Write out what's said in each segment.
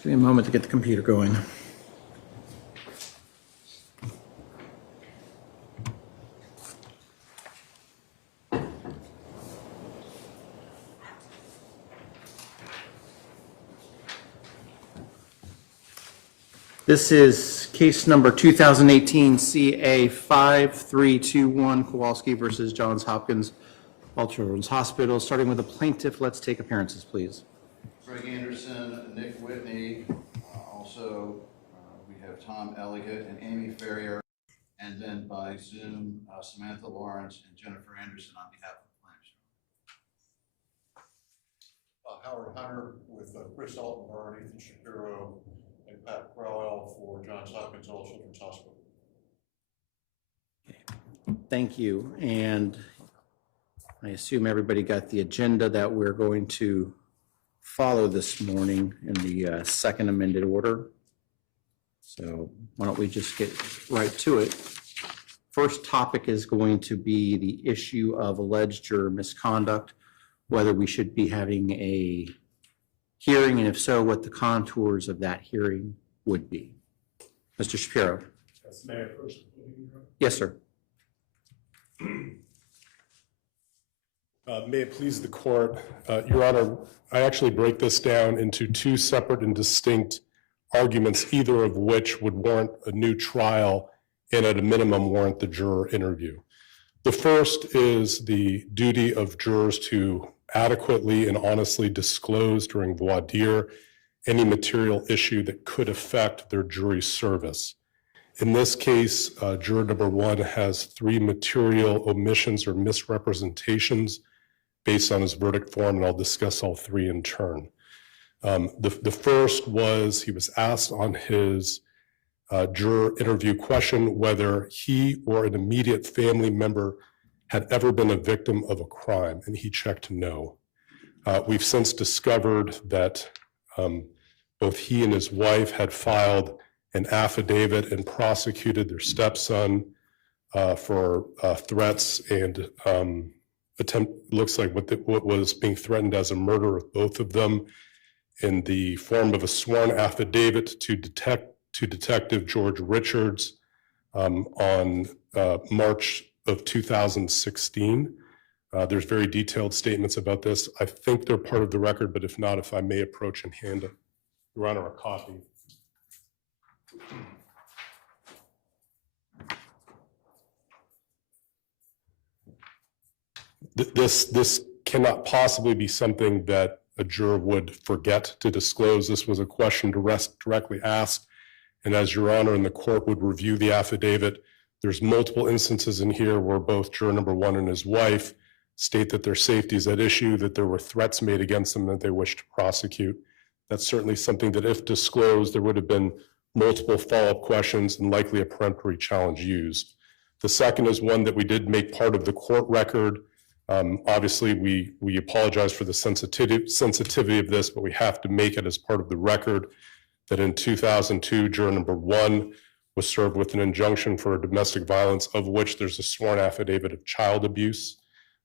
Just give me a moment to get the computer going. This is case number 2018 CA 5321 Kowalski versus Johns Hopkins Children's Hospital. Starting with the plaintiff, let's take appearances, please. Greg Anderson, Nick Whitney, we have Tom Elliott and Amy Ferrier, and then by Zoom, Samantha Lawrence and Jennifer Anderson on behalf of the plaintiffs. Howard Hunter with Chris Altenberg, Ethan Shapiro, and Pat Crowell for Johns Hopkins Children's Hospital. Okay. Thank you. And I assume everybody got the agenda that we're going to follow this morning in the second amended order. So why don't we just get right to it. First topic is going to be the issue of alleged juror misconduct, whether we should be having a hearing, and if so, what the contours of that hearing would be. Mr. Shapiro. Yes, may I first? Yes, sir. May it please the court, Your Honor, I actually break this down into two separate and distinct arguments, either of which would warrant a new trial and at a minimum warrant the juror interview. The first is the duty of jurors to adequately and honestly disclose during voir dire any material issue that could affect their jury service. In this case, juror number one has three material omissions or misrepresentations based on his verdict form, and I'll discuss all three in turn. The first was he was asked on his juror interview question whether he or an immediate family member had ever been a victim of a crime, and he checked no. We've since discovered that both he and his wife had filed an affidavit and prosecuted their stepson for threats and looks like what was being threatened as a murder of both of them in the form of a sworn affidavit to Detective George Richards on March of 2016. There's very detailed statements about this. I think they're part of the record, but if not, if I may approach and hand Your Honor a copy. This cannot possibly be something that a juror would forget to disclose. This was a question directly asked, and as Your Honor and the court would review the affidavit, there's multiple instances in here where both juror number one and his wife state that their safety is at issue, that there were threats made against them that they wish to prosecute. That's certainly something that if disclosed, there would have been multiple follow-up questions and likely a peremptory challenge used. The second is one that we did make part of the court record. Obviously, we apologize for the sensitivity of this, but we have to make it as part of the record that in 2002, juror number one was served with an injunction for domestic violence, of which there's a sworn affidavit of child abuse.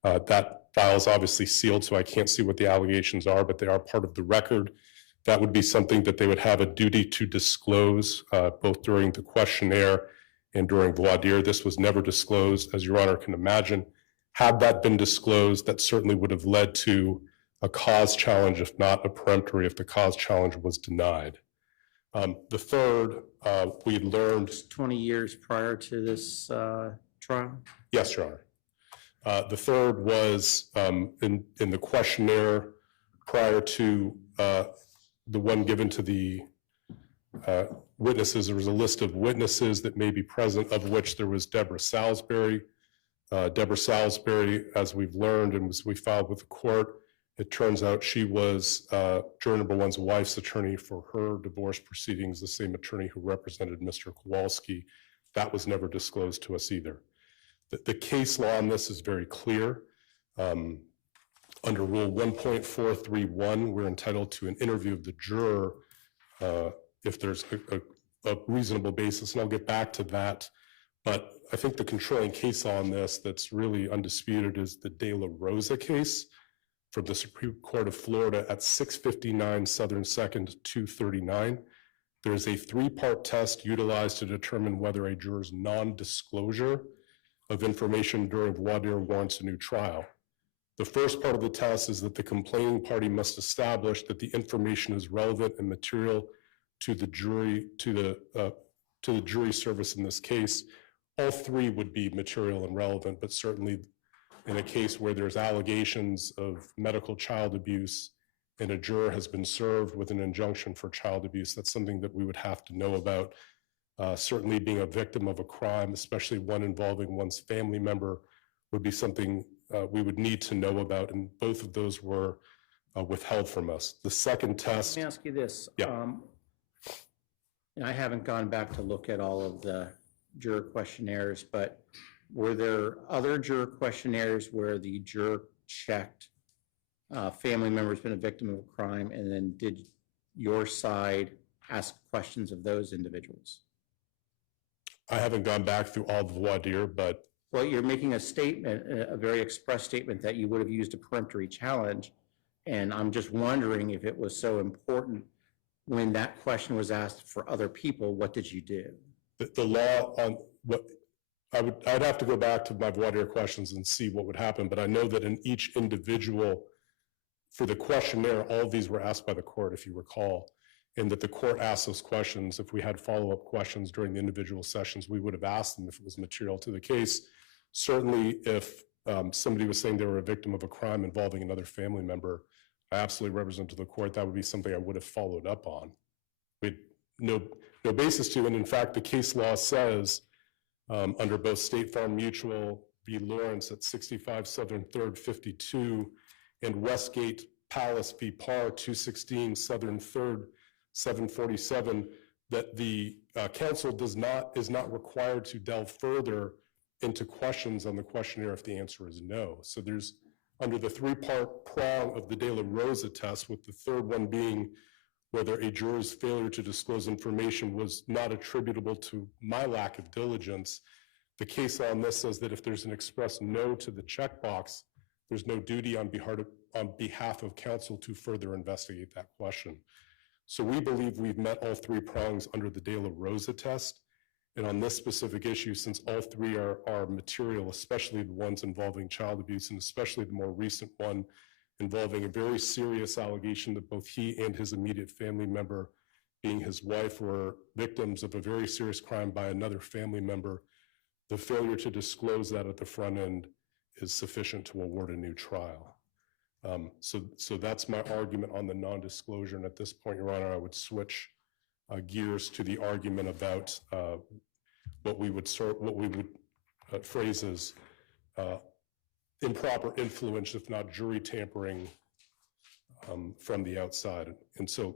That file is obviously sealed, so I can't see what the allegations are, but they are part of the record. That would be something that they would have a duty to disclose both during the questionnaire and during voir dire. This was never disclosed, as Your Honor can imagine. Had that been disclosed, that certainly would have led to a cause challenge, if not a peremptory, if the cause challenge was denied. The third, we learned 20 years prior to this trial? Yes, Your Honor. The third was in the questionnaire prior to the one given to the witnesses. There was a list of witnesses that may be present, of which there was Deborah Salisbury. Deborah Salisbury, as we've learned and as we filed with the court, it turns out she was juror number one's wife's attorney for her divorce proceedings, the same attorney who represented Mr. Kowalski. That was never disclosed to us either. The case law on this is very clear. Under Rule 1.431, we're entitled to an interview of the juror if there's a reasonable basis, and I'll get back to that. But I think the controlling case law on this that's really undisputed is the De La Rosa case from the Supreme Court of Florida at 659 Southern 2nd 239. There is a three-part test utilized to determine whether a juror's non-disclosure of information during voir dire warrants a new trial. The first part of the test is that the complaining party must establish that the information is relevant and material to the jury, to the jury service in this case. All three would be material and relevant, but certainly in a case where there's allegations of medical child abuse and a juror has been served with an injunction for child abuse, that's something that we would have to know about. Certainly being a victim of a crime, especially one involving one's family member, would be something we would need to know about, and both of those were withheld from us. The second test— Let me ask you this. Yeah. And I haven't gone back to look at all of the juror questionnaires, but were there other juror questionnaires where the juror checked family member's been a victim of a crime, and then did your side ask questions of those individuals? I haven't gone back through all the voir dire, but— Well, you're making a statement, a very express statement that you would have used a peremptory challenge, and I'm just wondering if it was so important when that question was asked for other people, what did you do? The law on what I'd have to go back to my voir dire questions and see what would happen, but I know that in each individual, for the questionnaire, all of these were asked by the court, if you recall, and that the court asked those questions. If we had follow-up questions during the individual sessions, we would have asked them if it was material to the case. Certainly, if somebody was saying they were a victim of a crime involving another family member, I absolutely represent to the court, that would be something I would have followed up on. We'd no basis to, and in fact, the case law says under both State Farm Mutual v. Lawrence at 65 Southern 3rd 52 and Westgate Palace v. Parr 216 Southern 3rd 747, that the counsel is not required to delve further into questions on the questionnaire if the answer is no. So there's, under the three-part prong of the De La Rosa test, with the third one being whether a juror's failure to disclose information was not attributable to my lack of diligence, the case law on this says that if there's an express no to the checkbox, there's no duty on behalf of counsel to further investigate that question. So we believe we've met all three prongs under the De La Rosa test. And on this specific issue, since all three are material, especially the ones involving child abuse, and especially the more recent one involving a very serious allegation that both he and his immediate family member, being his wife, were victims of a very serious crime by another family member, the failure to disclose that at the front end is sufficient to award a new trial. So that's my argument on the non-disclosure. And at this point, Your Honor, I would switch gears to the argument about what we would phrase as improper influence, if not jury tampering, from the outside. And so,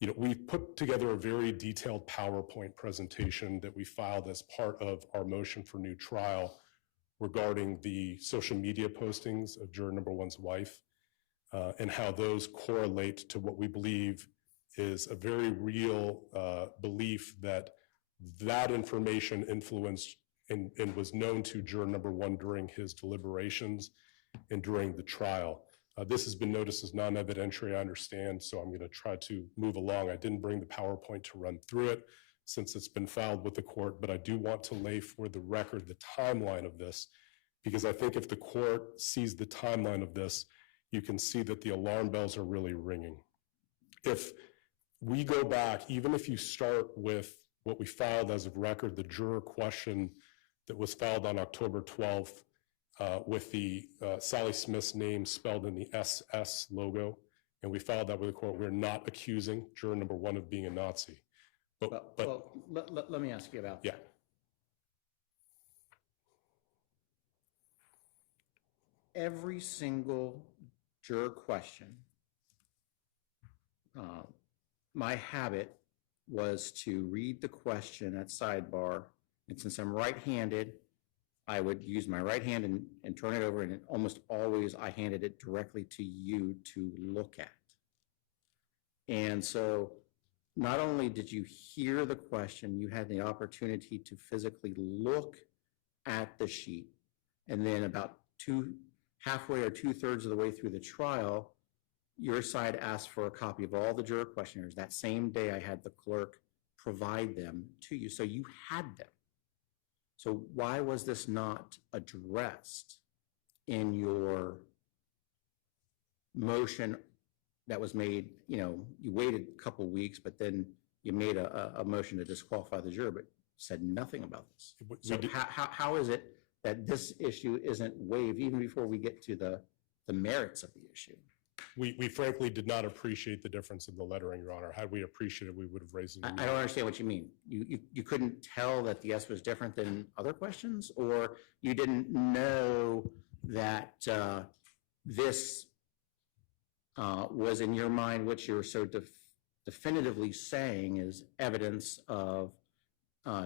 you know, we've put together a very detailed PowerPoint presentation that we filed as part of our motion for new trial regarding the social media postings of juror number one's wife, and how those correlate to what we believe is a very real belief that that information influenced and was known to juror number one during his deliberations and during the trial. This has been noticed as non-evidentiary, I understand, so I'm going to try to move along. I didn't bring the PowerPoint to run through it since it's been filed with the court, but I do want to lay for the record the timeline of this, because I think if the court sees the timeline of this, you can see that the alarm bells are really ringing. If we go back, even if you start with what we filed as of record, the juror question that was filed on October 12th with the Sally Smith's name spelled in the SS logo, and we filed that with the court. We're not accusing juror number one of being a Nazi. Let me ask you about that. Yeah. Every single juror question, my habit was to read the question at sidebar, and since I'm right-handed, I would use my right hand and turn it over, and almost always I handed it directly to you to look at. And so not only did you hear the question, you had the opportunity to physically look at the sheet, and then about halfway or 2/3 of the way through the trial, your side asked for a copy of all the juror questionnaires. That same day, I had the clerk provide them to you, so you had them. So why was this not addressed in your motion that was made? You waited a couple weeks, but then you made a motion to disqualify the juror, but said nothing about this. So how is it that this issue isn't waived even before we get to the merits of the issue? We frankly did not appreciate the difference in the lettering, Your Honor. Had we appreciated it, we would have raised it. I don't understand what you mean. You couldn't tell that the S was different than other questions, or you didn't know that this was in your mind, which you're so definitively saying is evidence of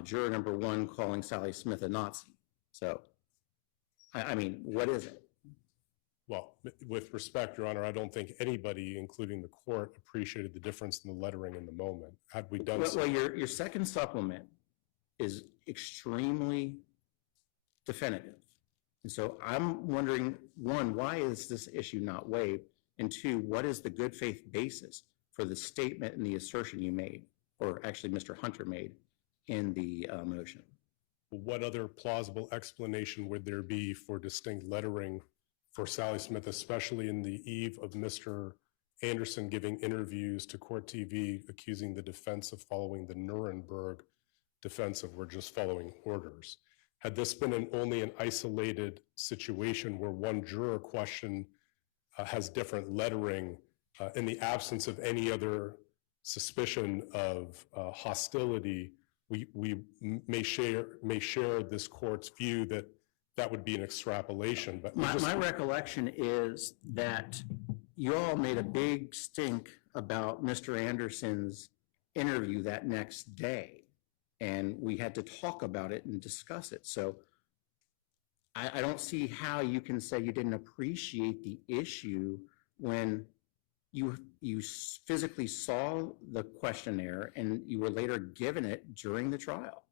juror number 1 calling Sally Smith a Nazi. So, I mean, what is it? Well, with respect, Your Honor, I don't think anybody, including the court, appreciated the difference in the lettering in the moment. Had we done so. Well, your second supplement is extremely definitive. And so I'm wondering, 1, why is this issue not waived? And 2, what is the good faith basis for the statement and the assertion you made, or actually Mr. Hunter made, in the motion? What other plausible explanation would there be for distinct lettering for Sally Smith, especially in the eve of Mr. Anderson giving interviews to Court TV accusing the defense of following the Nuremberg defense of we're just following orders? Had this been only an isolated situation where one juror question has different lettering in the absence of any other suspicion of hostility, we may share this court's view that that would be an extrapolation. But my recollection is that you all made a big stink about Mr. Anderson's interview that next day, and we had to talk about it and discuss it. So I don't see how you can say you didn't appreciate the issue when you physically saw the questionnaire and you were later given it during the trial.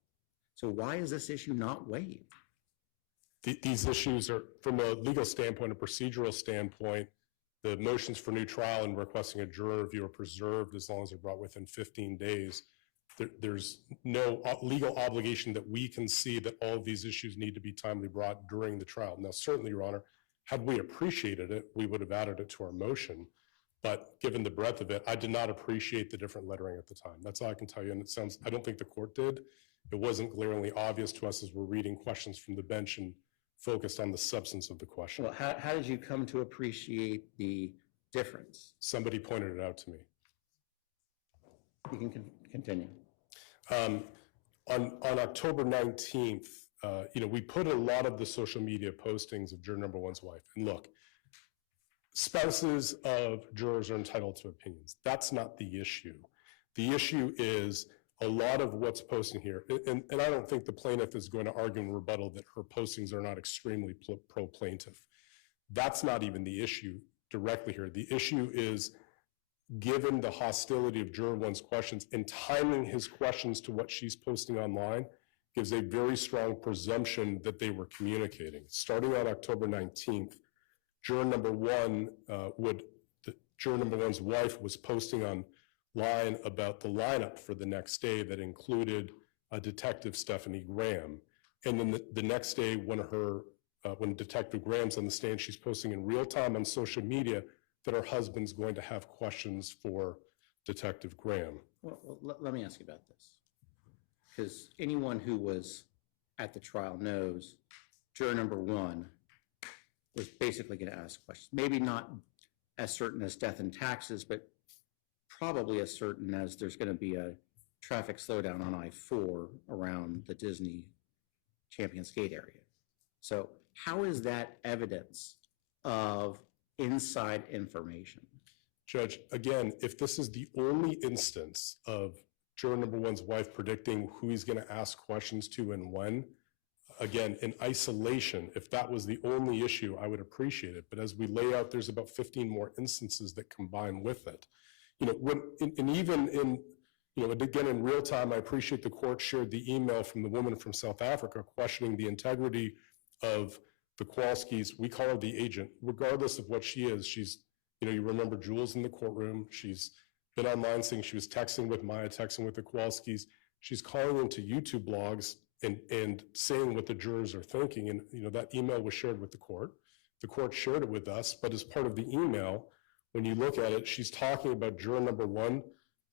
So why is this issue not waived? These issues are, from a legal standpoint, a procedural standpoint, the motions for new trial and requesting a juror review are preserved as long as they're brought within 15 days. There's no legal obligation that we can see that all of these issues need to be timely brought during the trial. Now, certainly, Your Honor, had we appreciated it, we would have added it to our motion. But given the breadth of it, I did not appreciate the different lettering at the time. That's all I can tell you. And it sounds, I don't think the court did. It wasn't glaringly obvious to us as we're reading questions from the bench and focused on the substance of the question. Well, how did you come to appreciate the difference? Somebody pointed it out to me. You can continue. On October 19th, we put a lot of the social media postings of juror number 1's wife. And look, spouses of jurors are entitled to opinions. That's not the issue. The issue is a lot of what's posting here. And I don't think the plaintiff is going to argue in rebuttal that her postings are not extremely pro-plaintiff. That's not even the issue directly here. The issue is, given the hostility of juror 1's questions and timing his questions to what she's posting online, gives a very strong presumption that they were communicating. Starting on October 19th, juror number 1's wife was posting online about the lineup for the next day that included Detective Stephanie Graham. And then the next day, when Detective Graham's on the stand, she's posting in real time on social media that her husband's going to have questions for Detective Graham. Well, let me ask you about this. Because anyone who was at the trial knows juror number 1 was basically going to ask questions. Maybe not as certain as death and taxes, but probably as certain as there's going to be a traffic slowdown on I-4 around the Disney Champions Gate area. So how is that evidence of inside information? Judge, again, if this is the only instance of juror number 1's wife predicting who he's going to ask questions to and when, again, in isolation, if that was the only issue, I would appreciate it. But as we lay out, there's about 15 more instances that combine with it. Again, in real time, I appreciate the court shared the email from the woman from South Africa questioning the integrity of the Kowalskis, we call her the agent, regardless of what she is. She's, you remember Jules in the courtroom. She's been online saying she was texting with Maya, texting with the Kowalskis. She's calling into YouTube blogs and saying what the jurors are thinking. And, that email was shared with the court. The court shared it with us, but as part of the email, when you look at it, she's talking about juror number 1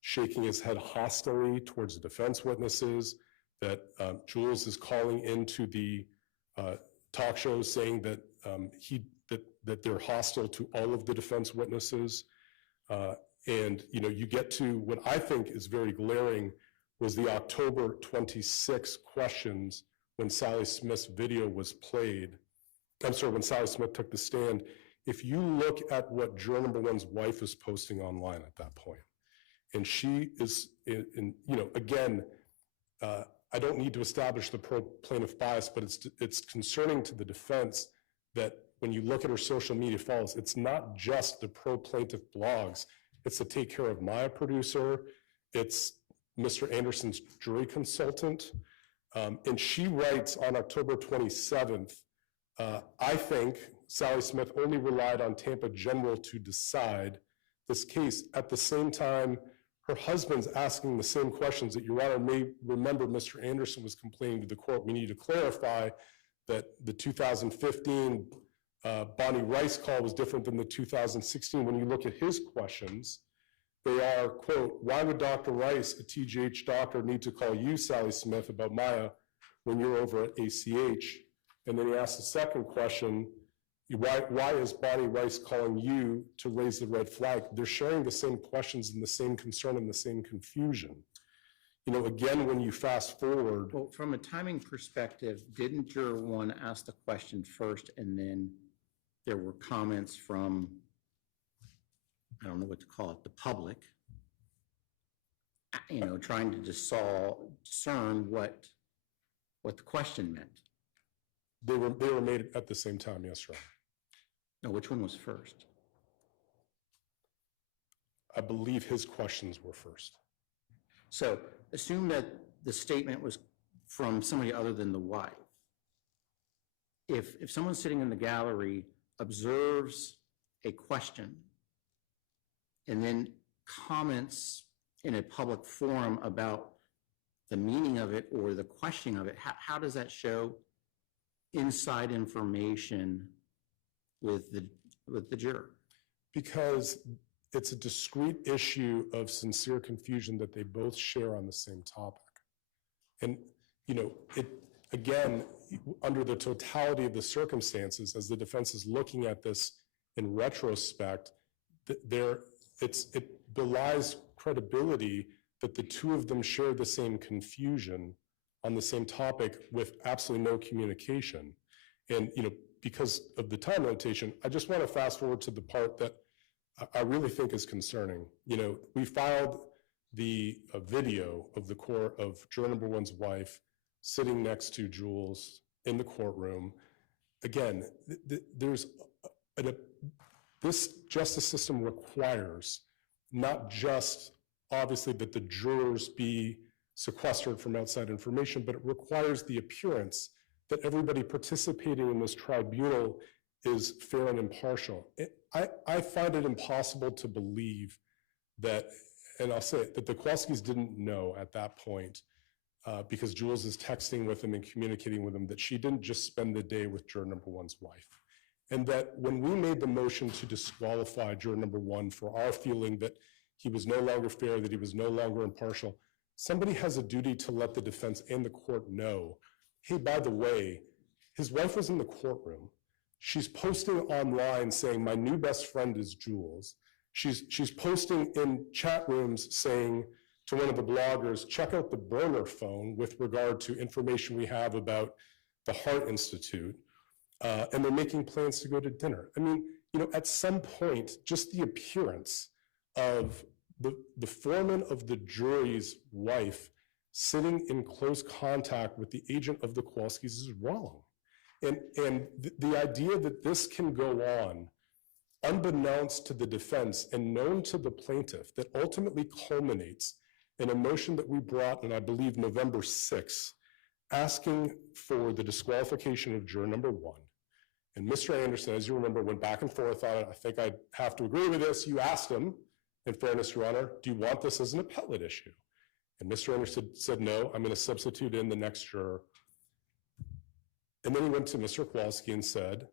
shaking his head hostilely towards the defense witnesses, that Jules is calling into the talk show saying that that they're hostile to all of the defense witnesses. And, you get to what I think is very glaring was the October 26 questions when Sally Smith's video was played. I'm sorry, when Sally Smith took the stand. If you look at what juror number 1's wife is posting online at that point, and she is, again, I don't need to establish the pro-plaintiff bias, but it's concerning to the defense that when you look at her social media follows, it's not just the pro-plaintiff blogs. It's the Take Care of Maya producer. It's Mr. Anderson's jury consultant. And she writes on October 27th, I think Sally Smith only relied on Tampa General to decide this case. At the same time, her husband's asking the same questions that Your Honor may remember Mr. Anderson was complaining to the court. We need to clarify that the 2015 Bonnie Rice call was different than the 2016. When you look at his questions, they are, quote, why would Dr. Rice, a TGH doctor, need to call you, Sally Smith, about Maya when you're over at ACH? And then he asks the second question, why is Bonnie Rice calling you to raise the red flag? They're sharing the same questions and the same concern and the same confusion. Again, when you fast forward. Well, from a timing perspective, didn't juror 1 ask the question first, and then there were comments from, I don't know what to call it, the public, trying to discern what the question meant? They were made at the same time, yes, Your Honor. No, which one was first? I believe his questions were first. So assume that the statement was from somebody other than the wife. If someone sitting in the gallery observes a question and then comments in a public forum about the meaning of it or the questioning of it, how does that show inside information with the juror? Because it's a discrete issue of sincere confusion that they both share on the same topic. And, again, under the totality of the circumstances, as the defense is looking at this in retrospect, it belies credibility that the two of them share the same confusion on the same topic with absolutely no communication. And, because of the time limitation, I just want to fast forward to the part that I really think is concerning. We filed the video of the court of juror number 1's wife sitting next to Jules in the courtroom. Again, this justice system requires not just obviously that the jurors be sequestered from outside information, but it requires the appearance that everybody participating in this tribunal is fair and impartial. I find it impossible to believe that, and I'll say it, that the Kowalskis didn't know at that point, because Jules is texting with them and communicating with them, that she didn't just spend the day with juror number 1's wife. And that when we made the motion to disqualify juror number 1 for our feeling that he was no longer fair, that he was no longer impartial, somebody has a duty to let the defense and the court know, hey, by the way, his wife was in the courtroom. She's posting online saying, my new best friend is Jules. She's posting in chat rooms saying to one of the bloggers, check out the burner phone with regard to information we have about the Heart Institute. And they're making plans to go to dinner. I mean, at some point, just the appearance of the foreman of the jury's wife sitting in close contact with the agent of the Kowalskis is wrong. And the idea that this can go on unbeknownst to the defense and known to the plaintiff, that ultimately culminates in a motion that we brought in, I believe, November 6th, asking for the disqualification of juror number 1, And Mr. Anderson, as you remember, went back and forth on it. I think I have to agree with this. You asked him, in fairness, Your Honor, do you want this as an appellate issue? And Mr. Anderson said, no, I'm going to substitute in the next juror. And then he went to Mr. Kowalski and said,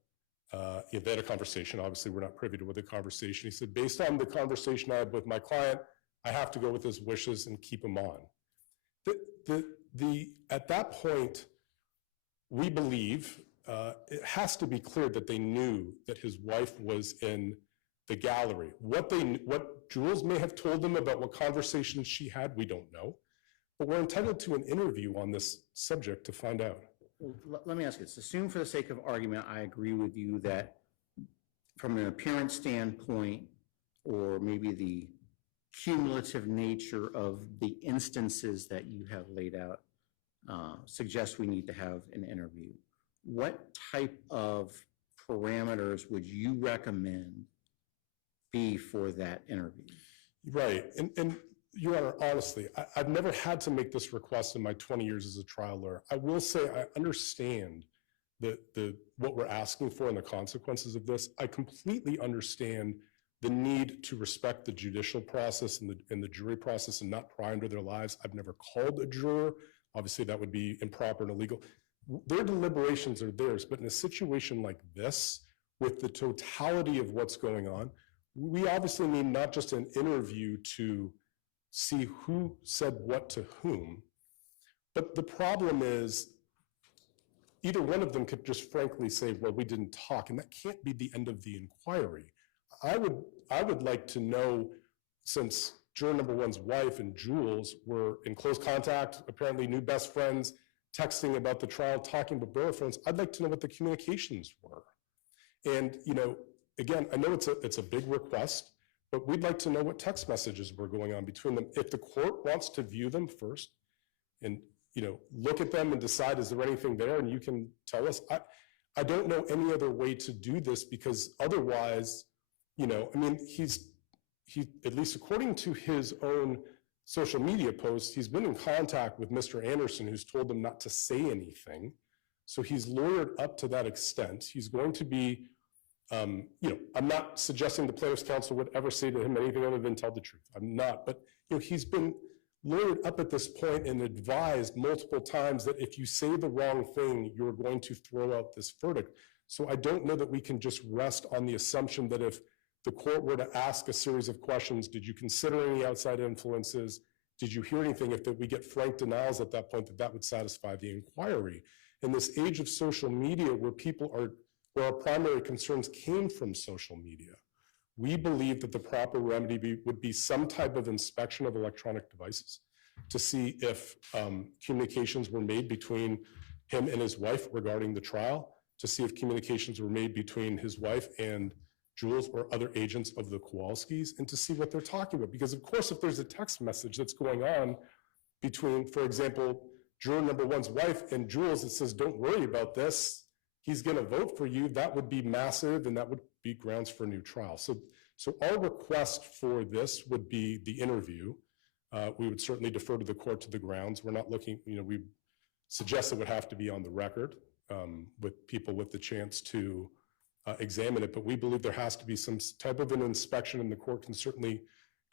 they had a conversation. Obviously, we're not privy to what the conversation. He said, based on the conversation I had with my client, I have to go with his wishes and keep him on. At that point, we believe it has to be clear that they knew that his wife was in the gallery. What Jules may have told them about what conversations she had, we don't know. But we're entitled to an interview on this subject to find out. Well, let me ask you this. Assume for the sake of argument, I agree with you that from an appearance standpoint, or maybe the cumulative nature of the instances that you have laid out, suggests we need to have an interview. What type of parameters would you recommend be for that interview? Right, and Your Honor, honestly, I've never had to make this request in my 20 years as a trial lawyer. I will say I understand what we're asking for and the consequences of this. I completely understand the need to respect the judicial process and the jury process and not pry into their lives. I've never called a juror. Obviously, that would be improper and illegal. Their deliberations are theirs, but in a situation like this, with the totality of what's going on, we obviously need not just an interview to see who said what to whom, but the problem is either one of them could just frankly say, well, we didn't talk, and that can't be the end of the inquiry. I would like to know, since juror number one's wife and Jules were in close contact, apparently new best friends, texting about the trial, talking about borough phones, I'd like to know what the communications were. And, you know, again, I know it's a big request, but we'd like to know what text messages were going on between them. If the court wants to view them first and, you know, look at them and decide, is there anything there? And you can tell us. I don't know any other way to do this, because otherwise, you know, I mean, he, at least according to his own social media posts, he's been in contact with Mr. Anderson, who's told him not to say anything. So he's lawyered up to that extent. He's going to be, you know, I'm not suggesting the plaintiff's counsel would ever say to him anything other than tell the truth. I'm not, but, you know, he's been lawyered up at this point and advised multiple times that if you say the wrong thing, you're going to throw out this verdict. So I don't know that we can just rest on the assumption that if the court were to ask a series of questions, did you consider any outside influences? Did you hear anything? If we get frank denials at that point, that would satisfy the inquiry. In this age of social media, where where our primary concerns came from social media, we believe that the proper remedy would be some type of inspection of electronic devices to see if communications were made between him and his wife regarding the trial, to see if communications were made between his wife and Jules or other agents of the Kowalskis, and to see what they're talking about. Because of course, if there's a text message that's going on between, for example, juror number one's wife and Jules that says, don't worry about this, he's going to vote for you, that would be massive, and that would be grounds for a new trial. So our request for this would be the interview. We would certainly defer to the court to the grounds. We're not looking, you know, we suggest it would have to be on the record with people with the chance to examine it, but we believe there has to be some type of an inspection, and the court can certainly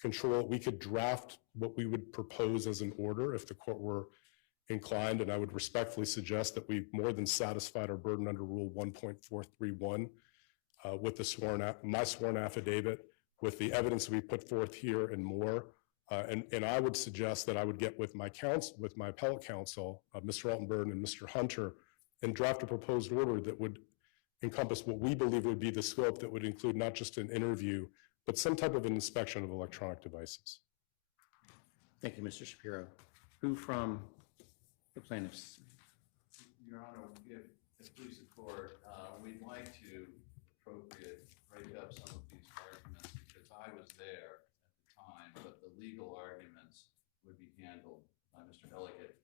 control it. We could draft what we would propose as an order if the court were inclined, and I would respectfully suggest that we've more than satisfied our burden under Rule 1.431 with my sworn affidavit, with the evidence we put forth here and more. And I would suggest that I would get with my appellate counsel, Mr. Altenburn and Mr. Hunter, and draft a proposed order that would encompass what we believe would be the scope, that would include not just an interview, but some type of an inspection of electronic devices. Thank you, Mr. Shapiro. Who from the plaintiffs? Your Honor, if please the court, we'd like to break up some of these arguments, because I was there at the time, but the legal arguments would be handled by Mr. Elliott.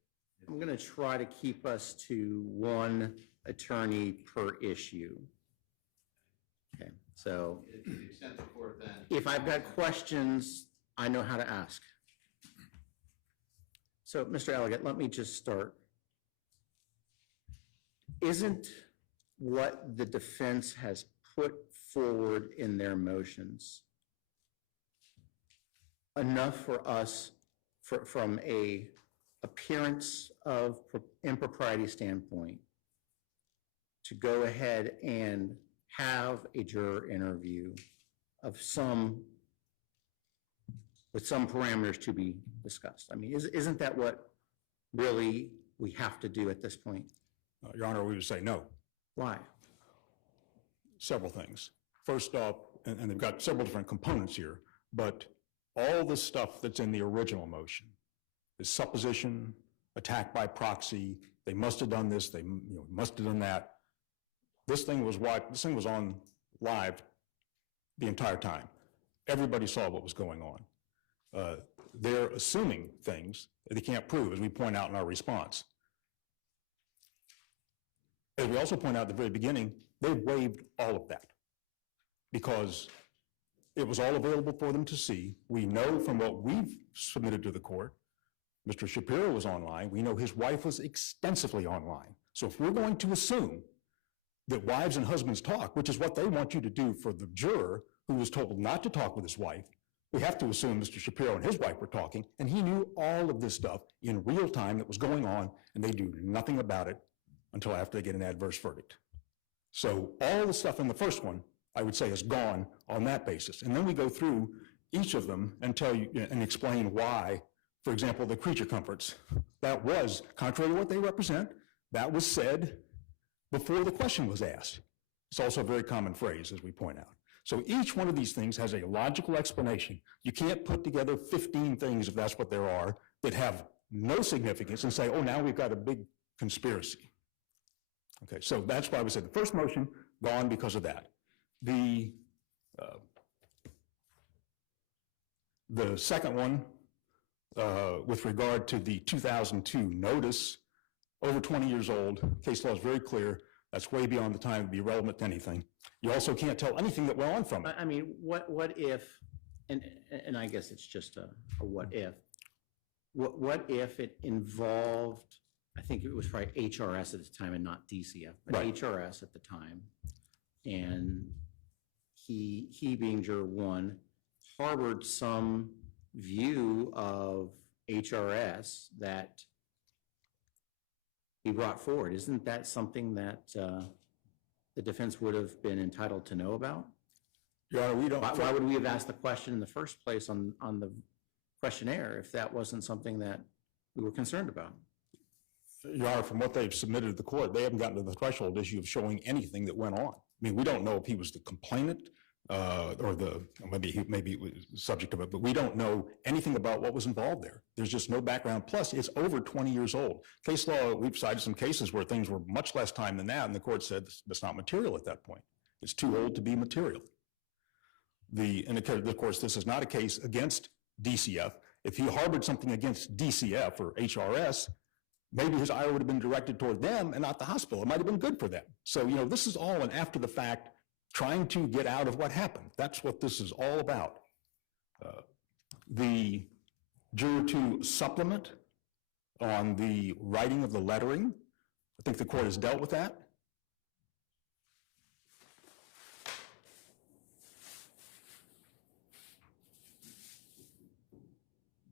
I'm going to try to keep us to one attorney per issue. Okay, so To the extent the court then, if I've got questions, I know how to ask. So, Mr. Elliott, let me just start. Isn't what the defense has put forward in their motions enough for us, from a appearance of impropriety standpoint, to go ahead and have a juror interview of with some parameters to be discussed? I mean, isn't that what really we have to do at this point? Your Honor, we would say no. Why? Several things. First off, and they've got several different components here, but all the stuff that's in the original motion is supposition, attack by proxy, they must have done this, they must have done that. This thing was on live the entire time. Everybody saw what was going on. They're assuming things that they can't prove, as we point out in our response. As we also point out at the very beginning, they waived all of that because it was all available for them to see. We know from what we've submitted to the court, Mr. Shapiro was online. We know his wife was extensively online. So if we're going to assume that wives and husbands talk, which is what they want you to do for the juror who was told not to talk with his wife, we have to assume Mr. Shapiro and his wife were talking, and he knew all of this stuff in real time that was going on, and they do nothing about it until after they get an adverse verdict. So all the stuff in the first one, I would say, is gone on that basis. And then we go through each of them and tell you and explain why. For example, the creature comforts, that was, contrary to what they represent, that was said before the question was asked. It's also a very common phrase, as we point out. So each one of these things has a logical explanation. You can't put together 15 things, if that's what there are, that have no significance and say, oh, now we've got a big conspiracy. Okay, so that's why we said the first motion, gone because of that. The second one, with regard to the 2002 notice, over 20 years old, case law is very clear, that's way beyond the time to be relevant to anything. You also can't tell anything that went on from it. I mean, what if, and I guess it's just a what if, what if it involved, I think it was probably HRS at the time and not DCF, but Right. HRS at the time, and he being juror one, harbored some view of HRS that he brought forward. Isn't that something that the defense would have been entitled to know about? Your Honor, we don't. Why would we have asked the question in the first place on the questionnaire if that wasn't something that we were concerned about? Your Honor, from what they've submitted to the court, they haven't gotten to the threshold issue of showing anything that went on. I mean, we don't know if he was the complainant or maybe he was subject of it, but we don't know anything about what was involved there. There's just no background. Plus, it's over 20 years old. Case law, we've cited some cases where things were much less time than that, and the court said that's not material at that point. It's too old to be material. And of course, this is not a case against DCF. If he harbored something against DCF or HRS, maybe his ire would have been directed toward them and not the hospital. It might have been good for them. So, this is all an after the fact, trying to get out of what happened. That's what this is all about. The juror 2 supplement on the writing of the lettering, I think the court has dealt with that.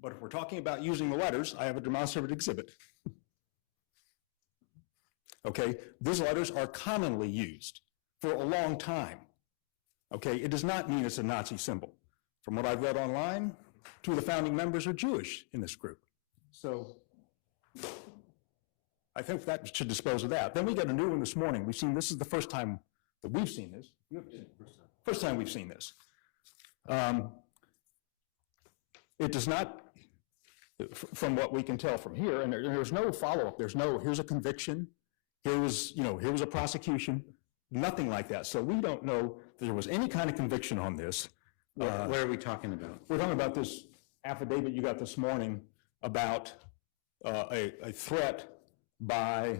But if we're talking about using the letters, I have a demonstrative exhibit. Okay, these letters are commonly used for a long time. Okay, it does not mean it's a Nazi symbol. From what I've read online, 2 of the founding members are Jewish in this group. So I think that should dispose of that. Then we got a new one this morning. This is the first time that we've seen this. First time we've seen this. It does not, from what we can tell from here, and there's no follow-up. There's no, here's a conviction, here was a prosecution, nothing like that. So we don't know if there was any kind of conviction on this. What are we talking about? We're talking about this affidavit you got this morning about a threat by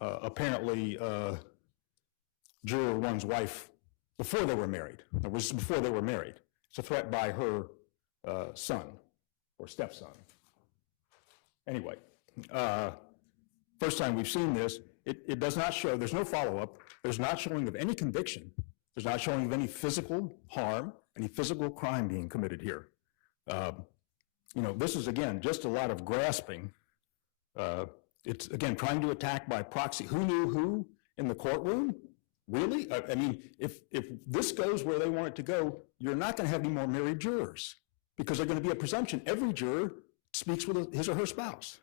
apparently juror 1's wife before they were married. It was before they were married. It's a threat by her son or stepson. Anyway, first time we've seen this, it does not show, there's no follow-up, there's not showing of any conviction, there's not showing of any physical harm, any physical crime being committed here. This is, again, just a lot of grasping. It's, again, trying to attack by proxy. Who knew who in the courtroom? Really? I mean, if this goes where they want it to go, you're not going to have any more married jurors because there's going to be a presumption. Every juror speaks with his or her spouse.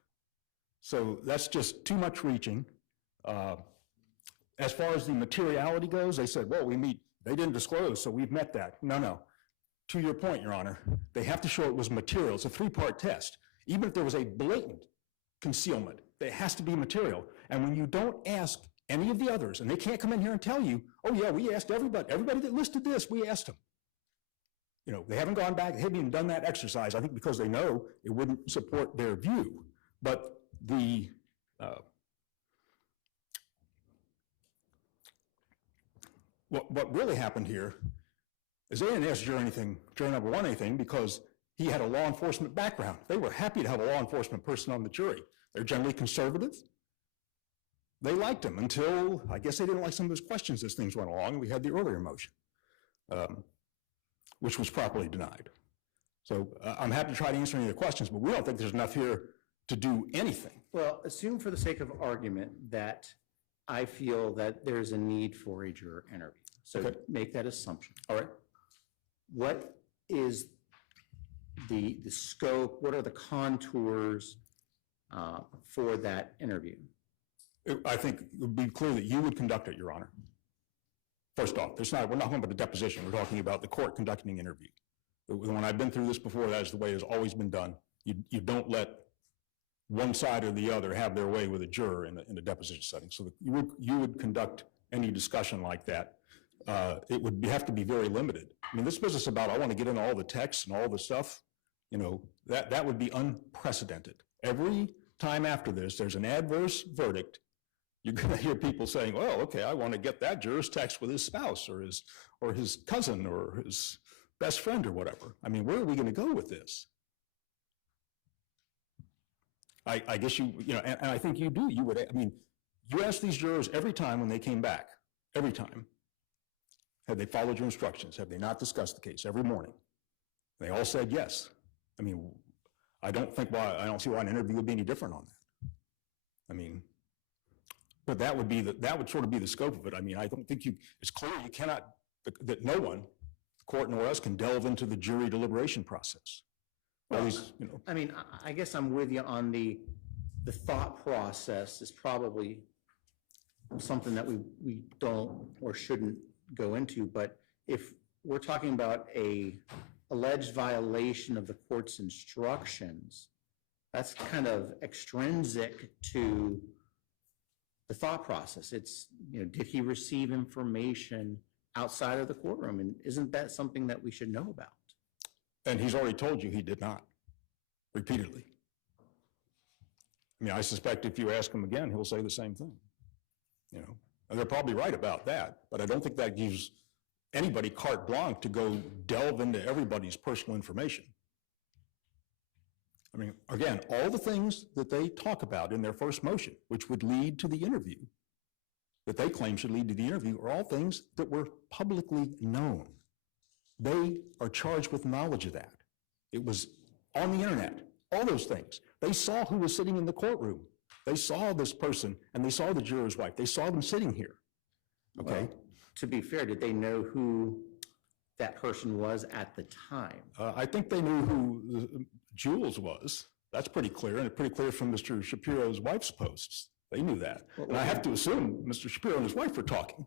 So that's just too much reaching. As far as the materiality goes, they said, well, they didn't disclose, so we've met that. No. To your point, Your Honor, they have to show it was material. It's a three-part test. Even if there was a blatant concealment, there has to be material. And when you don't ask any of the others, and they can't come in here and tell you, oh yeah, we asked everybody that listed this, we asked them. They haven't gone back, they haven't even done that exercise, I think because they know it wouldn't support their view. But what really happened here is they didn't ask juror number one anything because he had a law enforcement background. They were happy to have a law enforcement person on the jury. They're generally conservative. They liked him until, I guess they didn't like some of his questions as things went along, and we had the earlier motion, which was properly denied. So I'm happy to try to answer any of the questions, but we don't think there's enough here to do anything. Well, assume for the sake of argument that I feel that there's a need for a juror interview. So Okay. Make that assumption. All right. What is the scope? What are the contours for that interview? I think it would be clear that you would conduct it, Your Honor. First off, we're not talking about the deposition. We're talking about the court conducting an interview. When I've been through this before, that is the way it's always been done. You don't let one side or the other have their way with a juror in a deposition setting. So you would conduct any discussion like that. It would have to be very limited. I mean, this business about I want to get into all the texts and all the stuff, that would be unprecedented. Every time after this, there's an adverse verdict. You're going to hear people saying, "Oh, okay, I want to get that juror's text with his spouse or his cousin or his best friend or whatever." I mean, where are we going to go with this? I guess and I think you do. You ask these jurors every time when they came back, every time, have they followed your instructions? Have they not discussed the case every morning? They all said yes. I mean, I don't see why an interview would be any different on that. I mean, but that would sort of be the scope of it. I mean, I don't think it's clear you cannot, that no one, the court nor us, can delve into the jury deliberation process. Well, I mean, I guess I'm with you on the thought process is probably something that we don't or shouldn't go into, but if we're talking about a alleged violation of the court's instructions, that's kind of extrinsic to the thought process. It's, did he receive information outside of the courtroom? And isn't that something that we should know about? And he's already told you he did not, repeatedly. I mean, I suspect if you ask him again, he'll say the same thing. And they're probably right about that, but I don't think that gives anybody carte blanche to go delve into everybody's personal information. I mean, again, all the things that they talk about in their first motion, which would lead to the interview, that they claim should lead to the interview, are all things that were publicly known. They are charged with knowledge of that. It was on the internet, all those things. They saw who was sitting in the courtroom. They saw this person, and they saw the juror's wife. They saw them sitting here, okay? Well, to be fair, did they know who that person was at the time? I think they knew who Jules was. That's pretty clear, and it's pretty clear from Mr. Shapiro's wife's posts. They knew that. And I have to assume Mr. Shapiro and his wife were talking.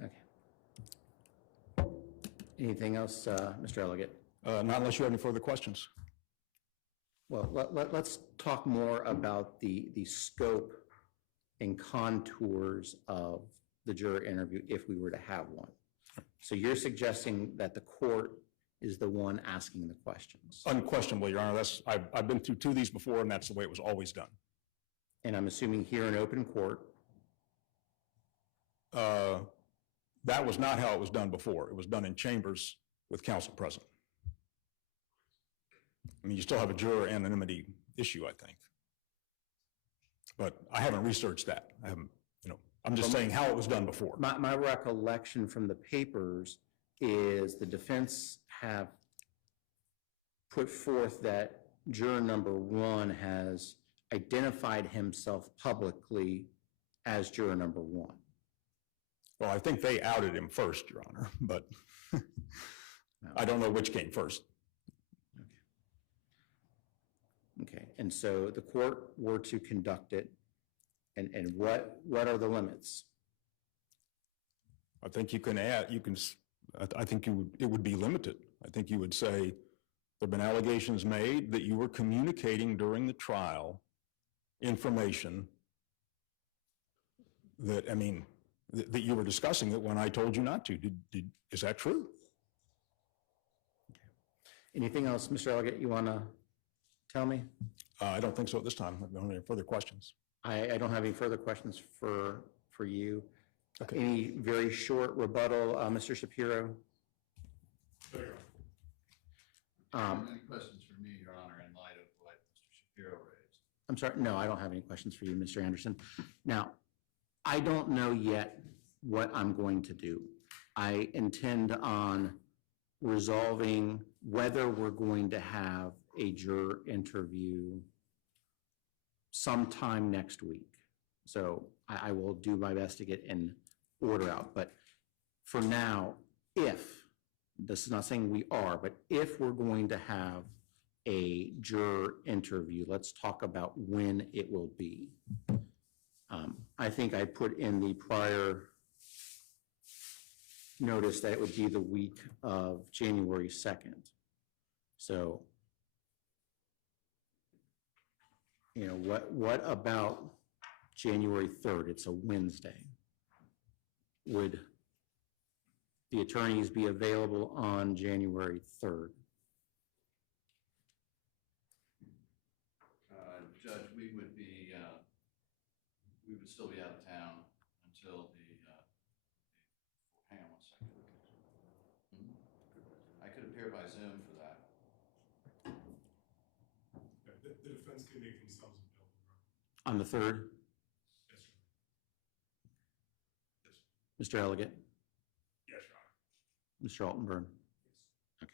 Okay. Anything else, Mr. Elegant? Not unless you have any further questions. Well, let's talk more about the scope and contours of the juror interview if we were to have one. So you're suggesting that the court is the one asking the questions? Unquestionably, Your Honor. I've been through two of these before, and that's the way it was always done. And I'm assuming here in open court? That was not how it was done before. It was done in chambers with counsel present. I mean, you still have a juror anonymity issue, I think. But I haven't researched that. I haven't, I'm just saying how it was done before. My recollection from the papers is the defense have put forth that juror number 1 has identified himself publicly as juror number 1. Well, I think they outed him first, Your Honor, but I don't know which came first. Okay, and so the court were to conduct it, and what are the limits? I think you can add, I think it would be limited. I think you would say, there have been allegations made that you were communicating during the trial information that, that you were discussing it when I told you not to. Is that true? Anything else, Mr. Elliott, you want to tell me? I don't think so at this time. I don't have any further questions. I don't have any further questions for you. Okay. Any very short rebuttal, Mr. Shapiro? Any questions for me, Your Honor, in light of what Mr. Shapiro raised? I'm sorry, no, I don't have any questions for you, Mr. Anderson. Now, I don't know yet what I'm going to do. I intend on resolving whether we're going to have a juror interview sometime next week. So I will do my best to get an order out. But for now, this is not saying we are, but if we're going to have a juror interview, let's talk about when it will be. I think I put in the prior notice that it would be the week of January 2nd. So, what about January 3rd? It's a Wednesday. Would the attorneys be available on January 3rd? Judge, we would still be out of town until hang on one second. I could appear by Zoom for that. The defense can make themselves available. On the 3rd? Yes, sir. Mr. Elliott? Yes, Your Honor. Mr. Altenburn? Yes.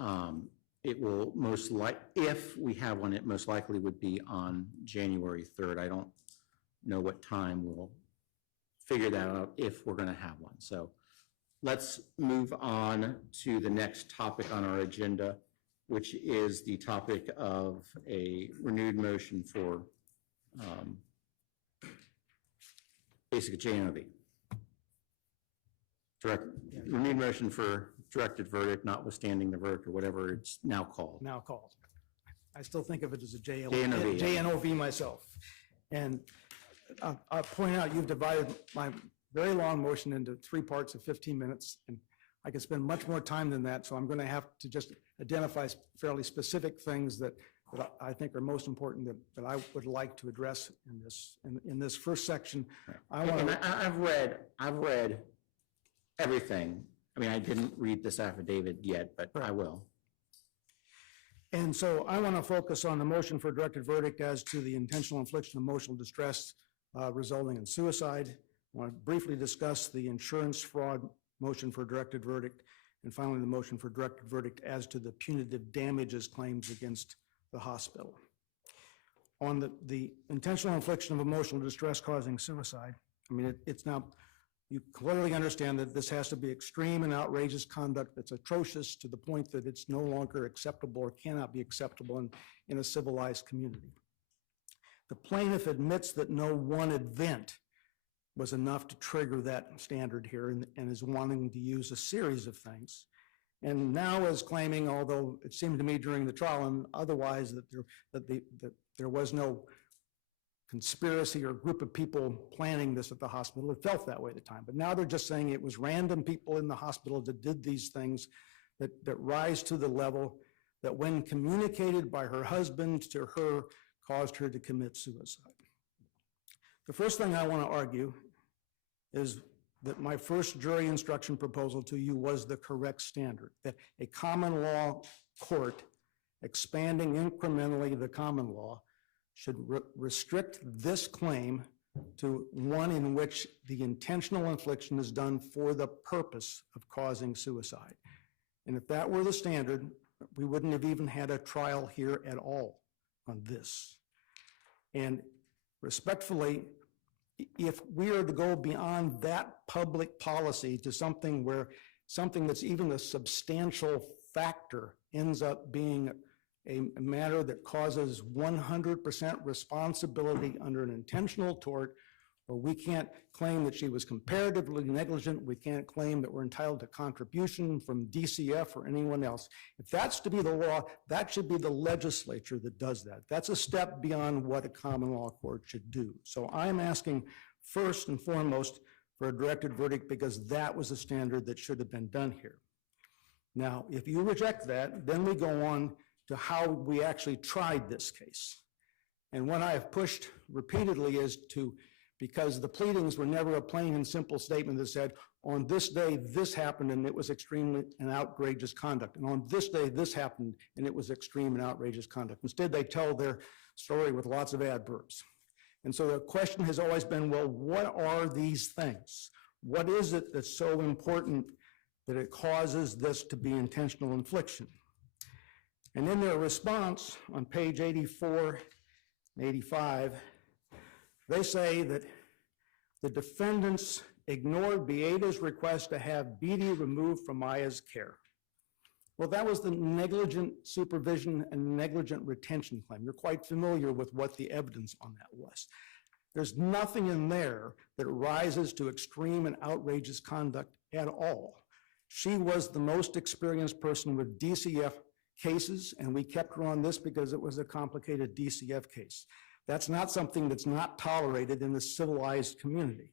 Okay. It will if we have one, it most likely would be on January 3rd. I don't know what time. We'll figure that out if we're going to have one. So let's move on to the next topic on our agenda, which is the topic of a renewed motion for basic JNOV. Renewed motion for directed verdict, notwithstanding the verdict, or whatever it's now called. Now called. I still think of it as a JNOV. JNOV myself. And I'll point out, you've divided my very long motion into 3 parts of 15 minutes, and I could spend much more time than that, so I'm going to have to just identify fairly specific things that I think are most important that I would like to address in this first section. I've read everything. I mean, I didn't read this affidavit yet, but I will. And so I want to focus on the motion for directed verdict as to the intentional infliction of emotional distress resulting in suicide. I want to briefly discuss the insurance fraud motion for directed verdict, and finally the motion for directed verdict as to the punitive damages claims against the hospital. On the intentional infliction of emotional distress causing suicide, I mean, it's now, you clearly understand that this has to be extreme and outrageous conduct that's atrocious to the point that it's no longer acceptable or cannot be acceptable in a civilized community. The plaintiff admits that no one event was enough to trigger that standard here and is wanting to use a series of things. And now is claiming, although it seemed to me during the trial and otherwise that there was no conspiracy or group of people planning this at the hospital. It felt that way at the time. But now they're just saying it was random people in the hospital that did these things that rise to the level that when communicated by her husband to her caused her to commit suicide. The first thing I want to argue is that my first jury instruction proposal to you was the correct standard, that a common law court expanding incrementally the common law, should restrict this claim to one in which the intentional infliction is done for the purpose of causing suicide. And if that were the standard, we wouldn't have even had a trial here at all on this. And respectfully, if we are to go beyond that public policy to something where something that's even a substantial factor ends up being a matter that causes 100% responsibility under an intentional tort, or we can't claim that she was comparatively negligent, we can't claim that we're entitled to contribution from DCF or anyone else. If that's to be the law, that should be the legislature that does that. That's a step beyond what a common law court should do. So I'm asking first and foremost for a directed verdict because that was a standard that should have been done here. Now, if you reject that, then we go on to how we actually tried this case. And what I have pushed repeatedly is to, because the pleadings were never a plain and simple statement that said, on this day, this happened and it was extreme and outrageous conduct. And on this day, this happened and it was extreme and outrageous conduct. Instead, they tell their story with lots of adverbs. And so the question has always been, well, what are these things? What is it that's so important that it causes this to be intentional infliction? And in their response on page 84 and 85, they say that the defendants ignored Beata's request to have Beatty removed from Maya's care. Well, that was the negligent supervision and negligent retention claim. You're quite familiar with what the evidence on that was. There's nothing in there that rises to extreme and outrageous conduct at all. She was the most experienced person with DCF cases, and we kept her on this because it was a complicated DCF case. That's not something that's not tolerated in the civilized community.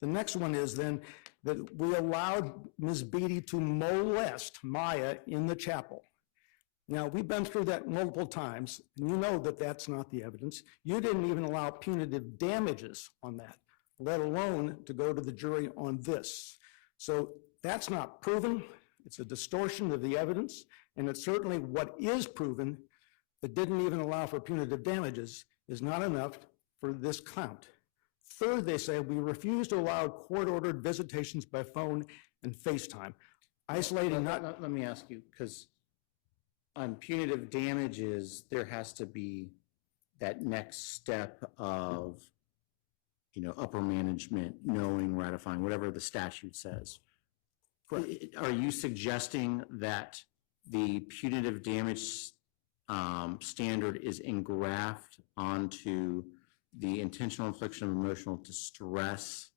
The next one is then that we allowed Ms. Beatty to molest Maya in the chapel. Now, we've been through that multiple times, and you know that that's not the evidence. You didn't even allow punitive damages on that, let alone to go to the jury on this. So that's not proven. It's a distortion of the evidence, and it's certainly what is proven that didn't even allow for punitive damages is not enough for this count. Third, they say we refuse to allow court-ordered visitations by phone and FaceTime. Isolating not... Let me ask you, because on punitive damages, there has to be that next step of, upper management, knowing, ratifying, whatever the statute says. Correct. Are you suggesting that the punitive damage standard is engrafted onto the intentional infliction of emotional distress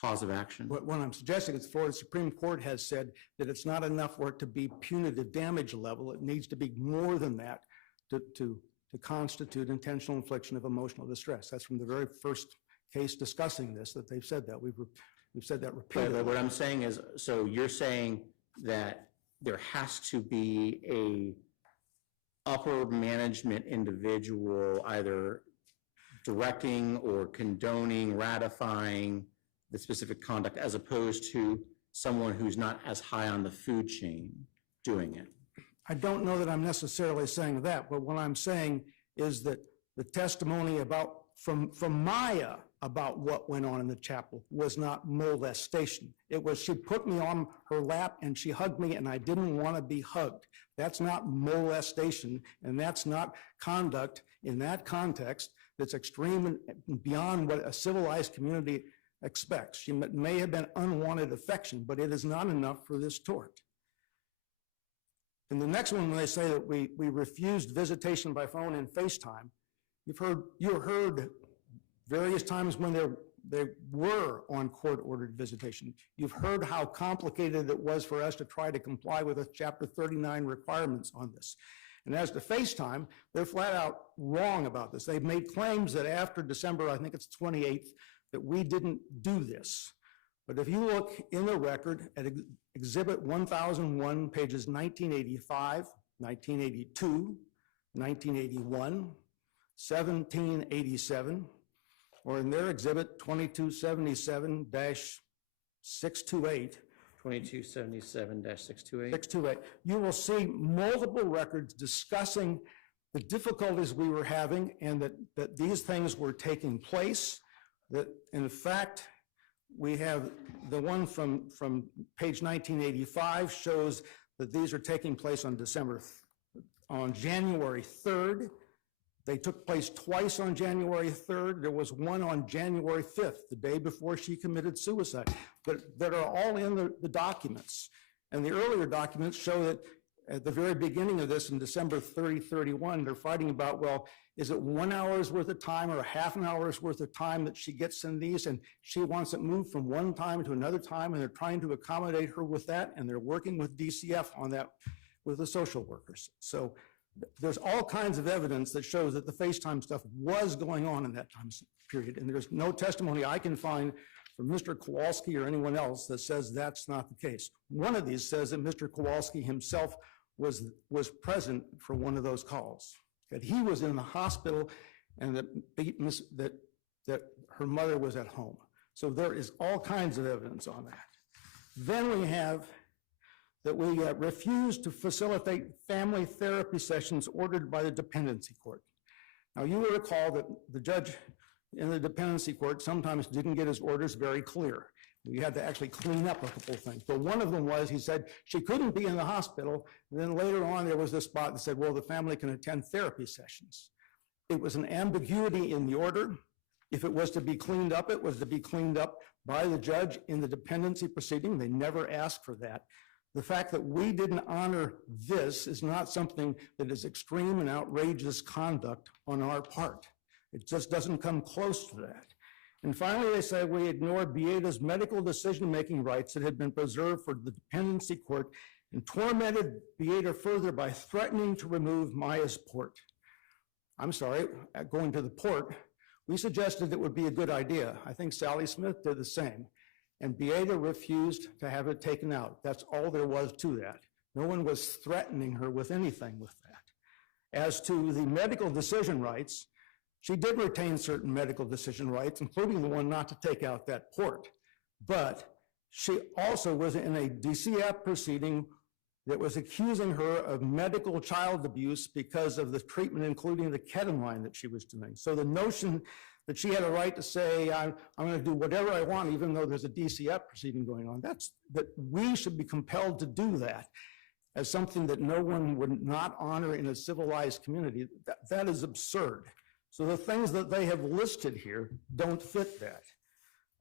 cause of action? What I'm suggesting is the Supreme Court has said that it's not enough for it to be punitive damage level. It needs to be more than that to constitute intentional infliction of emotional distress. That's from the very first case discussing this that they've said that. We've said that repeatedly. But what I'm saying is, so you're saying that there has to be a upper management individual either directing or condoning, ratifying the specific conduct as opposed to someone who's not as high on the food chain doing it. I don't know that I'm necessarily saying that, but what I'm saying is that the testimony from Maya about what went on in the chapel was not molestation. It was she put me on her lap and she hugged me and I didn't want to be hugged. That's not molestation, and that's not conduct in that context that's extreme and beyond what a civilized community expects. She may have been unwanted affection, but it is not enough for this tort. And the next one, when they say that we refused visitation by phone and FaceTime, you heard various times when they were on court-ordered visitation. You've heard how complicated it was for us to try to comply with the Chapter 39 requirements on this. And as to FaceTime, they're flat out wrong about this. They've made claims that after December, I think it's 28th, that we didn't do this. But if you look in the record at Exhibit 1001, pages 1985, 1982, 1981, 1787, or in their exhibit 2277-628, 2277-628. 628. You will see multiple records discussing the difficulties we were having and that these things were taking place. That in fact, we have the one from page 1985 shows that these are taking place on January 3rd. They took place twice on January 3rd. There was one on January 5th, the day before she committed suicide, but that are all in the documents. And the earlier documents show that at the very beginning of this, in December 31, they're fighting about, well, is it 1 hour's worth of time or a half an hour's worth of time that she gets in these? And she wants it moved from one time to another time, and they're trying to accommodate her with that, and they're working with DCF on that with the social workers. So there's all kinds of evidence that shows that the FaceTime stuff was going on in that time period, and there's no testimony I can find from Mr. Kowalski or anyone else that says that's not the case. One of these says that Mr. Kowalski himself was present for one of those calls, that he was in the hospital and that her mother was at home. So there is all kinds of evidence on that. Then we have that we refused to facilitate family therapy sessions ordered by the dependency court. Now, you will recall that the judge in the dependency court sometimes didn't get his orders very clear. We had to actually clean up a couple of things. But one of them was, he said she couldn't be in the hospital. And then later on, there was this spot that said, well, the family can attend therapy sessions. It was an ambiguity in the order. If it was to be cleaned up, it was to be cleaned up by the judge in the dependency proceeding. They never asked for that. The fact that we didn't honor this is not something that is extreme and outrageous conduct on our part. It just doesn't come close to that. And finally, they say we ignored Beata's medical decision-making rights that had been preserved for the dependency court and tormented Beata further by threatening to remove Maya's port. I'm sorry, going to the port, we suggested it would be a good idea. I think Sally Smith did the same. And Beata refused to have it taken out. That's all there was to that. No one was threatening her with anything with that. As to the medical decision rights, she did retain certain medical decision rights, including the one not to take out that port. But she also was in a DCF proceeding that was accusing her of medical child abuse because of the treatment, including the ketamine that she was doing. So the notion that she had a right to say, I'm going to do whatever I want, even though there's a DCF proceeding going on, that we should be compelled to do that as something that no one would not honor in a civilized community, that is absurd. So the things that they have listed here don't fit that.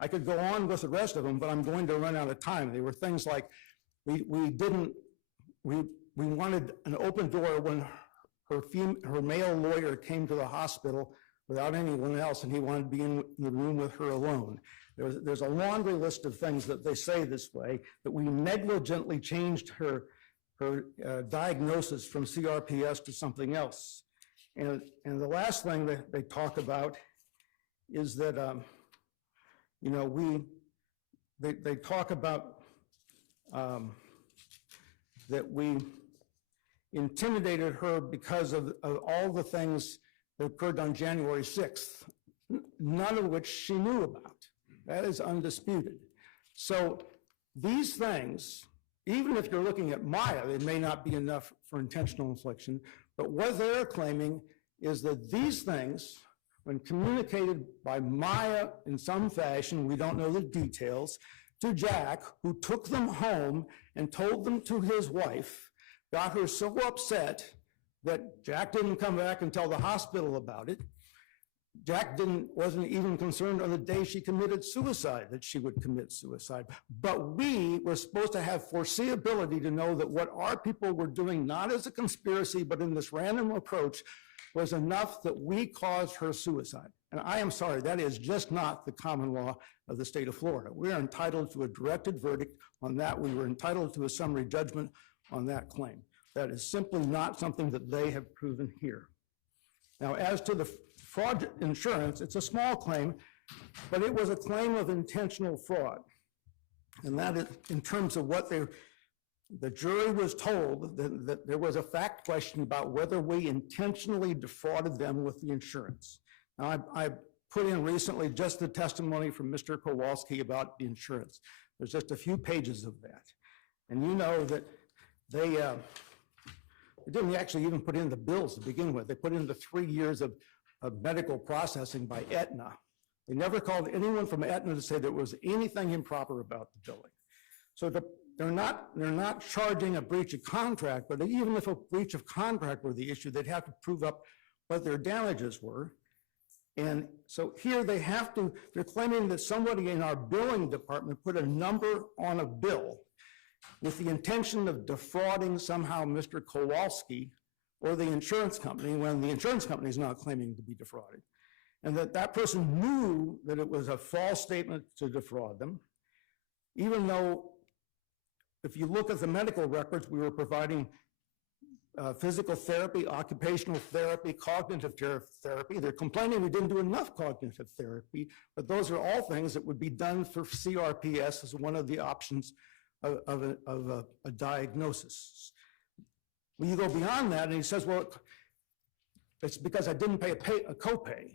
I could go on with the rest of them, but I'm going to run out of time. They were things like, we wanted an open door when her male lawyer came to the hospital without anyone else, and he wanted to be in the room with her alone. There's a laundry list of things that they say this way, that we negligently changed her diagnosis from CRPS to something else. And the last thing that they talk about is that, they talk about that we intimidated her because of all the things that occurred on January 6th, none of which she knew about. That is undisputed. So these things, even if you're looking at Maya, it may not be enough for intentional infliction, but what they're claiming is that these things, when communicated by Maya in some fashion, we don't know the details, to Jack, who took them home and told them to his wife, got her so upset that Jack didn't come back and tell the hospital about it. Jack wasn't even concerned on the day she committed suicide that she would commit suicide. But we were supposed to have foreseeability to know that what our people were doing, not as a conspiracy, but in this random approach, was enough that we caused her suicide. And I am sorry, that is just not the common law of the state of Florida. We are entitled to a directed verdict on that. We were entitled to a summary judgment on that claim. That is simply not something that they have proven here. Now, as to the fraud insurance, it's a small claim, but it was a claim of intentional fraud. And that is in terms of what the jury was told that there was a fact question about whether we intentionally defrauded them with the insurance. Now, I put in recently just the testimony from Mr. Kowalski about the insurance. There's just a few pages of that. And you know that they didn't actually even put in the bills to begin with. They put in the 3 years of medical processing by Aetna. They never called anyone from Aetna to say there was anything improper about the billing. So they're not charging a breach of contract, but even if a breach of contract were the issue, they'd have to prove up what their damages were. And so here they're claiming that somebody in our billing department put a number on a bill with the intention of defrauding somehow Mr. Kowalski or the insurance company, when the insurance company is not claiming to be defrauded. And that person knew that it was a false statement to defraud them, even though if you look at the medical records, we were providing physical therapy, occupational therapy, cognitive therapy. They're complaining we didn't do enough cognitive therapy, but those are all things that would be done for CRPS as one of the options of a diagnosis. When you go beyond that, and he says, well, it's because I didn't pay a copay.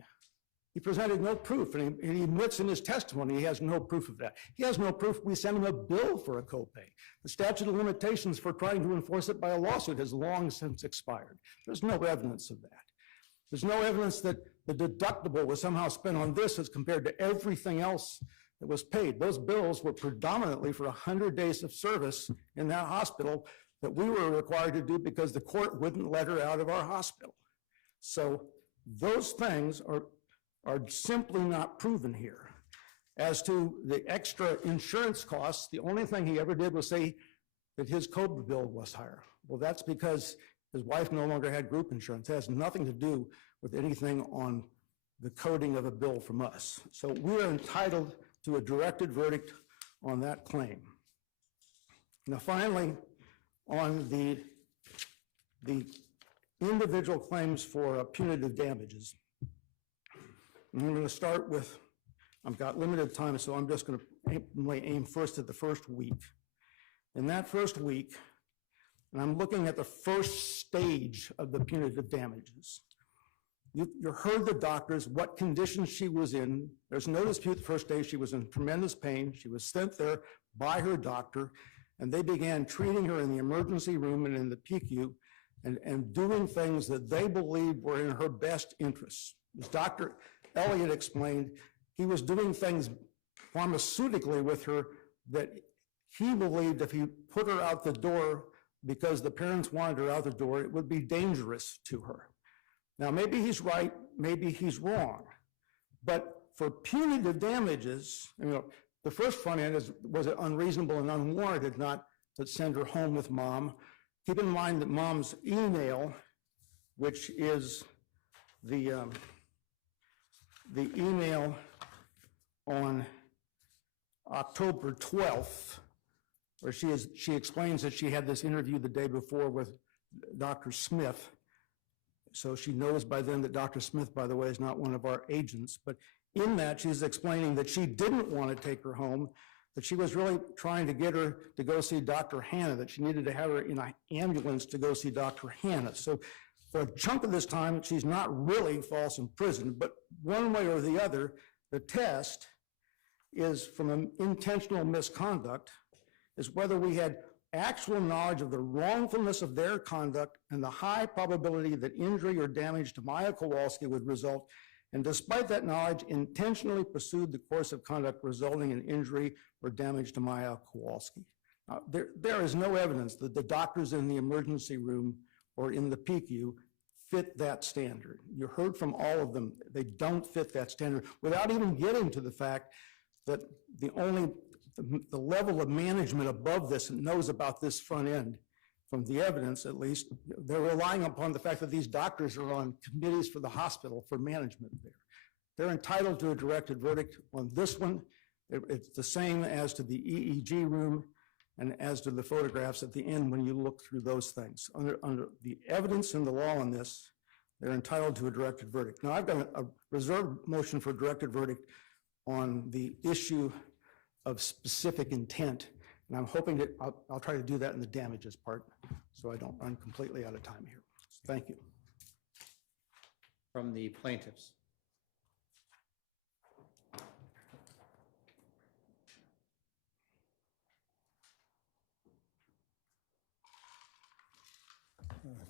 He presented no proof, and he admits in his testimony he has no proof of that. He has no proof we sent him a bill for a copay. The statute of limitations for trying to enforce it by a lawsuit has long since expired. There's no evidence of that. There's no evidence that the deductible was somehow spent on this as compared to everything else that was paid. Those bills were predominantly for 100 days of service in that hospital that we were required to do because the court wouldn't let her out of our hospital. So those things are simply not proven here. As to the extra insurance costs, the only thing he ever did was say that his COBRA bill was higher. Well, that's because his wife no longer had group insurance. It has nothing to do with anything on the coding of a bill from us. So we are entitled to a directed verdict on that claim. Now, finally, on the individual claims for punitive damages, I'm going to start with, I've got limited time, so I'm just going to aim first at the first week. In that first week, and I'm looking at the first stage of the punitive damages. You heard the doctors, what condition she was in. There's no dispute the first day she was in tremendous pain. She was sent there by her doctor, and they began treating her in the emergency room and in the PICU and doing things that they believed were in her best interests. As Dr. Elliott explained, he was doing things pharmaceutically with her that he believed if he put her out the door because the parents wanted her out the door, it would be dangerous to her. Now, maybe he's right, maybe he's wrong, but for punitive damages, the first front end was it unreasonable and unwarranted not to send her home with mom? Keep in mind that mom's email, which is the email on October 12th, where she explains that she had this interview the day before with Dr. Smith. So she knows by then that Dr. Smith, by the way, is not one of our agents. But in that, she's explaining that she didn't want to take her home, that she was really trying to get her to go see Dr. Hanna, that she needed to have her in an ambulance to go see Dr. Hanna. So for a chunk of this time, she's not really false imprisoned, but one way or the other, the test is from an intentional misconduct, is whether we had actual knowledge of the wrongfulness of their conduct and the high probability that injury or damage to Maya Kowalski would result, and despite that knowledge, intentionally pursued the course of conduct resulting in injury or damage to Maya Kowalski. There is no evidence that the doctors in the emergency room or in the PICU fit that standard. You heard from all of them, they don't fit that standard, without even getting to the fact that the level of management above this knows about this front end, from the evidence at least, they're relying upon the fact that these doctors are on committees for the hospital for management there. They're entitled to a directed verdict on this one. It's the same as to the EEG room and as to the photographs at the end when you look through those things. Under the evidence and the law on this, they're entitled to a directed verdict. Now, I've got a reserved motion for a directed verdict on the issue of specific intent, and I'm hoping that I'll try to do that in the damages part so I don't run completely out of time here. Thank you. From the plaintiffs.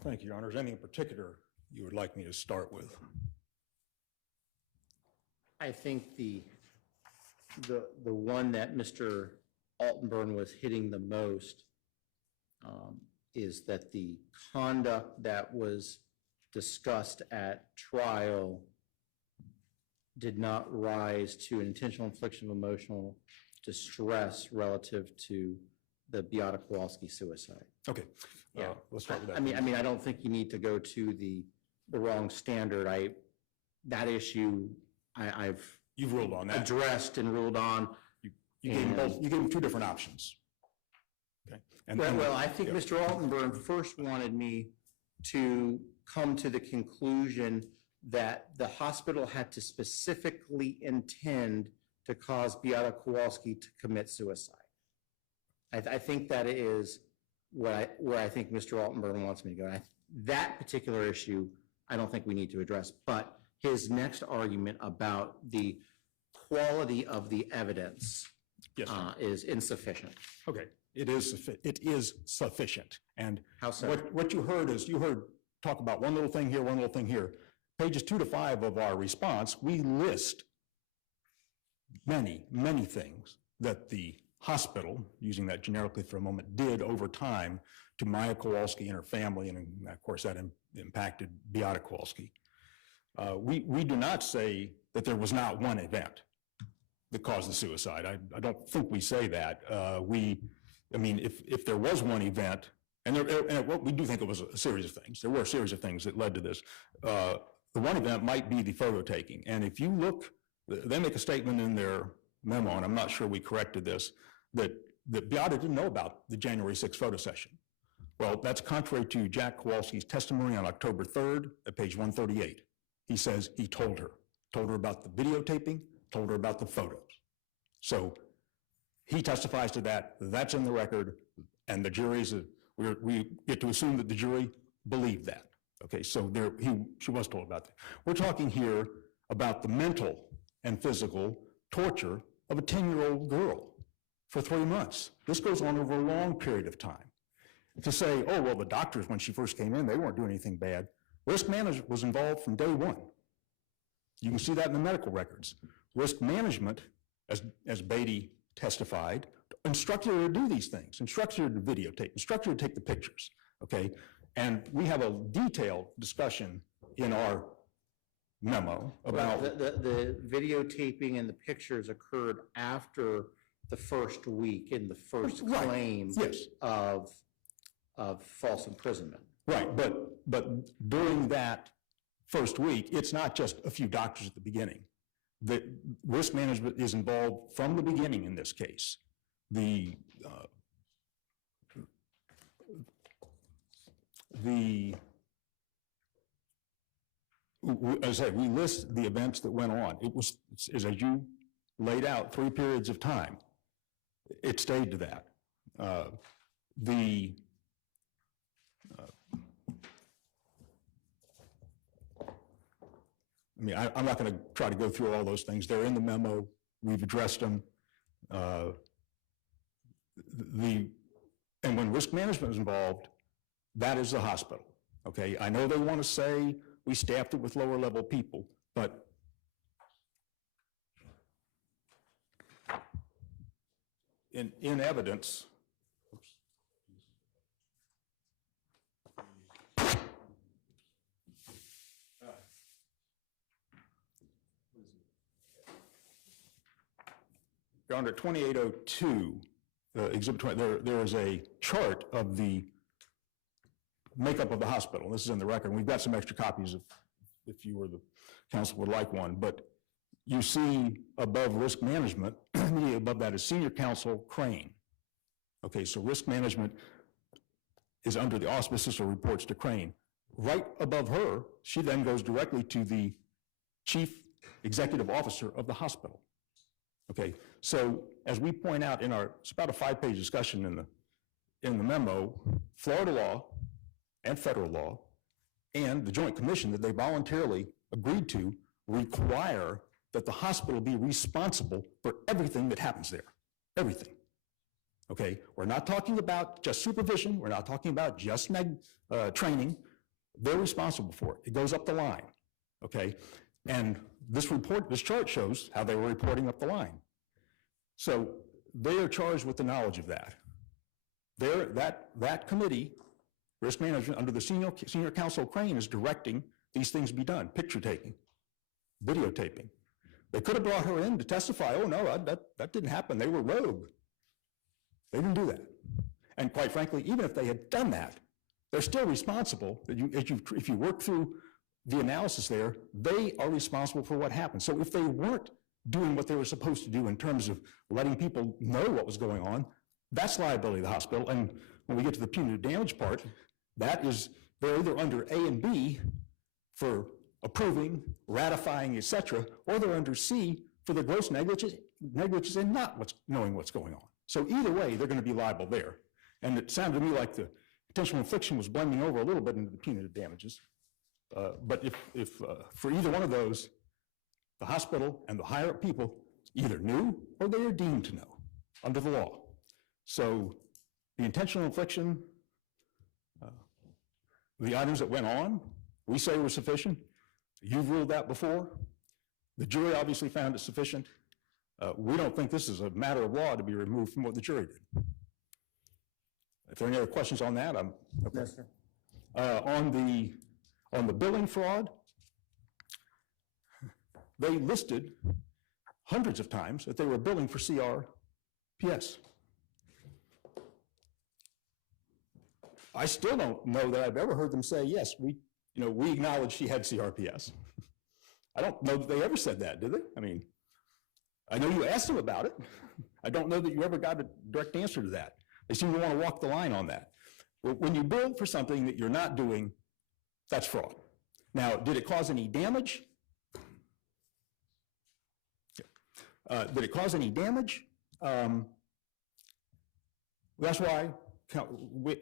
Thank you, Your Honor. Is there anything in particular you would like me to start with? I think the one that Mr. Altenburn was hitting the most is that the conduct that was discussed at trial did not rise to an intentional infliction of emotional distress relative to the Beata Kowalski suicide. Okay. Yeah. Let's start with that. I mean, I don't think you need to go to the wrong standard. That issue, I've You've ruled on that. addressed and ruled on. You gave them both, you gave them two different options. Okay. Well, I think Mr. Altenburn first wanted me to come to the conclusion that the hospital had to specifically intend to cause Beata Kowalski to commit suicide. I think that is where I think Mr. Altenburn wants me to go. That particular issue, I don't think we need to address, but his next argument about the quality of the evidence Yes, sir. is insufficient. Okay, it is sufficient. And How so? what you heard is, you heard talk about one little thing here, one little thing here. Pages 2 to 5 of our response, we list many, many things that the hospital, using that generically for a moment, did over time to Maya Kowalski and her family, and of course that impacted Beata Kowalski. We do not say that there was not one event that caused the suicide. I don't think we say that. I mean, if there was one event, and we do think it was a series of things. There were a series of things that led to this. The one event might be the photo taking. And if you look, they make a statement in their memo, and I'm not sure we corrected this, that Beata didn't know about the January 6th photo session. Well, that's contrary to Jack Kowalski's testimony on October 3rd at page 138. He says he told her about the videotaping, told her about the photos. So he testifies to that. That's in the record, and the jury's, we get to assume that the jury believed that. Okay, so she was told about that. We're talking here about the mental and physical torture of a 10-year-old girl for 3 months. This goes on over a long period of time. To say, oh, well, the doctors, when she first came in, they weren't doing anything bad. Risk management was involved from day one. You can see that in the medical records. Risk management, as Beatty testified, instructed her to do these things, instructed her to videotape, instructed her to take the pictures, okay? And we have a detailed discussion in our memo about... The videotaping and the pictures occurred after the first week in the first Right. claim Yes. of false imprisonment. Right, but during that first week, it's not just a few doctors at the beginning. The risk management is involved from the beginning in this case. As I say, we list the events that went on. It was, as you laid out, 3 periods of time. It stayed to that. I mean, I'm not going to try to go through all those things. They're in the memo. We've addressed them. And when risk management is involved, that is the hospital, okay? I know they want to say we staffed it with lower level people, but in evidence, under 2802, Exhibit 20, there is a chart of the makeup of the hospital. This is in the record. We've got some extra copies if you or the council would like one. But you see above risk management, immediately above that is senior counsel Crane. Okay, so risk management is under the auspices or reports to Crane. Right above her, she then goes directly to the chief executive officer of the hospital. Okay, so as we point out in it's about a 5-page discussion in the memo, Florida law and federal law and the Joint Commission that they voluntarily agreed to require that the hospital be responsible for everything that happens there, everything. Okay, we're not talking about just supervision. We're not talking about just training. They're responsible for it. It goes up the line. Okay, and this chart shows how they were reporting up the line. So they are charged with the knowledge of that. That committee, risk management, under the senior counsel Crane, is directing these things be done. Picture taking, videotaping. They could have brought her in to testify. Oh no, that didn't happen. They were rogue. They didn't do that. And quite frankly, even if they had done that, they're still responsible. If you work through the analysis there, they are responsible for what happened. So if they weren't doing what they were supposed to do in terms of letting people know what was going on, that's liability of the hospital. And when we get to the punitive damage part, that is, they're either under A and B for approving, ratifying, etc., or they're under C for the gross negligence and not knowing what's going on. So either way, they're going to be liable there. And it sounded to me like the intentional infliction was blending over a little bit into the punitive damages. But if for either one of those, the hospital and the higher up people either knew or they are deemed to know under the law. So the intentional infliction, the items that went on, we say were sufficient. You've ruled that before. The jury obviously found it sufficient. We don't think this is a matter of law to be removed from what the jury did. If there are any other questions on that, I'm okay. Yes, sir. On the billing fraud, they listed hundreds of times that they were billing for CRPS. I still don't know that I've ever heard them say, yes, we acknowledge she had CRPS. I don't know that they ever said that, did they? I mean, I know you asked them about it. I don't know that you ever got a direct answer to that. They seem to want to walk the line on that. When you bill for something that you're not doing, that's fraud. Now, did it cause any damage? Did it cause any damage? That's why,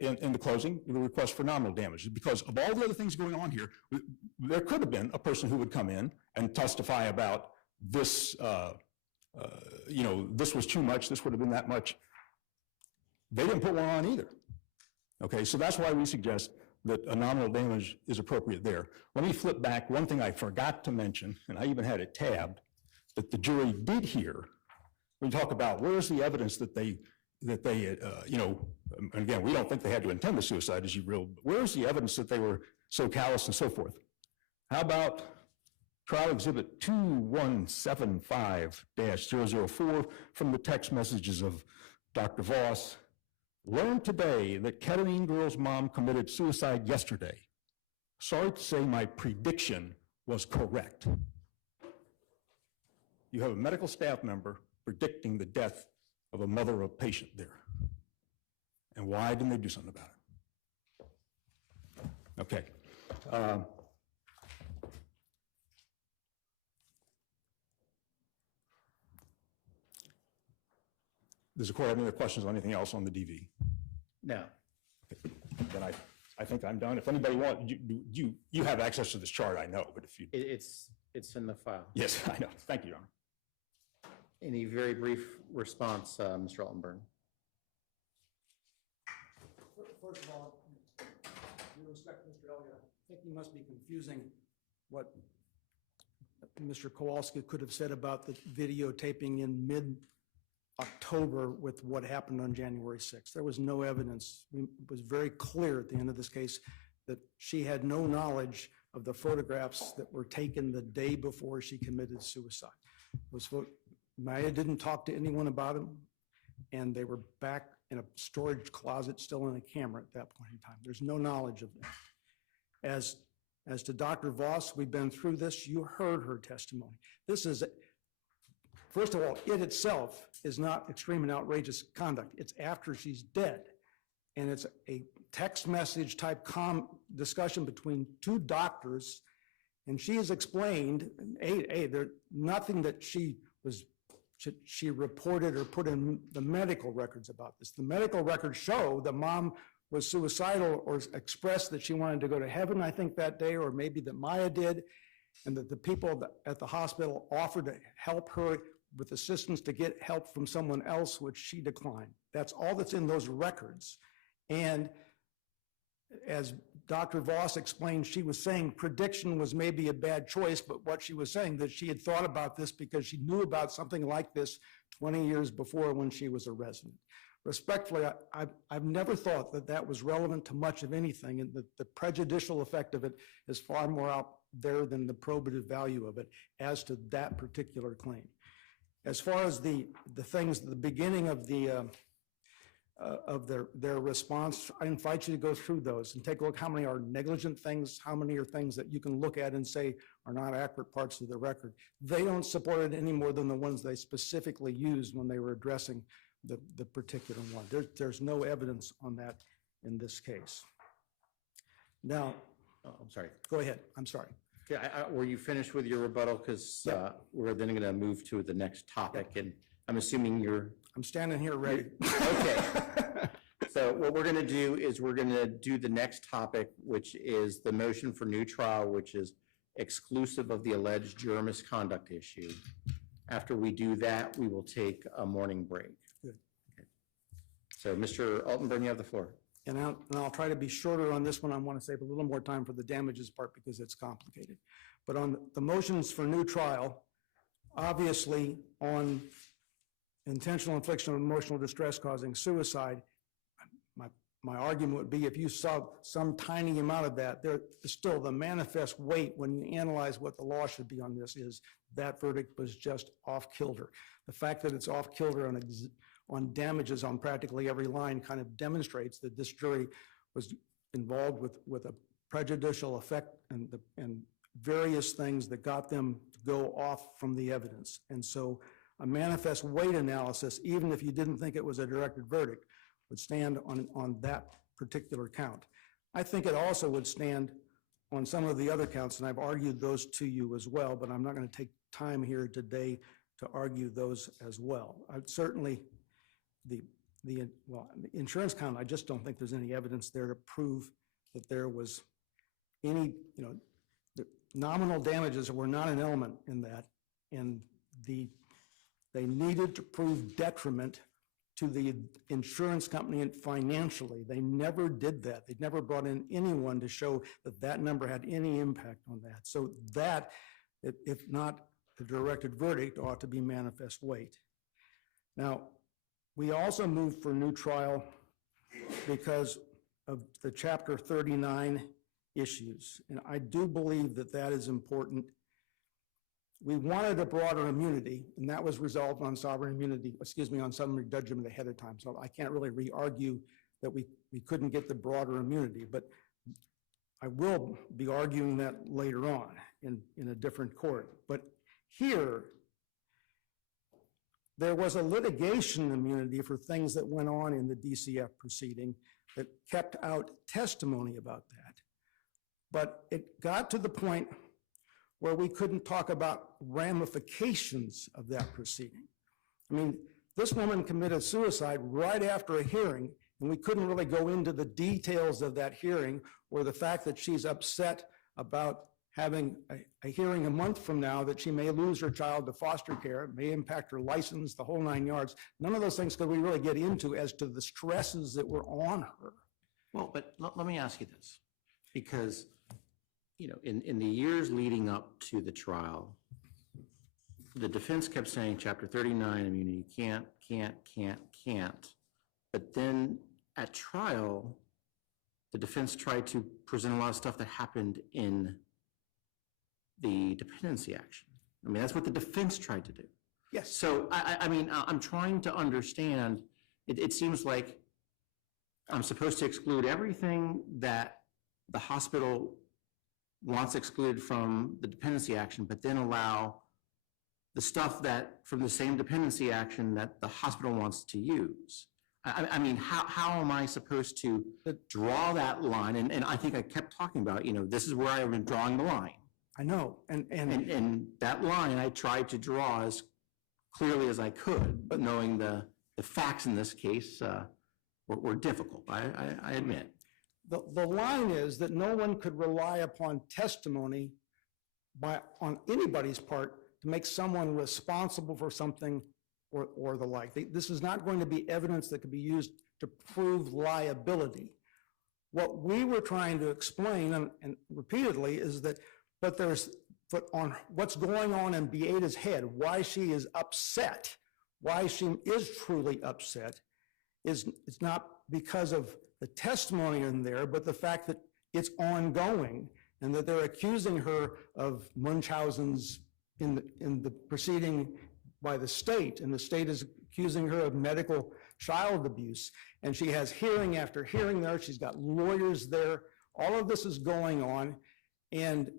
in the closing, the request for nominal damages, because of all the other things going on here, there could have been a person who would come in and testify about this, this was too much, this would have been that much. They didn't put one on either. Okay, so that's why we suggest that a nominal damage is appropriate there. Let me flip back. One thing I forgot to mention, and I even had it tabbed, that the jury did hear. We talk about where's the evidence that they and again, we don't think they had to intend the suicide, as you ruled, but where's the evidence that they were so callous and so forth? How about trial exhibit 2175-004 from the text messages of Dr. Voss? Learned today that Ketamine Girl's mom committed suicide yesterday. Sorry to say my prediction was correct. You have a medical staff member predicting the death of a mother of a patient there. And why didn't they do something about it? Okay. Does the court have any other questions on anything else on the DV? No. Okay. Then I think I'm done. If anybody wants, you have access to this chart, I know, but if you... It's in the file. Yes, I know. Thank you, Your Honor. Any very brief response, Mr. Altenburn? First of all, with respect to Mr. Elliott, I think you must be confusing what Mr. Kowalski could have said about the videotaping in mid-October with what happened on January 6th. There was no evidence. It was very clear at the end of this case that she had no knowledge of the photographs that were taken the day before she committed suicide. Maya didn't talk to anyone about them, and they were back in a storage closet, still in a camera at that point in time. There's no knowledge of that. As to Dr. Voss, we've been through this. You heard her testimony. This is, first of all, it itself is not extreme and outrageous conduct. It's after she's dead. And it's a text message type discussion between two doctors. And she has explained, there's nothing that she reported or put in the medical records about this. The medical records show that mom was suicidal or expressed that she wanted to go to heaven, I think, that day, or maybe that Maya did, and that the people at the hospital offered to help her with assistance to get help from someone else, which she declined. That's all that's in those records. And as Dr. Voss explained, she was saying prediction was maybe a bad choice, but what she was saying that she had thought about this because she knew about something like this 20 years before when she was a resident. Respectfully, I've never thought that that was relevant to much of anything, and the prejudicial effect of it is far more out there than the probative value of it as to that particular claim. As far as the things, the beginning of their response, I invite you to go through those and take a look how many are negligent things, how many are things that you can look at and say are not accurate parts of the record. They don't support it any more than the ones they specifically used when they were addressing the particular one. There's no evidence on that in this case. Now, Oh, I'm sorry. go ahead. I'm sorry. Okay, were you finished with your rebuttal? Because we're then going to move to the next topic, and I'm assuming you're, I'm standing here ready. okay. So what we're going to do is we're going to do the next topic, which is the motion for new trial, which is exclusive of the alleged juror misconduct issue. After we do that, we will take a morning break. Good. Okay. So Mr. Altenburn, you have the floor. And I'll try to be shorter on this one. I want to save a little more time for the damages part because it's complicated. But on the motions for new trial, obviously on intentional infliction of emotional distress causing suicide, my argument would be if you saw some tiny amount of that, there's still the manifest weight when you analyze what the law should be on this is that verdict was just off kilter. The fact that it's off kilter on damages on practically every line kind of demonstrates that this jury was involved with a prejudicial effect and various things that got them to go off from the evidence. And so a manifest weight analysis, even if you didn't think it was a directed verdict, would stand on that particular count. I think it also would stand on some of the other counts, and I've argued those to you as well, but I'm not going to take time here today to argue those as well. Certainly, the insurance count, I just don't think there's any evidence there to prove that there was any, the nominal damages were not an element in that, and they needed to prove detriment to the insurance company financially. They never did that. They never brought in anyone to show that that number had any impact on that. So that, if not the directed verdict, ought to be manifest weight. Now, we also moved for new trial because of the Chapter 39 issues, and I do believe that that is important. We wanted a broader immunity, and that was resolved on sovereign immunity, on summary judgment ahead of time. So I can't really re-argue that we couldn't get the broader immunity, but I will be arguing that later on in a different court. But here, there was a litigation immunity for things that went on in the DCF proceeding that kept out testimony about that. But it got to the point where we couldn't talk about ramifications of that proceeding. I mean, this woman committed suicide right after a hearing, and we couldn't really go into the details of that hearing or the fact that she's upset about having a hearing a month from now that she may lose her child to foster care, it may impact her license, the whole 9 yards. None of those things could we really get into as to the stresses that were on her. Well, but let me ask you this, because in the years leading up to the trial, the defense kept saying Chapter 39 immunity, can't. But then at trial, the defense tried to present a lot of stuff that happened in the dependency action. I mean, that's what the defense tried to do. Yes. So, I mean, I'm trying to understand, it seems like I'm supposed to exclude everything that the hospital wants excluded from the dependency action, but then allow the stuff that from the same dependency action that the hospital wants to use. I mean, how am I supposed to draw that line? And I think I kept talking about, this is where I've been drawing the line. I know, And that line I tried to draw as clearly as I could, but knowing the facts in this case were difficult, I admit. the line is that no one could rely upon testimony on anybody's part make someone responsible for something or the like. This is not going to be evidence that could be used to prove liability. What we were trying to explain, and repeatedly, is that, but on what's going on in Beata's head, why she is upset, why she is truly upset, it's not because of the testimony in there, but the fact that it's ongoing and that they're accusing her of Munchausen's in the proceeding by the state, and the state is accusing her of medical child abuse, and she has hearing after hearing there. She's got lawyers there. All of this is going on, and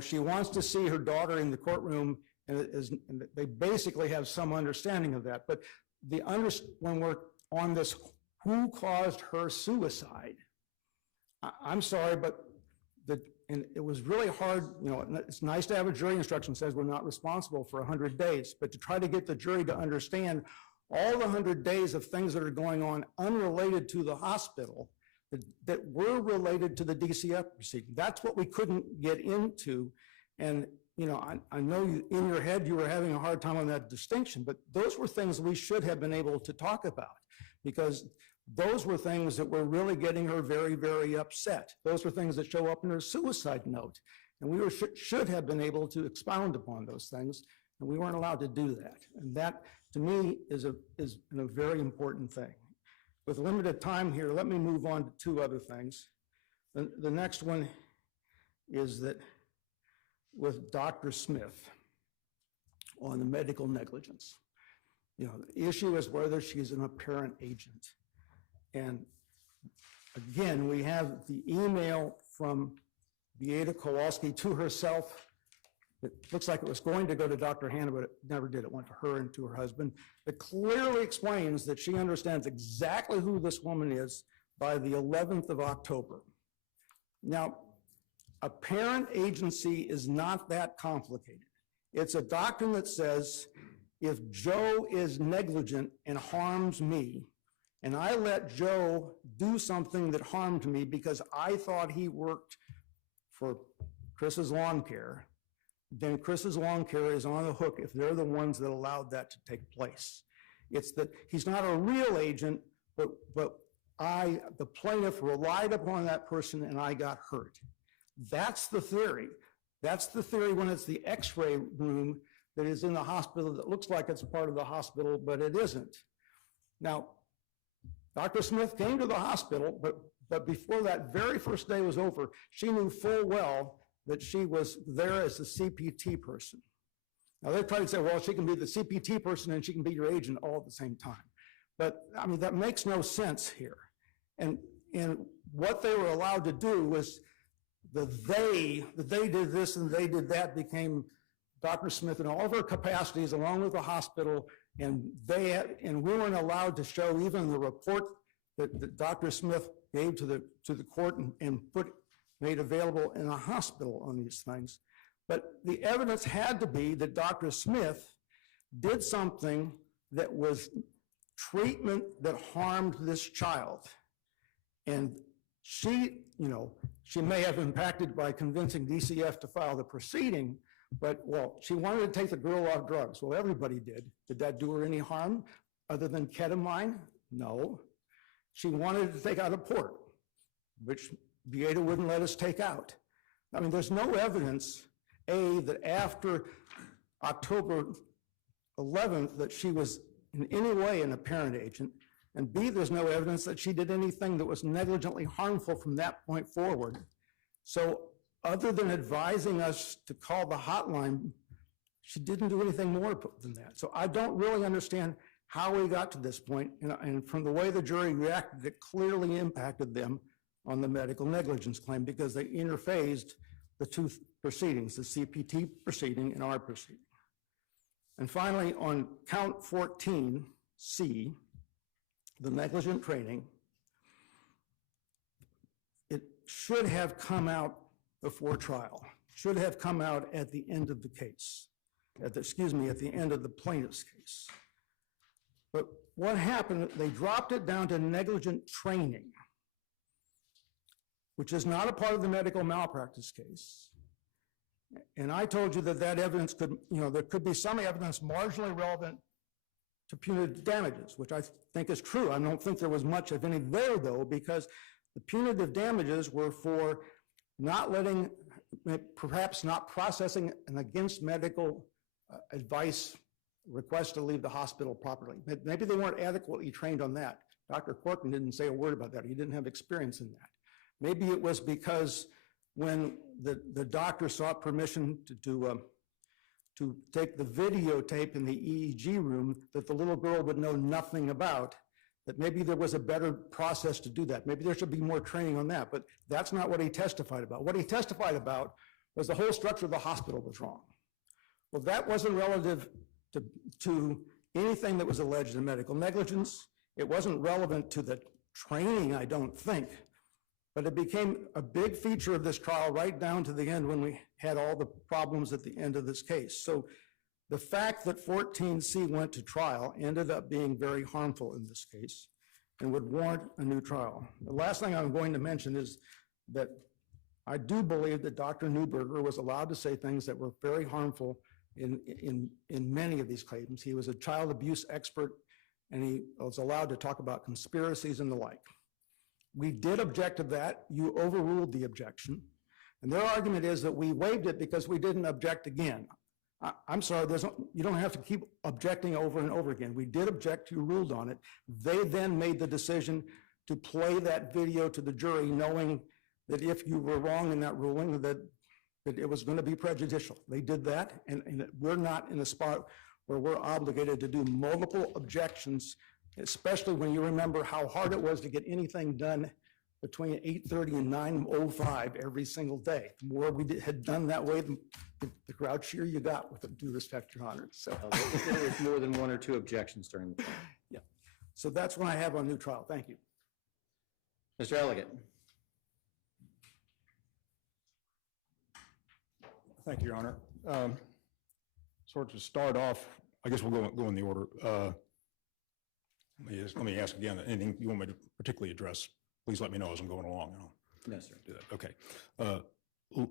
she wants to see her daughter in the courtroom, and they basically have some understanding of that. But when we're on this, who caused her suicide? I'm sorry, but and it was really hard. It's nice to have a jury instruction that says we're not responsible for 100 days, but to try to get the jury to understand all the 100 days of things that are going on unrelated to the hospital that were related to the DCF proceeding. That's what we couldn't get into. And, I know in your head you were having a hard time on that distinction, but those were things we should have been able to talk about, because those were things that were really getting her very, very upset. Those were things that show up in her suicide note. And we should have been able to expound upon those things, and we weren't allowed to do that. And that, to me, is a very important thing. With limited time here, let me move on to two other things. The next one is that with Dr. Smith on the medical negligence, the issue is whether she's an apparent agent. And again, we have the email from Beata Kowalski to herself. It looks like it was going to go to Dr. Hanna, but it never did. It went to her and to her husband. It clearly explains that she understands exactly who this woman is by the 11th of October. Now, apparent agency is not that complicated. It's a doctrine that says, if Joe is negligent and harms me, and I let Joe do something that harmed me because I thought he worked for Chris's Lawn Care, then Chris's Lawn Care is on the hook if they're the ones that allowed that to take place. It's that he's not a real agent, but the plaintiff relied upon that person and I got hurt. That's the theory. That's the theory when it's the x-ray room that is in the hospital that looks like it's part of the hospital, but it isn't. Now, Dr. Smith came to the hospital, but before that very first day was over, she knew full well that she was there as the CPT person. Now, they try to say, well, she can be the CPT person and she can be your agent all at the same time. But, I mean, that makes no sense here. And what they were allowed to do was they did this and they did that became Dr. Smith in all of her capacities along with the hospital, and we weren't allowed to show even the report that Dr. Smith gave to the court and made available in the hospital on these things. But the evidence had to be that Dr. Smith did something that was treatment that harmed this child. And she may have impacted by convincing DCF to file the proceeding, but, well, she wanted to take the girl off drugs. Well, everybody did. Did that do her any harm other than ketamine? No. She wanted to take out a port, which Beata wouldn't let us take out. I mean, there's no evidence, A, that after October 11th that she was in any way an apparent agent, and B, there's no evidence that she did anything that was negligently harmful from that point forward. So other than advising us to call the hotline, she didn't do anything more than that. So I don't really understand how we got to this point, and from the way the jury reacted, it clearly impacted them on the medical negligence claim because they interphased the two proceedings, the CPT proceeding and our proceeding. And finally, on count 14C, the negligent training, it should have come out before trial, should have come out at the end of the case, at the end of the plaintiff's case. But what happened, they dropped it down to negligent training, which is not a part of the medical malpractice case. And I told you that that evidence could, there could be some evidence marginally relevant to punitive damages, which I think is true. I don't think there was much of any there, though, because the punitive damages were for not letting, perhaps not processing an against medical advice request to leave the hospital properly. Maybe they weren't adequately trained on that. Dr. Corcoran didn't say a word about that. He didn't have experience in that. Maybe it was because when the doctor sought permission to take the videotape in the EEG room that the little girl would know nothing about, that maybe there was a better process to do that. Maybe there should be more training on that, but that's not what he testified about. What he testified about was the whole structure of the hospital was wrong. Well, that wasn't relative to anything that was alleged in medical negligence. It wasn't relevant to the training, I don't think, but it became a big feature of this trial right down to the end when we had all the problems at the end of this case. So the fact that 14C went to trial ended up being very harmful in this case and would warrant a new trial. The last thing I'm going to mention is that I do believe that Dr. Neuberger was allowed to say things that were very harmful in many of these claims. He was a child abuse expert, and he was allowed to talk about conspiracies and the like. We did object to that. You overruled the objection. And their argument is that we waived it because we didn't object again. I'm sorry, you don't have to keep objecting over and over again. We did object, you ruled on it. They then made the decision to play that video to the jury, knowing that if you were wrong in that ruling, that it was going to be prejudicial. They did that, and we're not in a spot where we're obligated to do multiple objections, especially when you remember how hard it was to get anything done between 8:30 and 9:05 every single day. The more we had done that way, the crowd cheer you got, with due respect, Your Honor. So There was more than one or two objections during the trial. yeah, so that's what I have on new trial. Thank you. Mr. Elegant. Thank you, Your Honor. Sort of to start off, I guess we'll go in the order. Let me ask again, anything you want me to particularly address, please let me know as I'm going along. And I'll No, sir. do that. Okay.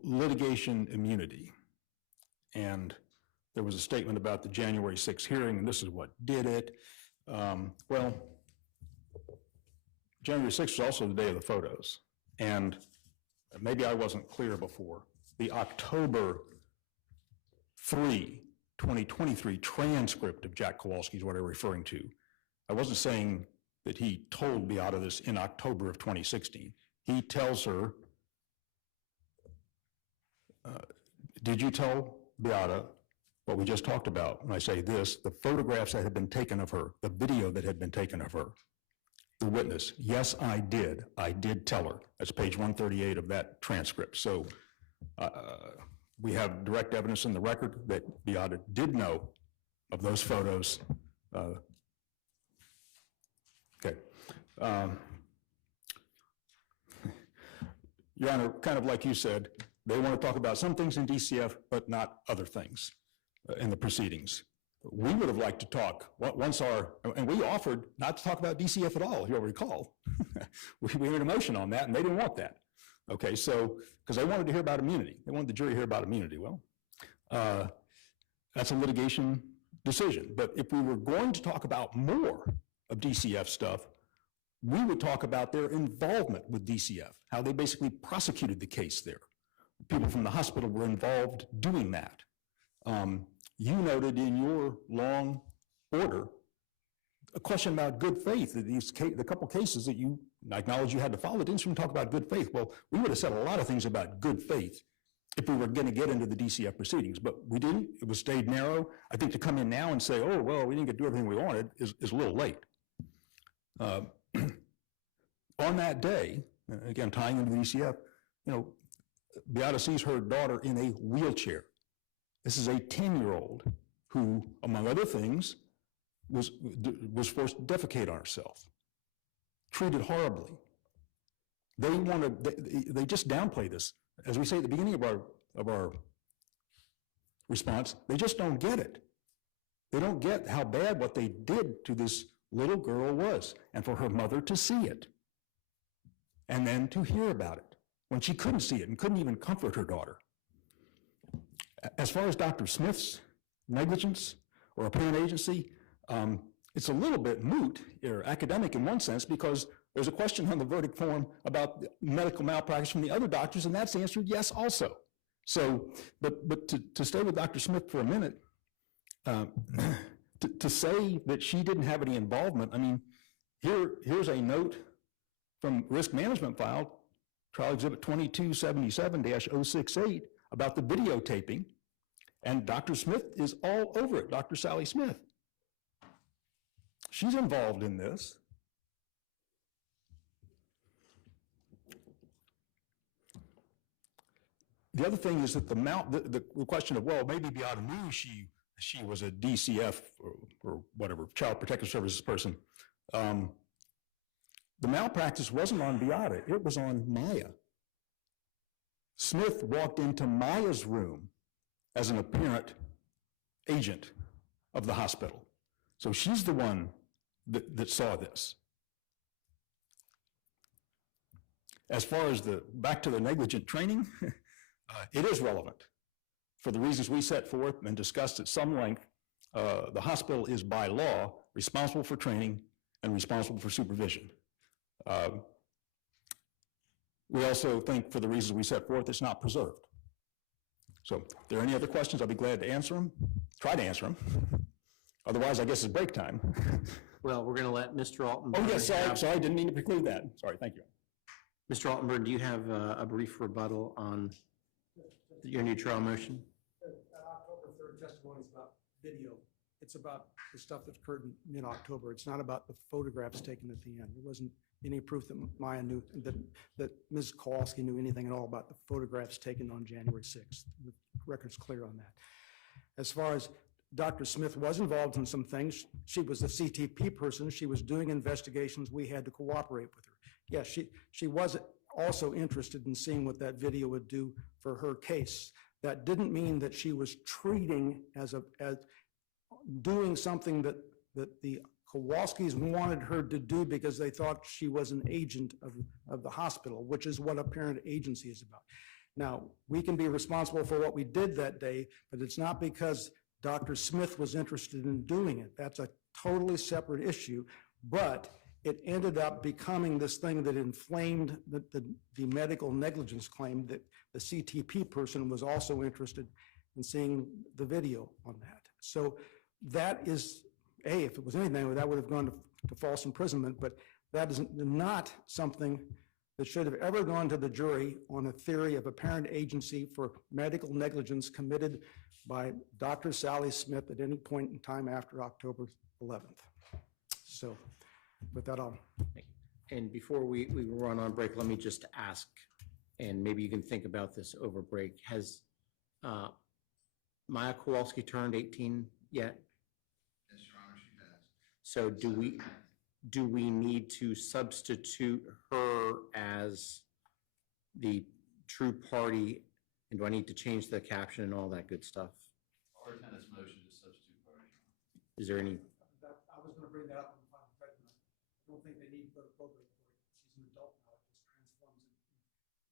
Litigation immunity. And there was a statement about the January 6th hearing, and this is what did it. Well, January 6th was also the day of the photos. And maybe I wasn't clear before. The October 3, 2023 transcript of Jack Kowalski is what I'm referring to. I wasn't saying that he told Beata this in October of 2016. He tells her, did you tell Beata what we just talked about? When I say this, the photographs that had been taken of her, the video that had been taken of her. The witness, yes, I did. I did tell her. That's page 138 of that transcript. So we have direct evidence in the record that Beata did know of those photos. Okay. Your Honor, kind of like you said, they want to talk about some things in DCF, but not other things in the proceedings. We would have liked to talk once and we offered not to talk about DCF at all, if you'll recall. We made a motion on that, and they didn't want that. Okay, so, because they wanted to hear about immunity. They wanted the jury to hear about immunity. Well, that's a litigation decision. But if we were going to talk about more of DCF stuff, we would talk about their involvement with DCF, how they basically prosecuted the case there. People from the hospital were involved doing that. You noted in your long order a question about good faith. The couple cases that you acknowledged you had to follow didn't even talk about good faith. Well, we would have said a lot of things about good faith if we were going to get into the DCF proceedings, but we didn't. It was stayed narrow. I think to come in now and say, oh, well, we didn't get to do everything we wanted is a little late. On that day, again, tying into the DCF, Beata sees her daughter in a wheelchair. This is a 10-year-old who, among other things, was forced to defecate on herself, treated horribly. They just downplay this. As we say at the beginning of our response, they just don't get it. They don't get how bad what they did to this little girl was, and for her mother to see it, and then to hear about it when she couldn't see it and couldn't even comfort her daughter. As far as Dr. Smith's negligence or apparent agency, it's a little bit moot or academic in one sense because there's a question on the verdict form about medical malpractice from the other doctors, and that's answered yes also. So, but to stay with Dr. Smith for a minute, to say that she didn't have any involvement, I mean, here's a note from risk management file, trial exhibit 2277-068 about the videotaping, and Dr. Smith is all over it, Dr. Sally Smith. She's involved in this. The other thing is that the question of, well, maybe Beata knew she was a DCF or whatever, Child Protective Services person. The malpractice wasn't on Beata, it was on Maya. Smith walked into Maya's room as an apparent agent of the hospital. So she's the one that saw this. As far as back to the negligent training, it is relevant. For the reasons we set forth and discussed at some length, the hospital is by law responsible for training and responsible for supervision. We also think, for the reasons we set forth, it's not preserved. So if there are any other questions, I'll be glad to answer them, try to answer them. Otherwise, I guess it's break time. Well, we're going to let Mr. Altenberg. Oh, yes, sorry, didn't mean to preclude that. Sorry, thank you. Mr. Altenberg, do you have a brief rebuttal on your new trial motion? October 3rd testimony is about video. It's about the stuff that occurred in mid-October. It's not about the photographs taken at the end. There wasn't any proof that Maya knew, that Ms. Kowalski knew anything at all about the photographs taken on January 6th. The record's clear on that. As far as Dr. Smith was involved in some things, she was the CTP person. She was doing investigations. We had to cooperate with her. Yes, she was also interested in seeing what that video would do for her case. That didn't mean that she was treating as doing something that the Kowalskis wanted her to do because they thought she was an agent of the hospital, which is what apparent agency is about. Now, we can be responsible for what we did that day, but it's not because Dr. Smith was interested in doing it. That's a totally separate issue, but it ended up becoming this thing that inflamed the medical negligence claim that the CTP person was also interested in seeing the video on that. So that is, if it was anything, that would have gone to false imprisonment, but that is not something that should have ever gone to the jury on a theory of apparent agency for medical negligence committed by Dr. Sally Smith at any point in time after October 11th. So with that, I'll... And before we run on break, let me just ask, and maybe you can think about this over break. Has Maya Kowalski turned 18 yet? Yes, Your Honor, she has. So do we need to substitute her as the true party? And do I need to change the caption and all that good stuff? Our tenant's motion to substitute party. Is there any? I was going to bring that up in the final judgment. I don't think they need to go to probate court. She's an adult now. It just transforms it.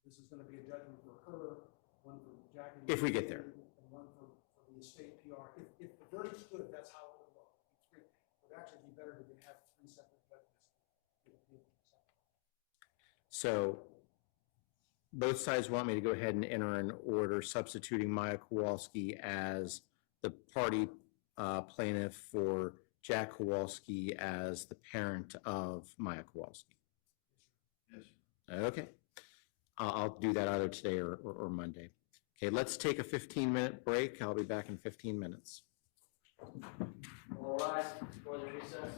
This is going to be a judgment for her, one for Jackie. If we get there. And one for the estate PR. If the verdict's good, that's how it would look. It would actually be better to have three separate judgments. So both sides want me to go ahead and enter an order substituting Maya Kowalski as the party plaintiff for Jack Kowalski as the parent of Maya Kowalski. Yes. Okay. I'll do that either today or Monday. Okay, let's take a 15-minute break. I'll be back in 15 minutes. All rise for the recess.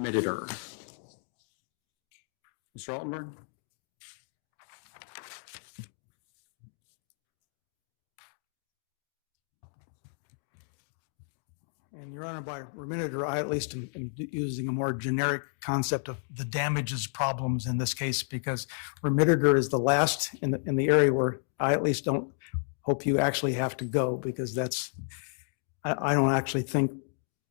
remittitur. Mr. Altenberg? And Your Honor, by remittitur, I at least am using a more generic concept of the damages problems in this case, because remittitur is the last in the area where I at least don't hope you actually have to go, because I don't actually think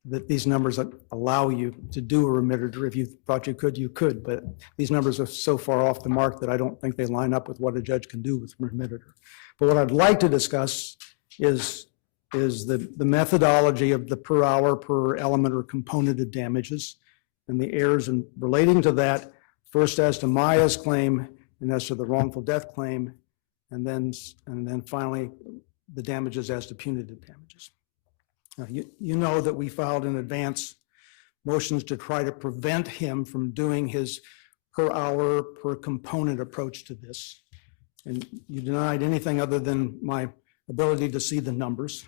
that these numbers allow you to do a remittitur. If you thought you could, but these numbers are so far off the mark that I don't think they line up with what a judge can do with remittitur. But what I'd like to discuss is the methodology of the per hour, per element, or component of damages, and the errors in relating to that, first as to Maya's claim and as to the wrongful death claim, and then finally the damages as to punitive damages. Now, you know that we filed in advance motions to try to prevent him from doing his per hour, per component approach to this. And you denied anything other than my ability to see the numbers.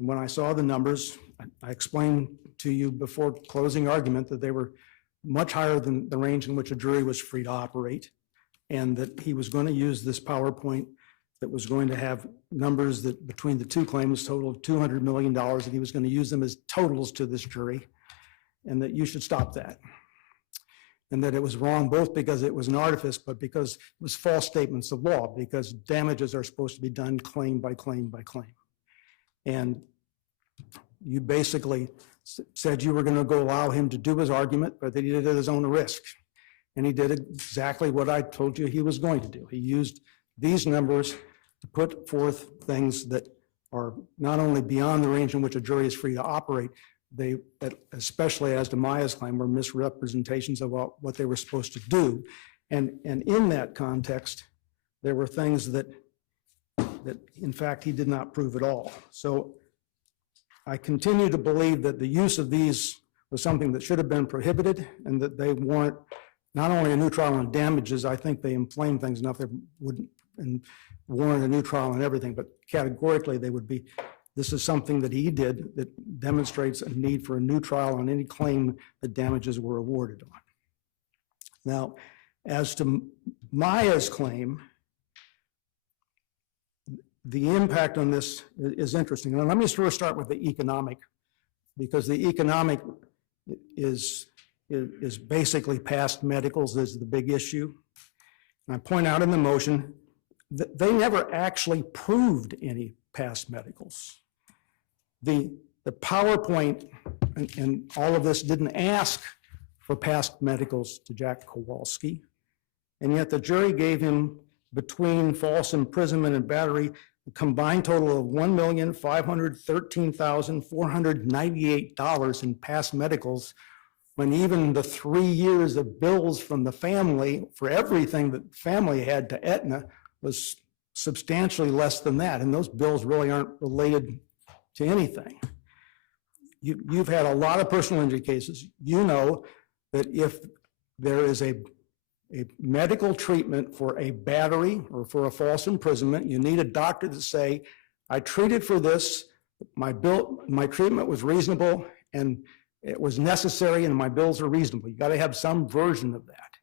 And when I saw the numbers, I explained to you before closing argument that they were much higher than the range in which a jury was free to operate, and that he was going to use this PowerPoint that was going to have numbers that between the two claims totaled $200 million, and he was going to use them as totals to this jury, and that you should stop that. And that it was wrong both because it was an artifice, but because it was false statements of law, because damages are supposed to be done claim by claim by claim. And you basically said you were going to go allow him to do his argument, but that he did it at his own risk. And he did exactly what I told you he was going to do. He used these numbers to put forth things that are not only beyond the range in which a jury is free to operate, they, especially as to Maya's claim, were misrepresentations of what they were supposed to do. And in that context, there were things that in fact he did not prove at all. So I continue to believe that the use of these was something that should have been prohibited, and that they warrant not only a new trial on damages, I think they inflame things enough that would warrant a new trial on everything, but categorically they would be, this is something that he did that demonstrates a need for a new trial on any claim that damages were awarded on. Now, as to Maya's claim, the impact on this is interesting. Now, let me first start with the economic, because the economic is basically past medicals is the big issue. And I point out in the motion that they never actually proved any past medicals. The PowerPoint and all of this didn't ask for past medicals to Jack Kowalski, and yet the jury gave him, between false imprisonment and battery, a combined total of $1,513,498 in past medicals, when even the 3 years of bills from the family for everything that the family had to Aetna was substantially less than that, and those bills really aren't related to anything. You've had a lot of personal injury cases. You know that if there is a medical treatment for a battery or for a false imprisonment, you need a doctor to say, I treated for this, my treatment was reasonable, and it was necessary, and my bills are reasonable. You got to have some version of that.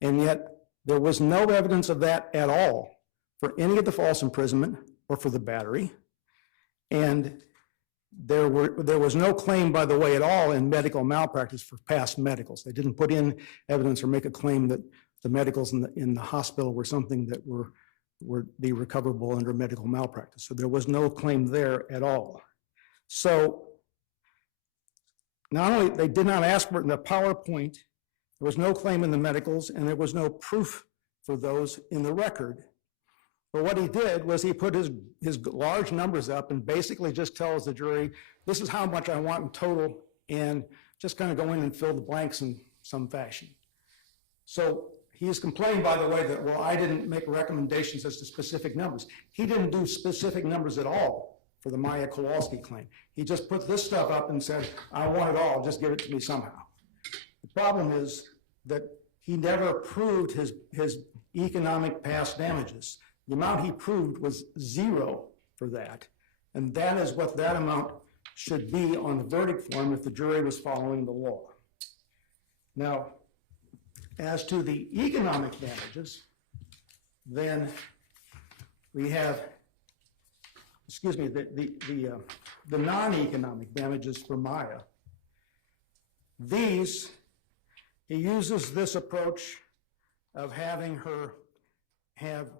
And yet there was no evidence of that at all for any of the false imprisonment or for the battery. And there was no claim, by the way, at all in medical malpractice for past medicals. They didn't put in evidence or make a claim that the medicals in the hospital were something that were be recoverable under medical malpractice. So there was no claim there at all. So not only they did not ask for it in the PowerPoint, there was no claim in the medicals, and there was no proof for those in the record. But what he did was he put his large numbers up and basically just tells the jury, this is how much I want in total, and just kind of go in and fill the blanks in some fashion. So he's complained, by the way, that, well, I didn't make recommendations as to specific numbers. He didn't do specific numbers at all for the Maya Kowalski claim. He just put this stuff up and said, I want it all, just give it to me somehow. The problem is that he never proved his economic past damages. The amount he proved was zero for that. And that is what that amount should be on the verdict form if the jury was following the law. Now, as to the economic damages, then we have, excuse me, the non-economic damages for Maya. These, he uses this approach of having her have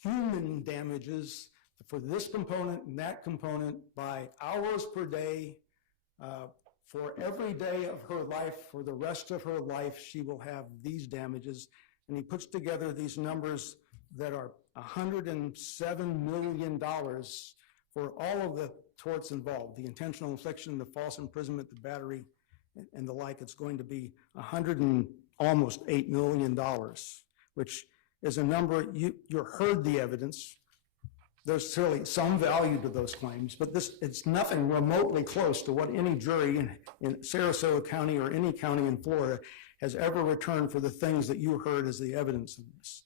human damages for this component and that component by hours per day. For every day of her life, for the rest of her life, she will have these damages. And he puts together these numbers that are $107 million for all of the torts involved, the intentional infliction, the false imprisonment, the battery, and the like. It's going to be almost $8 million, which is a number, you heard the evidence. There's certainly some value to those claims, but it's nothing remotely close to what any jury in Sarasota County or any county in Florida has ever returned for the things that you heard as the evidence of this.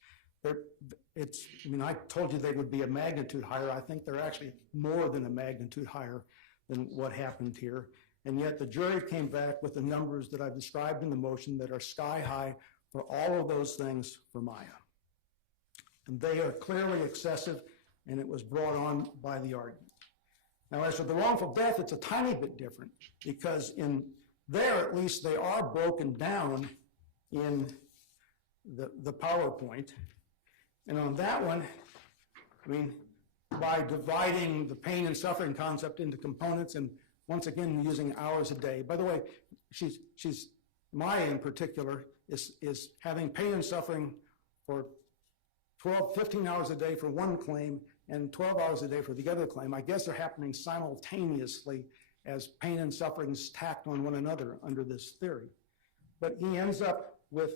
I told you they would be a magnitude higher. I think they're actually more than a magnitude higher than what happened here. And yet the jury came back with the numbers that I've described in the motion that are sky high for all of those things for Maya. And they are clearly excessive, and it was brought on by the argument. Now, as for the wrongful death, it's a tiny bit different, because in there, at least, they are broken down in the PowerPoint. And on that one, by dividing the pain and suffering concept into components, and once again, using hours a day. By the way, Maya in particular is having pain and suffering for 15 hours a day for one claim and 12 hours a day for the other claim. I guess they're happening simultaneously as pain and suffering is tacked on one another under this theory. But he ends up with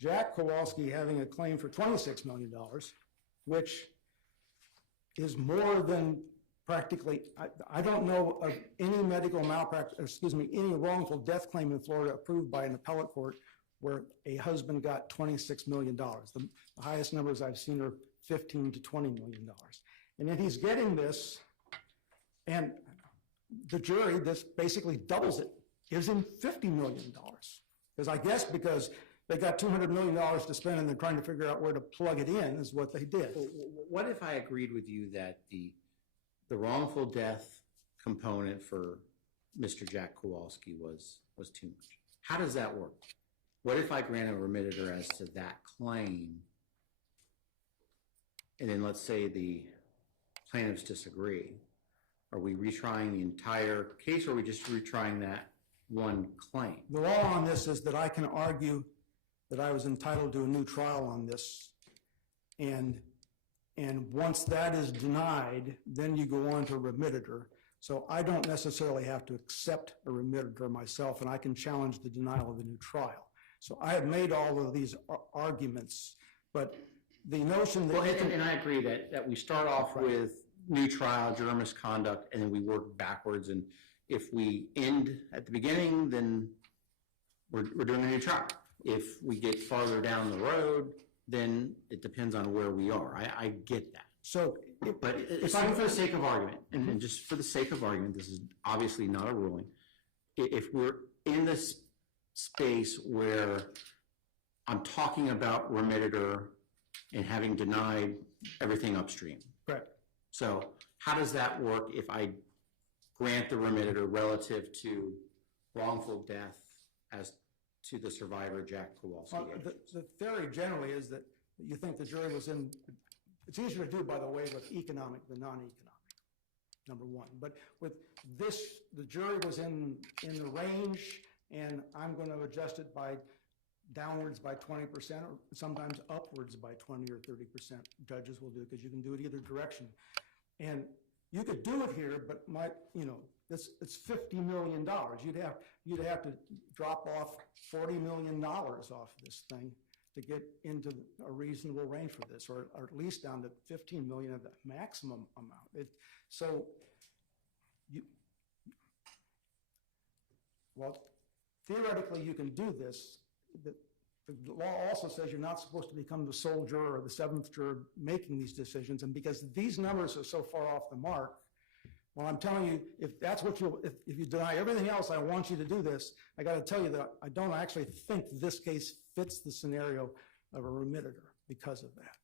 Jack Kowalski having a claim for $26 million, which is more than practically, I don't know of any medical malpractice, any wrongful death claim in Florida approved by an appellate court where a husband got $26 million. The highest numbers I've seen are $15 to $20 million. And yet he's getting this, and the jury, this basically doubles it, gives him $50 million. Because they got $200 million to spend and they're trying to figure out where to plug it in is what they did. What if I agreed with you that the wrongful death component for Mr. Jack Kowalski was too much? How does that work? What if I grant a remittitur as to that claim, and then let's say the plaintiffs disagree? Are we retrying the entire case, or are we just retrying that one claim? The law on this is that I can argue that I was entitled to a new trial on this, and once that is denied, then you go on to remittitur. So I don't necessarily have to accept a remittitur myself, and I can challenge the denial of a new trial. So I have made all of these arguments, but the notion that... Well, and I agree that we start off with new trial, juror misconduct, and then we work backwards. And if we end at the beginning, then we're doing a new trial. If we get farther down the road, then it depends on where we are. I get that. So, But it's for the sake of argument, and just for the sake of argument, this is obviously not a ruling. If we're in this space where I'm talking about remittitur and having denied everything upstream. correct. So how does that work if I grant the remittitur relative to wrongful death as to the survivor, Jack Kowalski? Well, the theory generally is that you think the jury was in, it's easier to do, by the way, with economic than non-economic, number one. But with this, the jury was in the range, and I'm going to adjust it by downwards by 20% or sometimes upwards by 20 or 30%. Judges will do it because you can do it either direction. And you could do it here, but it's $50 million. You'd have to drop off $40 million off this thing to get into a reasonable range for this, or at least down to $15 million of the maximum amount. Theoretically, you can do this. The law also says you're not supposed to become the sole juror or the seventh juror making these decisions, and because these numbers are so far off the mark, Well, I'm telling you, if that's what if you deny everything else, I want you to do this. I got to tell you that I don't actually think this case fits the scenario of a remittitur because of that.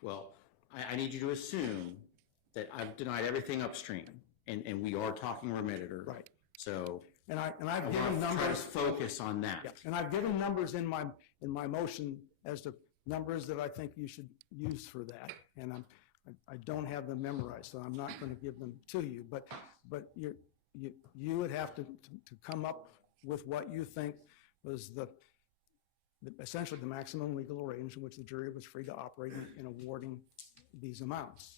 Well, I need you to assume that I've denied everything upstream, and we are talking remittitur. Right. So And I've I given want to try to numbers. focus on that. Yeah, and I've given numbers in my motion as to numbers that I think you should use for that. And I don't have them memorized, so I'm not going to give them to you. But you would have to come up with what you think was essentially the maximum legal range in which the jury was free to operate in awarding these amounts.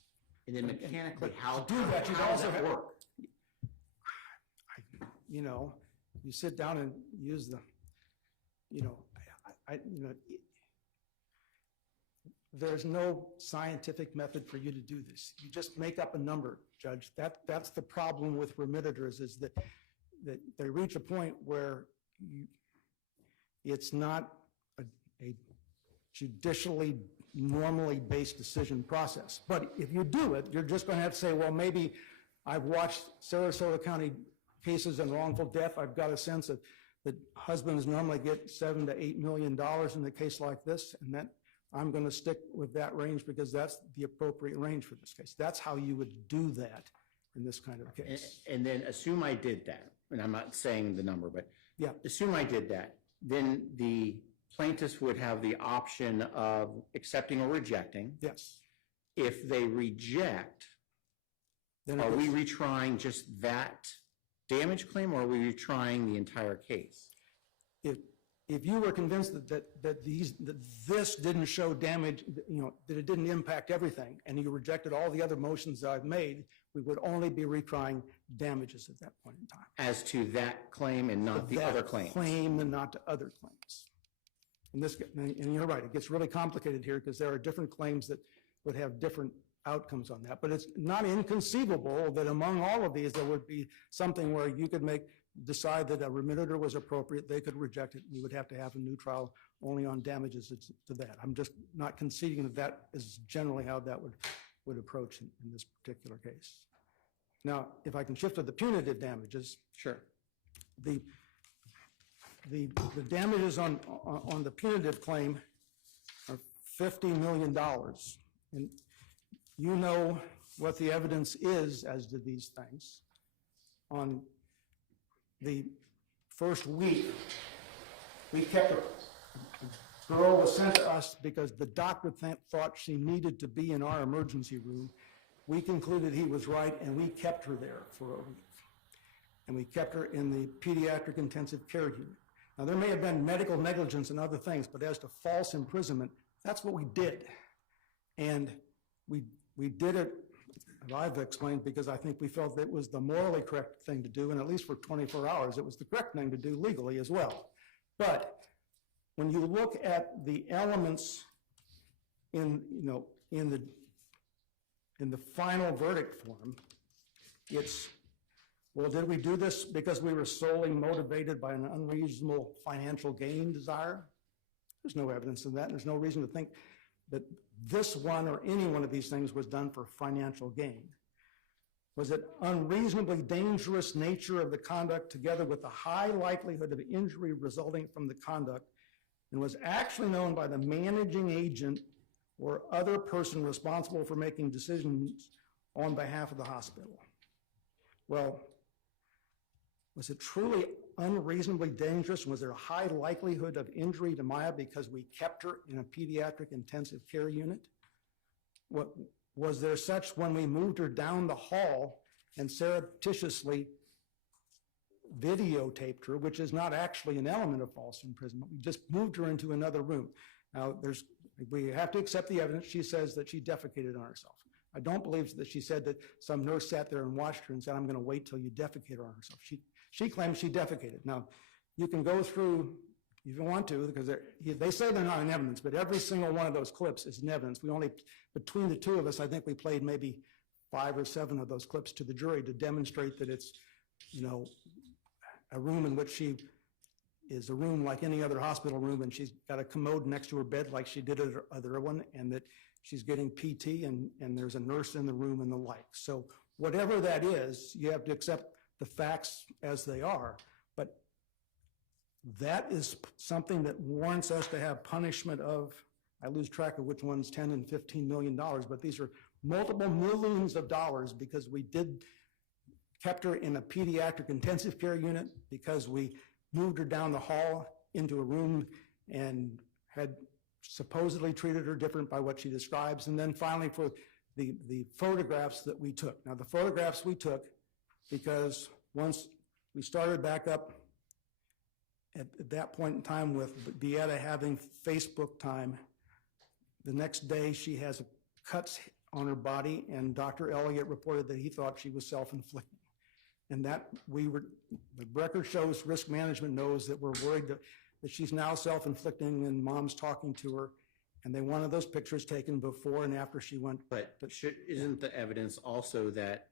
And then mechanically, But how to do that, you does also that have- work? You know, you sit down and use the, there's no scientific method for you to do this. You just make up a number, Judge. That's the problem with remittitors, is that they reach a point where it's not a judicially normally based decision process. But if you do it, you're just going to have to say, well, maybe I've watched Sarasota County cases in wrongful death. I've got a sense that husbands normally get $7 to $8 million in a case like this, and that I'm going to stick with that range because that's the appropriate range for this case. That's how you would do that in this kind of case. And then assume I did that, and I'm not saying the number, but Yeah. assume I did that, then the plaintiffs would have the option of accepting or rejecting. Yes. If they reject, Then it are we goes- retrying just that damage claim, or are we retrying the entire case? If you were convinced that this didn't show damage, that it didn't impact everything, and you rejected all the other motions that I've made, we would only be retrying damages at that point in time. As to that claim and not the That other claims? claim and not to other claims. And you're right, it gets really complicated here because there are different claims that would have different outcomes on that. But it's not inconceivable that among all of these, there would be something where you could decide that a remittitur was appropriate, they could reject it, and you would have to have a new trial only on damages to that. I'm just not conceding that is generally how that would approach in this particular case. Now, if I can shift to the punitive damages. Sure. The damages on the punitive claim are $50 million. And you know what the evidence is as to these things. On the first week, we kept a girl was sent to us because the doctor thought she needed to be in our emergency room. We concluded he was right, and we kept her there for a week. And we kept her in the pediatric intensive care unit. Now, there may have been medical negligence and other things, but as to false imprisonment, that's what we did. And we did it, as I've explained, because I think we felt that it was the morally correct thing to do, and at least for 24 hours, it was the correct thing to do legally as well. But when you look at the elements in the final verdict form, it's, well, did we do this because we were solely motivated by an unreasonable financial gain desire? There's no evidence of that. There's no reason to think that this one or any one of these things was done for financial gain. Was it unreasonably dangerous nature of the conduct together with the high likelihood of injury resulting from the conduct, and was actually known by the managing agent or other person responsible for making decisions on behalf of the hospital? Well, was it truly unreasonably dangerous? Was there a high likelihood of injury to Maya because we kept her in a pediatric intensive care unit? Was there such when we moved her down the hall and surreptitiously videotaped her, which is not actually an element of false imprisonment. We just moved her into another room. Now, we have to accept the evidence. She says that she defecated on herself. I don't believe that she said that some nurse sat there and watched her and said, I'm going to wait till you defecate on herself. She claims she defecated. Now, you can go through, if you want to, because they say they're not in evidence, but every single one of those clips is in evidence. We only, between the two of us, I think we played maybe 5 or 7 of those clips to the jury to demonstrate that it's, a room in which she is a room like any other hospital room, and she's got a commode next to her bed like she did at her other one, and that she's getting PT, and there's a nurse in the room and the like. So whatever that is, you have to accept the facts as they are. But that is something that warrants us to have punishment of, I lose track of which one's 10 and $15 million, but these are multiple millions of dollars because we kept her in a pediatric intensive care unit, because we moved her down the hall into a room and had supposedly treated her different by what she describes. And then finally for the photographs that we took. Now the photographs we took, because once we started back up at that point in time with Beata having Facebook time, the next day she has cuts on her body, and Dr. Elliott reported that he thought she was self-inflicting. And that the record shows, risk management knows that we're worried that she's now self-inflicting, and mom's talking to her, and they wanted those pictures taken before and after she went. But isn't the evidence also that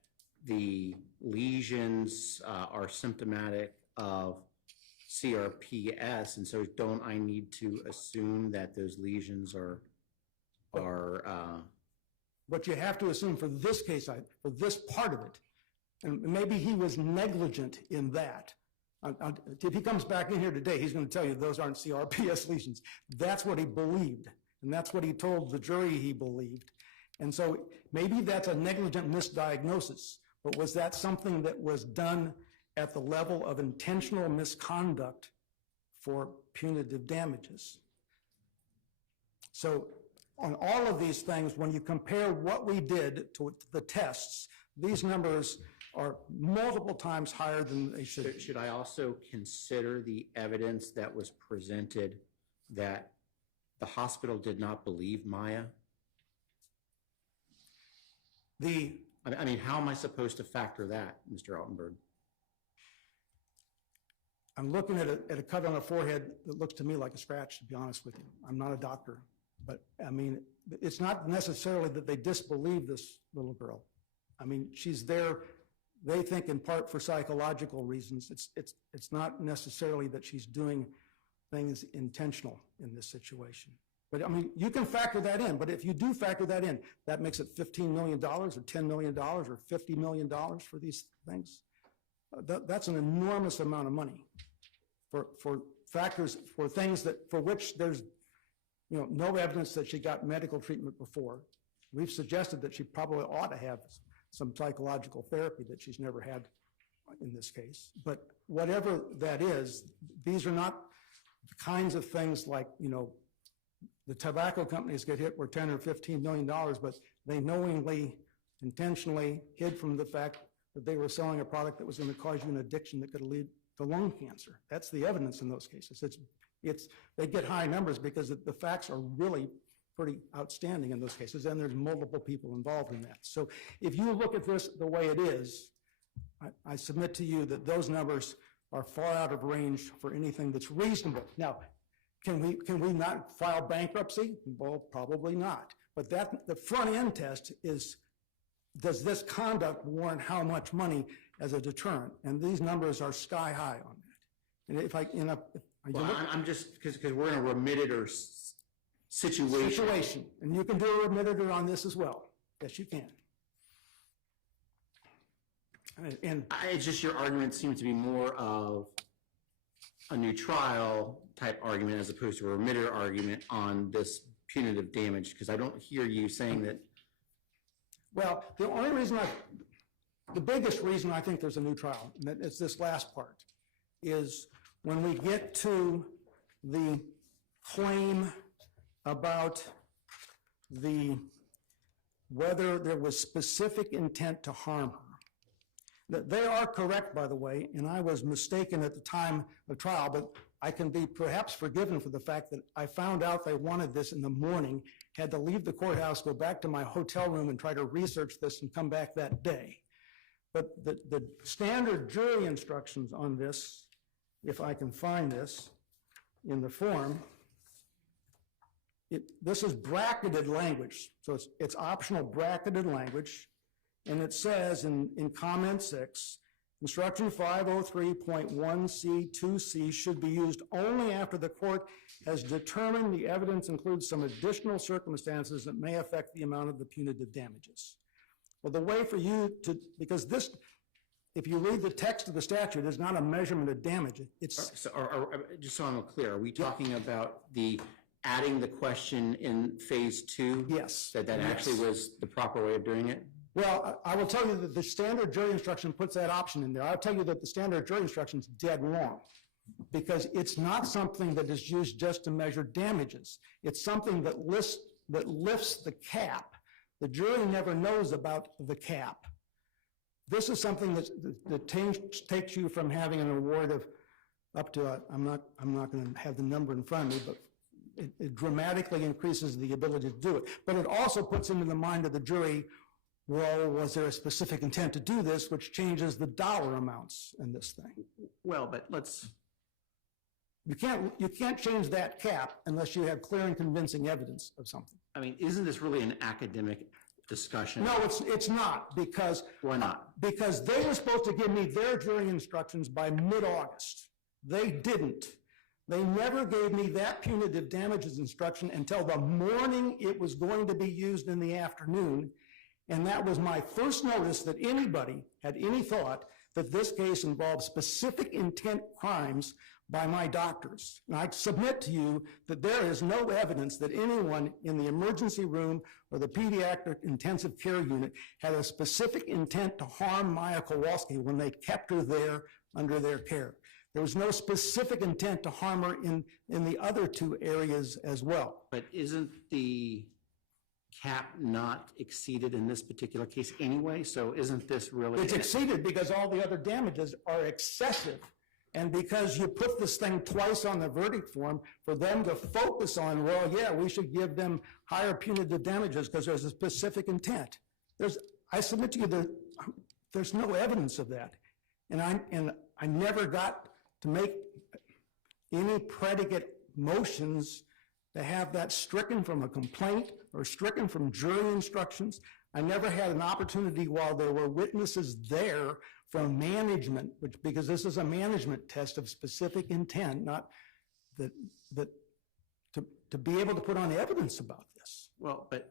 the lesions are symptomatic of CRPS, and so don't I need to assume that those lesions are what you have to assume for this case, for this part of it, and maybe he was negligent in that. If he comes back in here today, he's going to tell you those aren't CRPS lesions. That's what he believed, and that's what he told the jury he believed. And so maybe that's a negligent misdiagnosis, but was that something that was done at the level of intentional misconduct for punitive damages? So on all of these things, when you compare what we did to the tests, these numbers are multiple times higher than they should be. Should I also consider the evidence that was presented that the hospital did not believe Maya? I mean, how am I supposed to factor that, Mr. Altenberg? I'm looking at a cut on her forehead that looks to me like a scratch, to be honest with you. I'm not a doctor, but I mean, it's not necessarily that they disbelieve this little girl. I mean, she's there, they think in part for psychological reasons. It's not necessarily that she's doing things intentional in this situation. But I mean, you can factor that in, but if you do factor that in, that makes it $15 million or $10 million or $50 million for these things. That's an enormous amount of money for factors, for things that, for which there's, no evidence that she got medical treatment before. We've suggested that she probably ought to have some psychological therapy that she's never had in this case. But whatever that is, these are not the kinds of things like, the tobacco companies get hit for $10 or $15 million, but they knowingly, intentionally hid from the fact that they were selling a product that was going to cause you an addiction that could lead to lung cancer. That's the evidence in those cases. They get high numbers because the facts are really pretty outstanding in those cases, and there's multiple people involved in that. So if you look at this the way it is, I submit to you that those numbers are far out of range for anything that's reasonable. Now, can we not file bankruptcy? Well, probably not. But the front end test is, does this conduct warrant how much money as a deterrent? And these numbers are sky high on that. And I'm just, because we're in a remittitur situation. And you can do a remittitur on this as well. Yes, you can. And It's just your argument seems to be more of a new trial type argument as opposed to a remittitur argument on this punitive damage, because I don't hear you saying that. Well, the biggest reason I think there's a new trial, and it's this last part, is when we get to the claim about whether there was specific intent to harm her. They are correct, by the way, and I was mistaken at the time of trial, but I can be perhaps forgiven for the fact that I found out they wanted this in the morning, had to leave the courthouse, go back to my hotel room and try to research this and come back that day. But the standard jury instructions on this, if I can find this in the form, this is bracketed language, so it's optional bracketed language. And it says in comment 6, instruction 503.1C2C should be used only after the court has determined the evidence includes some additional circumstances that may affect the amount of the punitive damages. Well, the way for you to, because this, if you read the text of the statute, it's not a measurement of damage. It's, So, just so I'm clear, are we talking about the adding the question in phase 2? yes. That actually was the proper way of doing it? Well, I will tell you that the standard jury instruction puts that option in there. I'll tell you that the standard jury instruction is dead wrong, because it's not something that is used just to measure damages. It's something that lifts the cap. The jury never knows about the cap. This is something that takes you from having an award of up to, I'm not going to have the number in front of me, but it dramatically increases the ability to do it. But it also puts into the mind of the jury, well, was there a specific intent to do this, which changes the dollar amounts in this thing. Well, but let's, You can't change that cap unless you have clear and convincing evidence of something. I mean, isn't this really an academic discussion? No, it's not, because Why not? because they were supposed to give me their jury instructions by mid-August. They didn't. They never gave me that punitive damages instruction until the morning it was going to be used in the afternoon. And that was my first notice that anybody had any thought that this case involved specific intent crimes by my doctors. And I submit to you that there is no evidence that anyone in the emergency room or the pediatric intensive care unit had a specific intent to harm Maya Kowalski when they kept her there under their care. There was no specific intent to harm her in the other two areas as well. But isn't the cap not exceeded in this particular case anyway? So isn't this really? It's exceeded because all the other damages are excessive. And because you put this thing twice on the verdict form for them to focus on, well, yeah, we should give them higher punitive damages because there's a specific intent. I submit to you that there's no evidence of that. And I never got to make any predicate motions to have that stricken from a complaint or stricken from jury instructions. I never had an opportunity while there were witnesses there from management, because this is a management test of specific intent, not to be able to put on evidence about this. Well, but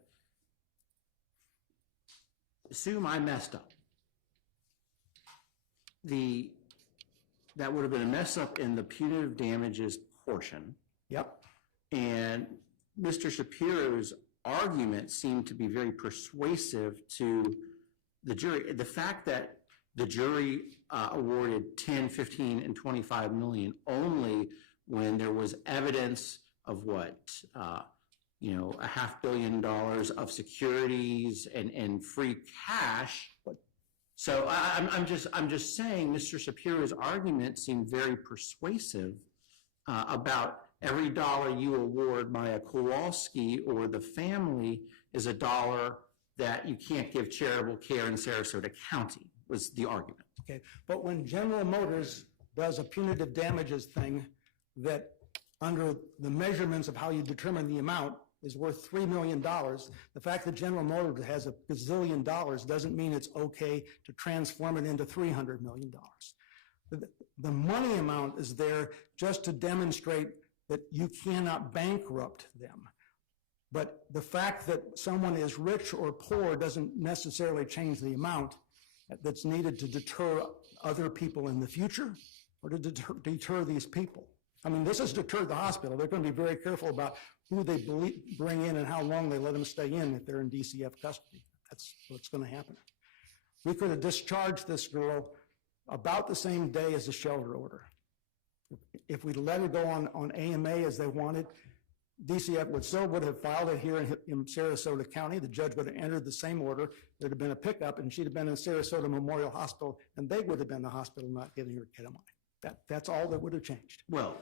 assume I messed up. That would have been a mess up in the punitive damages portion. Yep. And Mr. Shapiro's argument seemed to be very persuasive to the jury. The fact that the jury awarded 10, 15, and 25 million only when there was evidence of what, $500 million of securities and free cash. So I'm just saying Mr. Shapiro's argument seemed very persuasive about every dollar you award Maya Kowalski or the family is a dollar that you can't give charitable care in Sarasota County, was the argument. Okay, but when General Motors does a punitive damages thing that under the measurements of how you determine the amount is worth $3 million, the fact that General Motors has a gazillion dollars doesn't mean it's okay to transform it into $300 million. The money amount is there just to demonstrate that you cannot bankrupt them. But the fact that someone is rich or poor doesn't necessarily change the amount that's needed to deter other people in the future or to deter these people. I mean, this has deterred the hospital. They're going to be very careful about who they bring in and how long they let them stay in if they're in DCF custody. That's what's going to happen. We could have discharged this girl about the same day as the shelter order. If we'd let her go on AMA as they wanted, DCF would have filed it here in Sarasota County. The judge would have entered the same order. There'd have been a pickup, and she'd have been in Sarasota Memorial Hospital, and they would have been the hospital not giving her ketamine. That's all that would have changed. Well,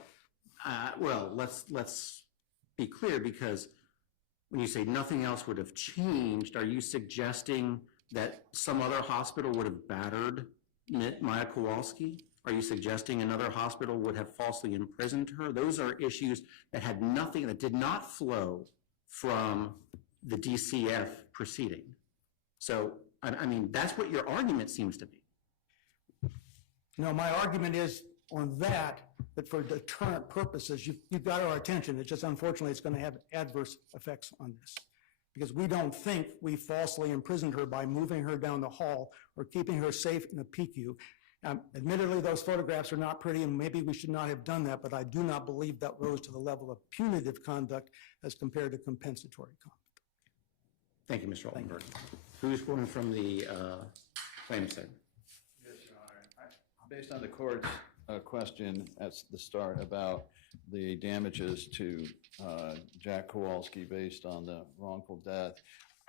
let's be clear, because when you say nothing else would have changed, are you suggesting that some other hospital would have battered Maya Kowalski? Are you suggesting another hospital would have falsely imprisoned her? Those are issues that had nothing, that did not flow from the DCF proceeding. So, I mean, that's what your argument seems to be. No, my argument is on that for deterrent purposes, you've got our attention. It's just unfortunately it's going to have adverse effects on this. because we don't think we falsely imprisoned her by moving her down the hall or keeping her safe in a PQ. Admittedly, those photographs are not pretty, and maybe we should not have done that, but I do not believe that rose to the level of punitive conduct as compared to compensatory conduct. Thank you, Mr. Altenberg. Who's going from the plaintiff's side? Yes, Your Honor. Based on the court's question at the start about the damages to Jack Kowalski based on the wrongful death,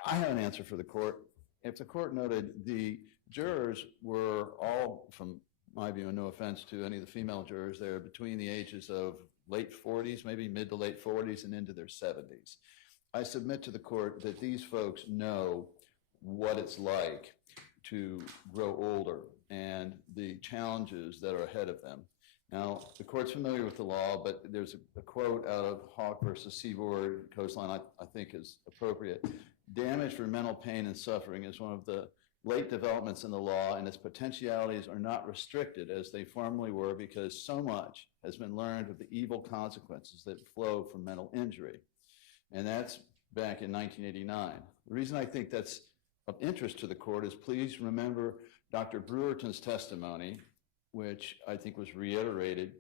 I have an answer for the court. If the court noted, the jurors were all, from my view, and no offense to any of the female jurors, they're between the ages of late 40s, maybe mid to late 40s, and into their 70s. I submit to the court that these folks know what it's like to grow older and the challenges that are ahead of them. Now, the court's familiar with the law, but there's a quote out of Hawk versus Seaboard Coastline I think is appropriate. Damage for mental pain and suffering is one of the late developments in the law, and its potentialities are not restricted as they formerly were, because so much has been learned of the evil consequences that flow from mental injury. And that's back in 1989. The reason I think that's of interest to the court is, please remember Dr. Brewerton's testimony, which I think was reiterated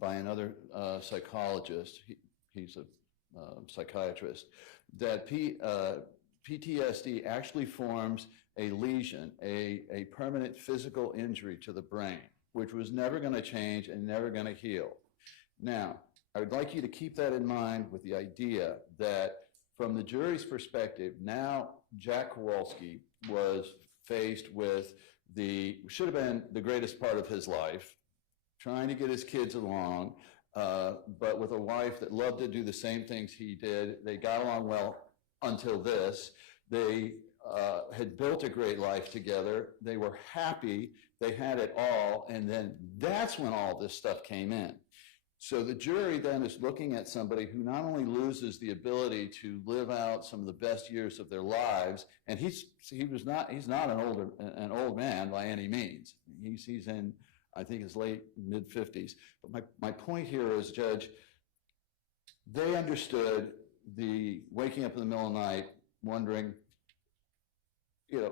by another psychologist. He's a psychiatrist, that PTSD actually forms a lesion, a permanent physical injury to the brain, which was never going to change and never going to heal. Now, I would like you to keep that in mind with the idea that from the jury's perspective, now Jack Kowalski was faced with should have been the greatest part of his life, trying to get his kids along, but with a wife that loved to do the same things he did. They got along well until this. They had built a great life together. They were happy. They had it all. And then that's when all this stuff came in. So the jury then is looking at somebody who not only loses the ability to live out some of the best years of their lives, and he's not an old man by any means. He's in, I think, his late mid-50s. But my point here is, Judge, they understood the waking up in the middle of the night, wondering,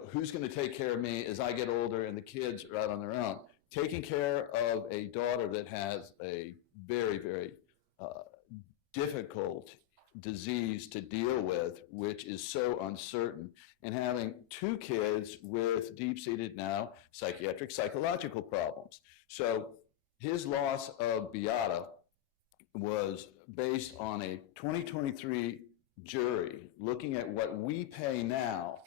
who's going to take care of me as I get older and the kids are out on their own. Taking care of a daughter that has a very, very difficult disease to deal with, which is so uncertain, and having two kids with deep-seated now psychiatric, psychological problems. So his loss of Beata was based on a 2023 jury looking at what we pay now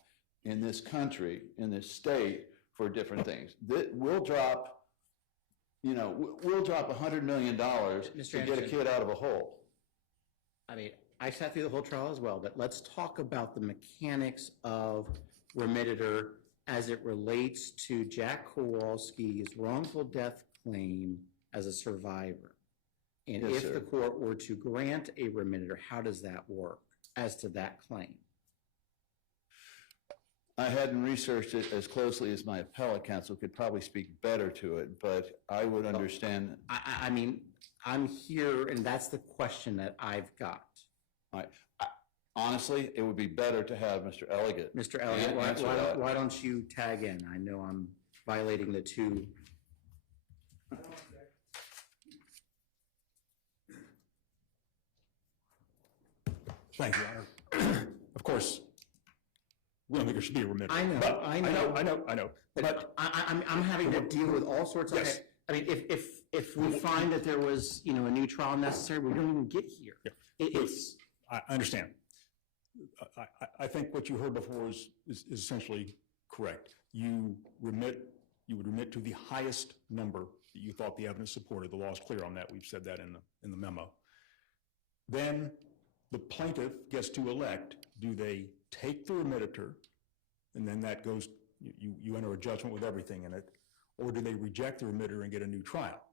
in this country, in this state, for different things. We'll drop $100 million to get a kid out of a hole. I mean, I sat through the whole trial as well, but let's talk about the mechanics of remittitur as it relates to Jack Kowalski's wrongful death claim as a survivor. And Yes, if the court were to grant a remittitur, how does that work as to that claim? I hadn't researched it as closely as my appellate counsel could probably speak better to it, but I would understand. I mean, I'm here, and that's the question that I've got. Honestly, it would be better to have Mr. Elliott. Mr. Elliott, why don't you tag in? I know I'm violating the two. Thank you, Your Honor. Of course, we don't think there should be a remitter. I know, But I know. But I'm having to deal with all sorts of. Yes. I mean, if we find that there was, a new trial necessary, we don't even get here. Yeah. It's. I understand. I think what you heard before is essentially correct. You would remit to the highest number that you thought the evidence supported. The law is clear on that. We've said that in the memo. Then the plaintiff gets to elect, do they take the remittitur, and then that goes, you enter a judgment with everything in it, or do they reject the remittitur and get a new trial?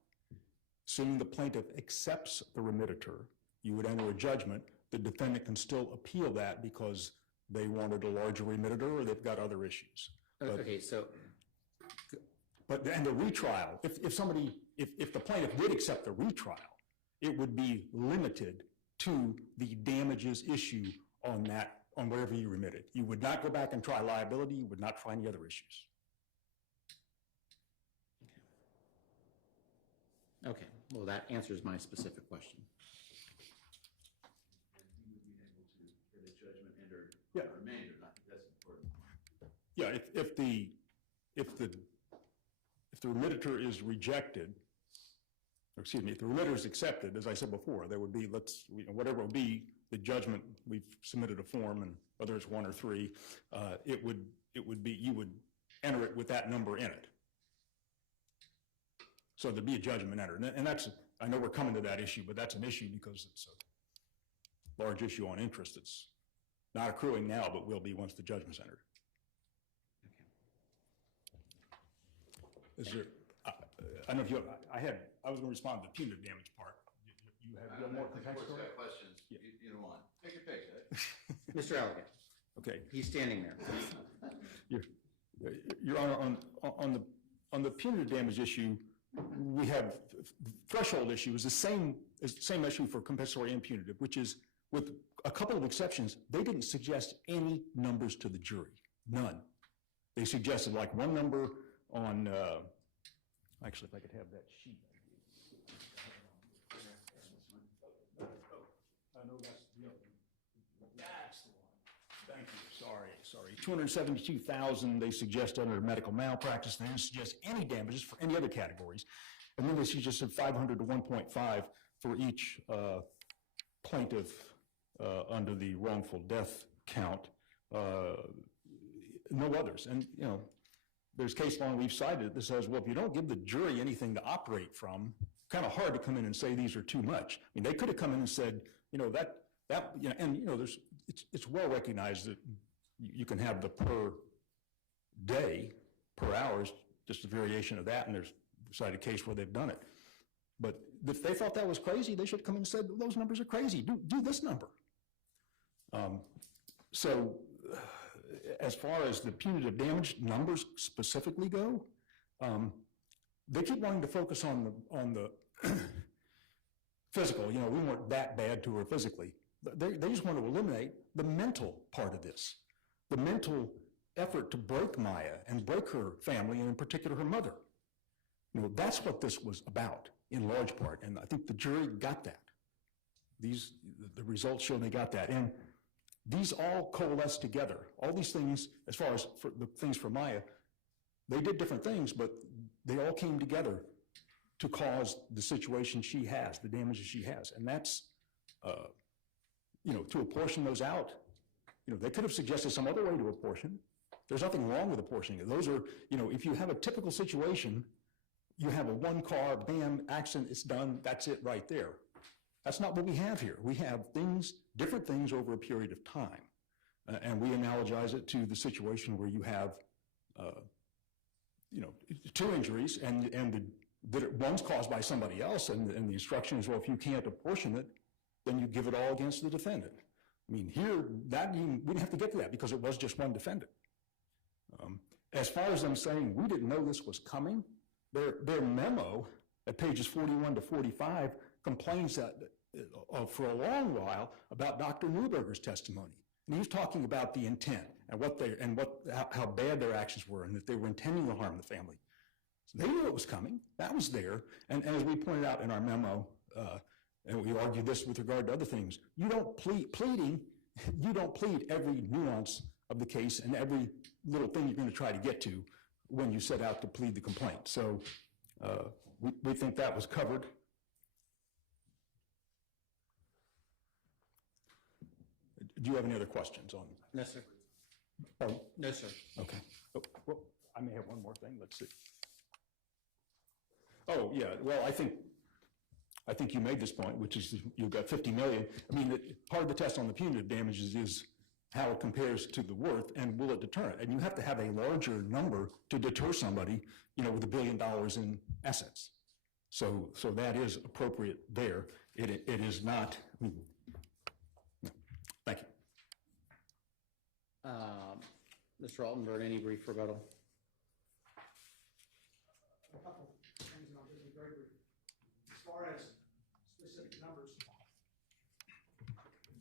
Assuming the plaintiff accepts the remittitur, you would enter a judgment. The defendant can still appeal that because they wanted a larger remittitur or they've got other issues. Okay, so. And the retrial, if the plaintiff did accept the retrial, it would be limited to the damages issue on that on whatever you remitted. You would not go back and try liability. You would not try any other issues. Okay, well, that answers my specific question. And you would be able to get a judgment entered Yeah. on the remainder, I think that's important. Yeah, if the remittitur is rejected, or excuse me, if the remitter is accepted, as I said before, there would be, whatever it would be, the judgment, we've submitted a form, and whether it's 1 or 3, it would be, you would enter it with that number in it. So there'd be a judgment entered. And that's, I know we're coming to that issue, but that's an issue because it's a large issue on interest. It's not accruing now, but will be once the judgment's entered. Is there, I don't know if you, I was going to respond to the punitive damage part. You have one more Of course, contextual? got questions, either one. Take your pick, eh? Mr. Elegant, Okay. he's standing there. Your Honor, on the punitive damage issue, we have threshold issue is the same issue for compensatory and punitive, which is with a couple of exceptions, they didn't suggest any numbers to the jury, none. They suggested like one number on, actually, if I could have that sheet. I know that's the other one. That's the one. Thank you. Sorry. 272,000 they suggest under medical malpractice. They didn't suggest any damages for any other categories. And then they suggested 500 to 1.5 for each plaintiff under the wrongful death count. No others. And, you know, there's case law we've cited that says, well, if you don't give the jury anything to operate from, kind of hard to come in and say these are too much. I mean, they could have come in and said, you know, you know, and, you know, it's well recognized that you can have the per day, per hours, just a variation of that, and there's cited a case where they've done it. But if they thought that was crazy, they should have come in and said, those numbers are crazy, do this number. So as far as the punitive damage numbers specifically go, they keep wanting to focus on the physical. You know, we weren't that bad to her physically. They just want to eliminate the mental part of this, the mental effort to break Maya and break her family, and in particular her mother. You know, that's what this was about in large part, and I think the jury got that. The results show they got that, and these all coalesce together. All these things, as far as for the things for Maya, they did different things, but they all came together to cause the situation she has, the damages she has, and that's, you know, to apportion those out. You know, they could have suggested some other way to apportion. There's nothing wrong with apportioning it. Those are, you know, if you have a typical situation, you have a one car, bam, accident, it's done, that's it right there. That's not what we have here. We have things, different things over a period of time. And we analogize it to the situation where you have, you know, 2 injuries and one's caused by somebody else, and the instruction is, well, if you can't apportion it, then you give it all against the defendant. I mean, here, we didn't have to get to that because it was just one defendant. As far as them saying we didn't know this was coming, their memo at pages 41 to 45 complains that for a long while about Dr. Newberger's testimony. And he was talking about the intent and how bad their actions were and that they were intending to harm the family. So they knew it was coming. That was there. And as we pointed out in our memo, and we argued this with regard to other things, you don't plead every nuance of the case and every little thing you're going to try to get to when you set out to plead the complaint. So we think that was covered. Do you have any other questions on? No, sir. Pardon? No, sir. Okay. Oh, well, I may have one more thing. Let's see. Oh, yeah. Well, I think you made this point, which is you've got 50 million. I mean, part of the test on the punitive damages is how it compares to the worth and will it deter it. And you have to have a larger number to deter somebody, you know, with $1 billion in assets. So that is appropriate there. It is not. I mean, no. Thank you. Mr. Altenberg, any brief rebuttal? A couple things, and I'll just be very brief. As far as specific numbers,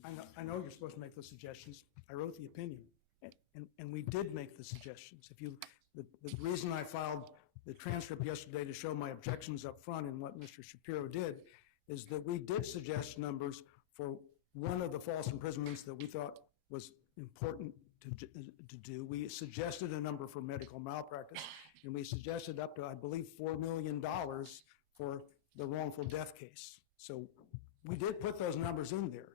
I know you're supposed to make the suggestions. I wrote the opinion, and we did make the suggestions. The reason I filed the transcript yesterday to show my objections up front and what Mr. Shapiro did is that we did suggest numbers for one of the false imprisonments that we thought was important to do. We suggested a number for medical malpractice, and we suggested up to, I believe, $4 million for the wrongful death case. So we did put those numbers in there.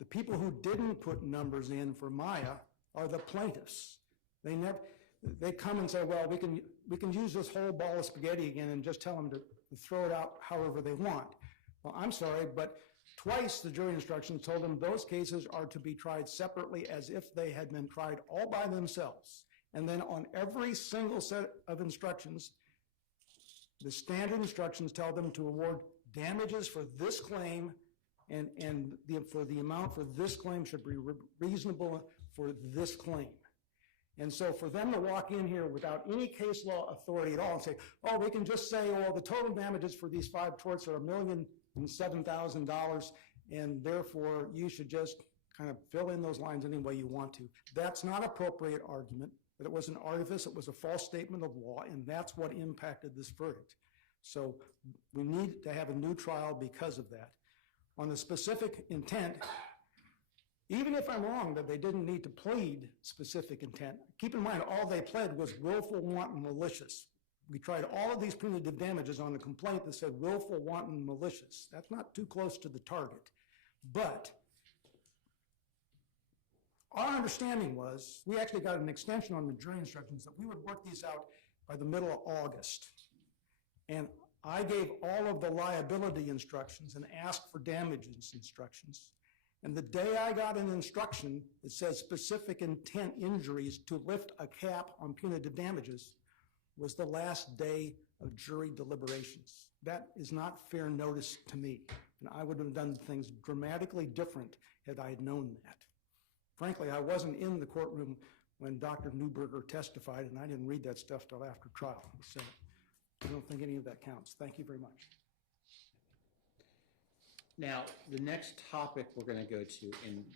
The people who didn't put numbers in for Maya are the plaintiffs. They come and say, well, we can use this whole ball of spaghetti again and just tell them to throw it out however they want. Well, I'm sorry, but twice the jury instructions told them those cases are to be tried separately as if they had been tried all by themselves. And then on every single set of instructions, the standard instructions tell them to award damages for this claim, and for the amount for this claim should be reasonable for this claim. And so for them to walk in here without any case law authority at all and say, oh, we can just say, oh, the total damages for these 5 torts are $1,007,000, and therefore you should just kind of fill in those lines any way you want to. That's not appropriate argument, but it was an artifice, it was a false statement of law, and that's what impacted this verdict. So we need to have a new trial because of that. On the specific intent, even if I'm wrong that they didn't need to plead specific intent, keep in mind all they pled was willful, wanton, malicious. We tried all of these punitive damages on the complaint that said willful, wanton, malicious. That's not too close to the target. But our understanding was, we actually got an extension on the jury instructions that we would work these out by the middle of August. And I gave all of the liability instructions and asked for damages instructions. And the day I got an instruction that says specific intent injuries to lift a cap on punitive damages was the last day of jury deliberations. That is not fair notice to me. And I would have done things dramatically different had I had known that. Frankly, I wasn't in the courtroom when Dr. Neuberger testified, and I didn't read that stuff till after trial. So I don't think any of that counts. Thank you very much. Now, the next topic we're going to go to, and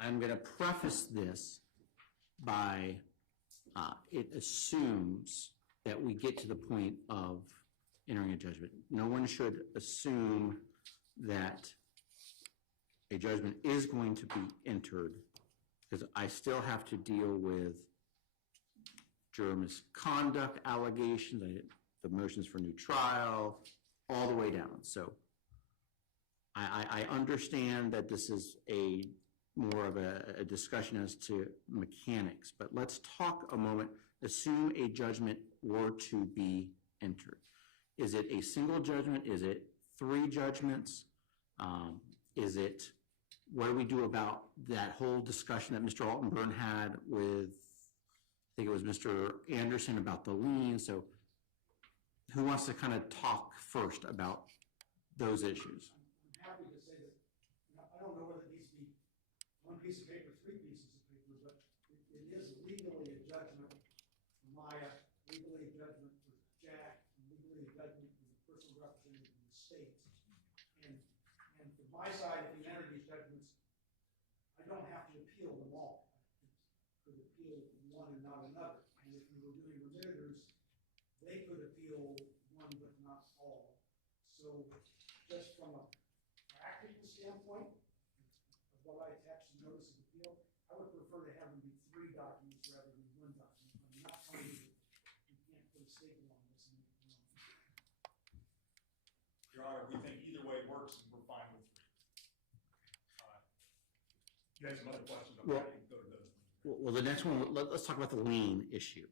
I'm going to preface this by it assumes that we get to the point of entering a judgment. No one should assume that a judgment is going to be entered, because I still have to deal with juror misconduct allegations, the motions for new trial, all the way down. So I understand that this is more of a discussion as to mechanics, but let's talk a moment. Assume a judgment were to be entered. Is it a single judgment? Is it 3 judgments? Is it, what do we do about that whole discussion that Mr. Altenburn had with, I think it was Mr. Anderson, about the lien? So who wants to kind of talk first about those issues? I'm happy to say that, I don't know whether it needs to be 1 piece of paper, 3 pieces of paper, but it is legally a judgment for Maya, legally a judgment for Jack, and legally a judgment for the personal representative of the state. And from my side, if you enter these judgments, I don't have to appeal them all. I could appeal one and not another. And if you were doing remittiturs, they could appeal one but not all. So just from a practical standpoint, of what I attach to notice of appeal, I would prefer to have them be 3 documents rather than 1 document. I'm not telling you that you can't put a staple on this and make it wrong. Your Honor, we think either way works, and we're fine with 3. You have some other questions? I'm happy to go to those. Well, the next one, let's talk about the lien issue.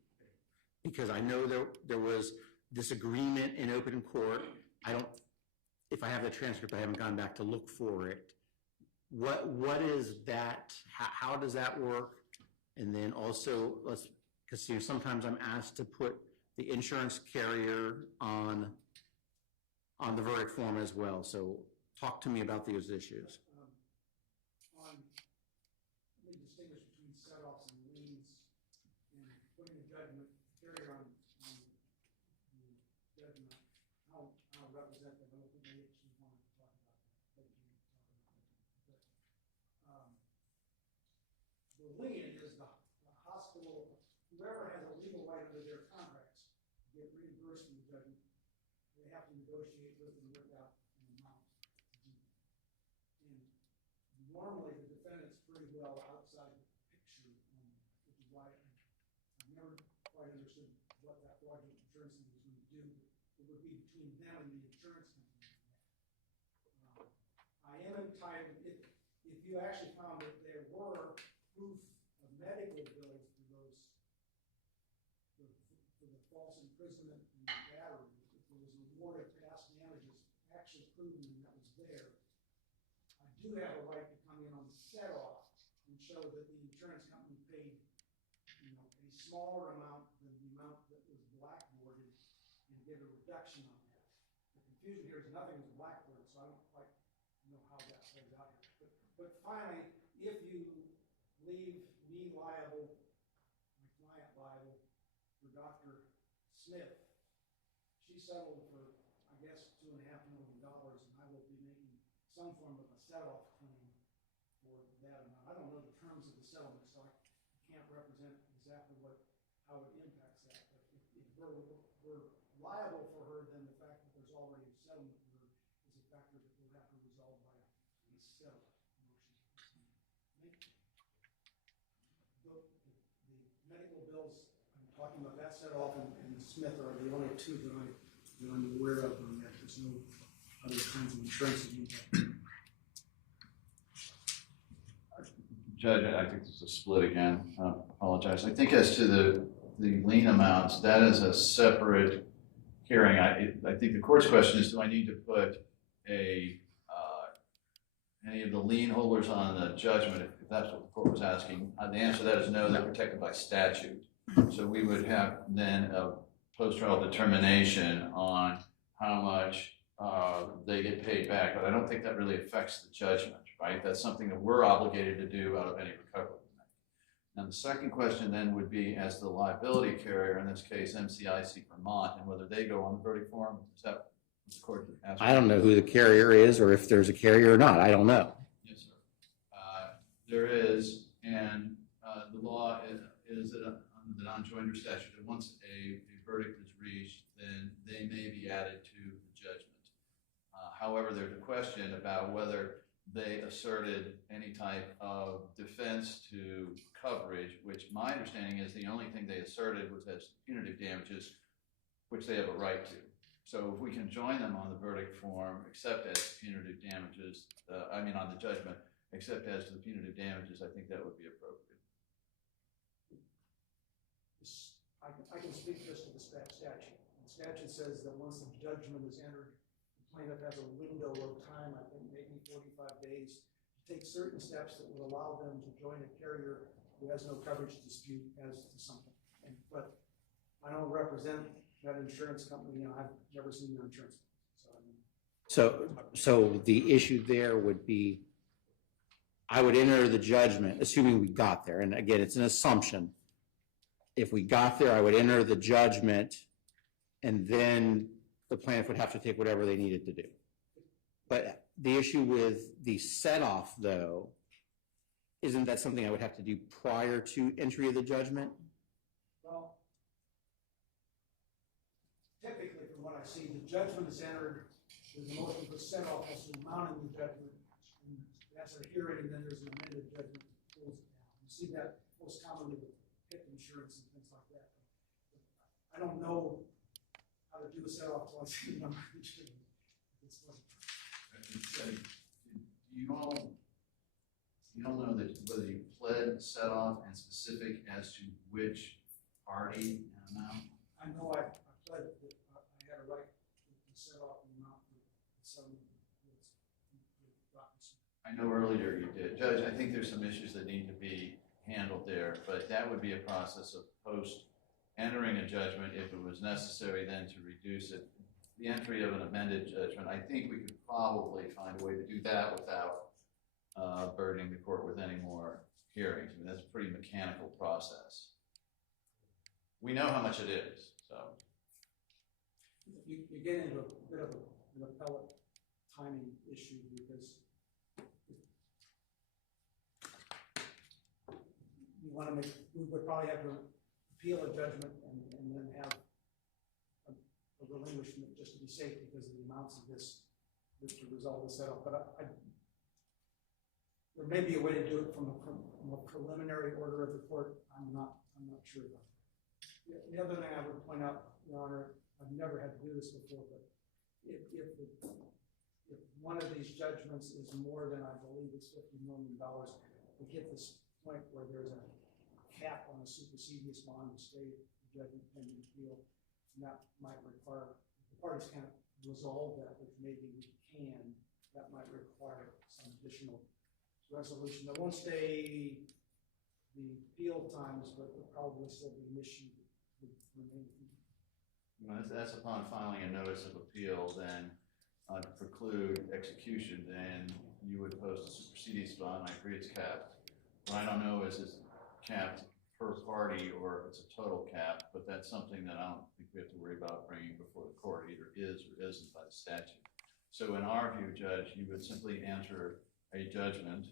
Because I know there was disagreement in open court. If I have the transcript, I haven't gone back to look for it. What is that? How does that work? And then also, because sometimes I'm asked to put the insurance carrier on the verdict form as well. So talk to me about those issues. Let me distinguish between set-offs and liens, and putting a judgment carrier on the judgment. I'll represent them. I don't think they actually want to talk about that. lien is the hospital, whoever has a legal right under their contracts, to get reimbursed from the judgment, they have to negotiate with and work out an amount. And normally the defendant's pretty well outside the picture, which is why I've never quite understood what that fraudulent insurance thing was going to do. It would be between them and the insurance company. I am entitled, if you actually found that there were proof of medical bills for those, for the false imprisonment and the battery, if there was an award of past damages actually proven and that was there, I do have a right to come in on set-off and show that the insurance company paid, a smaller amount than the amount that was blackboarded and get a reduction on that. The confusion here is nothing is blackboarded, so I don't quite know how that plays out here. But finally, if you leave me liable, my client liable, for Dr. Smith, she settled for, I guess, $2.5 million, and I will be making some form of a set-off claim for that amount. I don't know the terms of the settlement, so I can't represent exactly how it impacts that. But if we're liable for her, then the fact that there's already a settlement for her is a factor that we'll have to resolve by a settlement motion. The medical bills I'm talking about, that set off and Smith are the only two that I'm aware of on that. There's no other kinds of insurance that you have. Judge, I think this is a split again. I apologize. I think as to the lien amounts, that is a separate hearing. I think the court's question is, do I need to put any of the lien holders on the judgment, if that's what the court was asking? The answer to that is no, they're protected by statute. So we would have then a post-trial determination on how much they get paid back, but I don't think that really affects the judgment, right? That's something that we're obligated to do out of any recovery. Now, the second question then would be as the liability carrier, in this case, MCIC Vermont, and whether they go on the verdict form. Is that what the court asked? I don't know who the carrier is or if there's a carrier or not. I don't know. Yes, sir. There is, and the law is that under the non-joinder statute, that once a verdict is reached, then they may be added to the judgment. However, there's a question about whether they asserted any type of defense to coverage, which my understanding is the only thing they asserted was as punitive damages, which they have a right to. So if we can join them on the verdict form, except as punitive damages, on the judgment, except as to the punitive damages, I think that would be appropriate. I can speak just to the statute. The statute says that once the judgment is entered, the plaintiff has a window of time, I think maybe 45 days, to take certain steps that would allow them to join a carrier who has no coverage dispute as to something. But I don't represent that insurance company, and I've never seen their insurance company. So the issue there would be, I would enter the judgment, assuming we got there. And again, it's an assumption. If we got there, I would enter the judgment, and then the plaintiff would have to take whatever they needed to do. But the issue with the set-off, though, isn't that something I would have to do prior to entry of the judgment? Well, typically, from what I see, the judgment is entered, there's a motion for set-off as to the amount of the judgment, and that's a hearing, and then there's an amended judgment that pulls it down. You see that most commonly with PIP insurance and things like that. I don't know how to do a set-off till I see the number of the judgment. You all know that whether you pled set-off and specific as to which party and amount? I know I pled that I had a right to set off the amount for the settlement. I know earlier you did. Judge, I think there's some issues that need to be handled there, but that would be a process of post-entering a judgment if it was necessary then to reduce it. The entry of an amended judgment, I think we could probably find a way to do that without burdening the court with any more hearings. I mean, that's a pretty mechanical process. We know how much it is, so. You get into a bit of an appellate timing issue because want to make, we would probably have to appeal a judgment and then have a relinquishment just to be safe because of the amounts of this to resolve the setup. But there may be a way to do it from a preliminary order of the court. I'm not sure about that. The other thing I would point out, Your Honor, I've never had to do this before, but if one of these judgments is more than, I believe it's $50 million, we get this point where there's a cap on a supersedious bond to stay the judgment pending appeal, and that might require, the parties can't resolve that, which maybe we can, that might require some additional resolution. That won't stay the appeal times, but will probably still be an issue. That's upon filing a notice of appeal, then to preclude execution, then you would post a supersedious bond. I agree it's capped. What I don't know is capped per party or it's a total cap, but that's something that I don't think we have to worry about bringing before the court, either is or isn't by the statute. So in our view, Judge, you would simply enter a judgment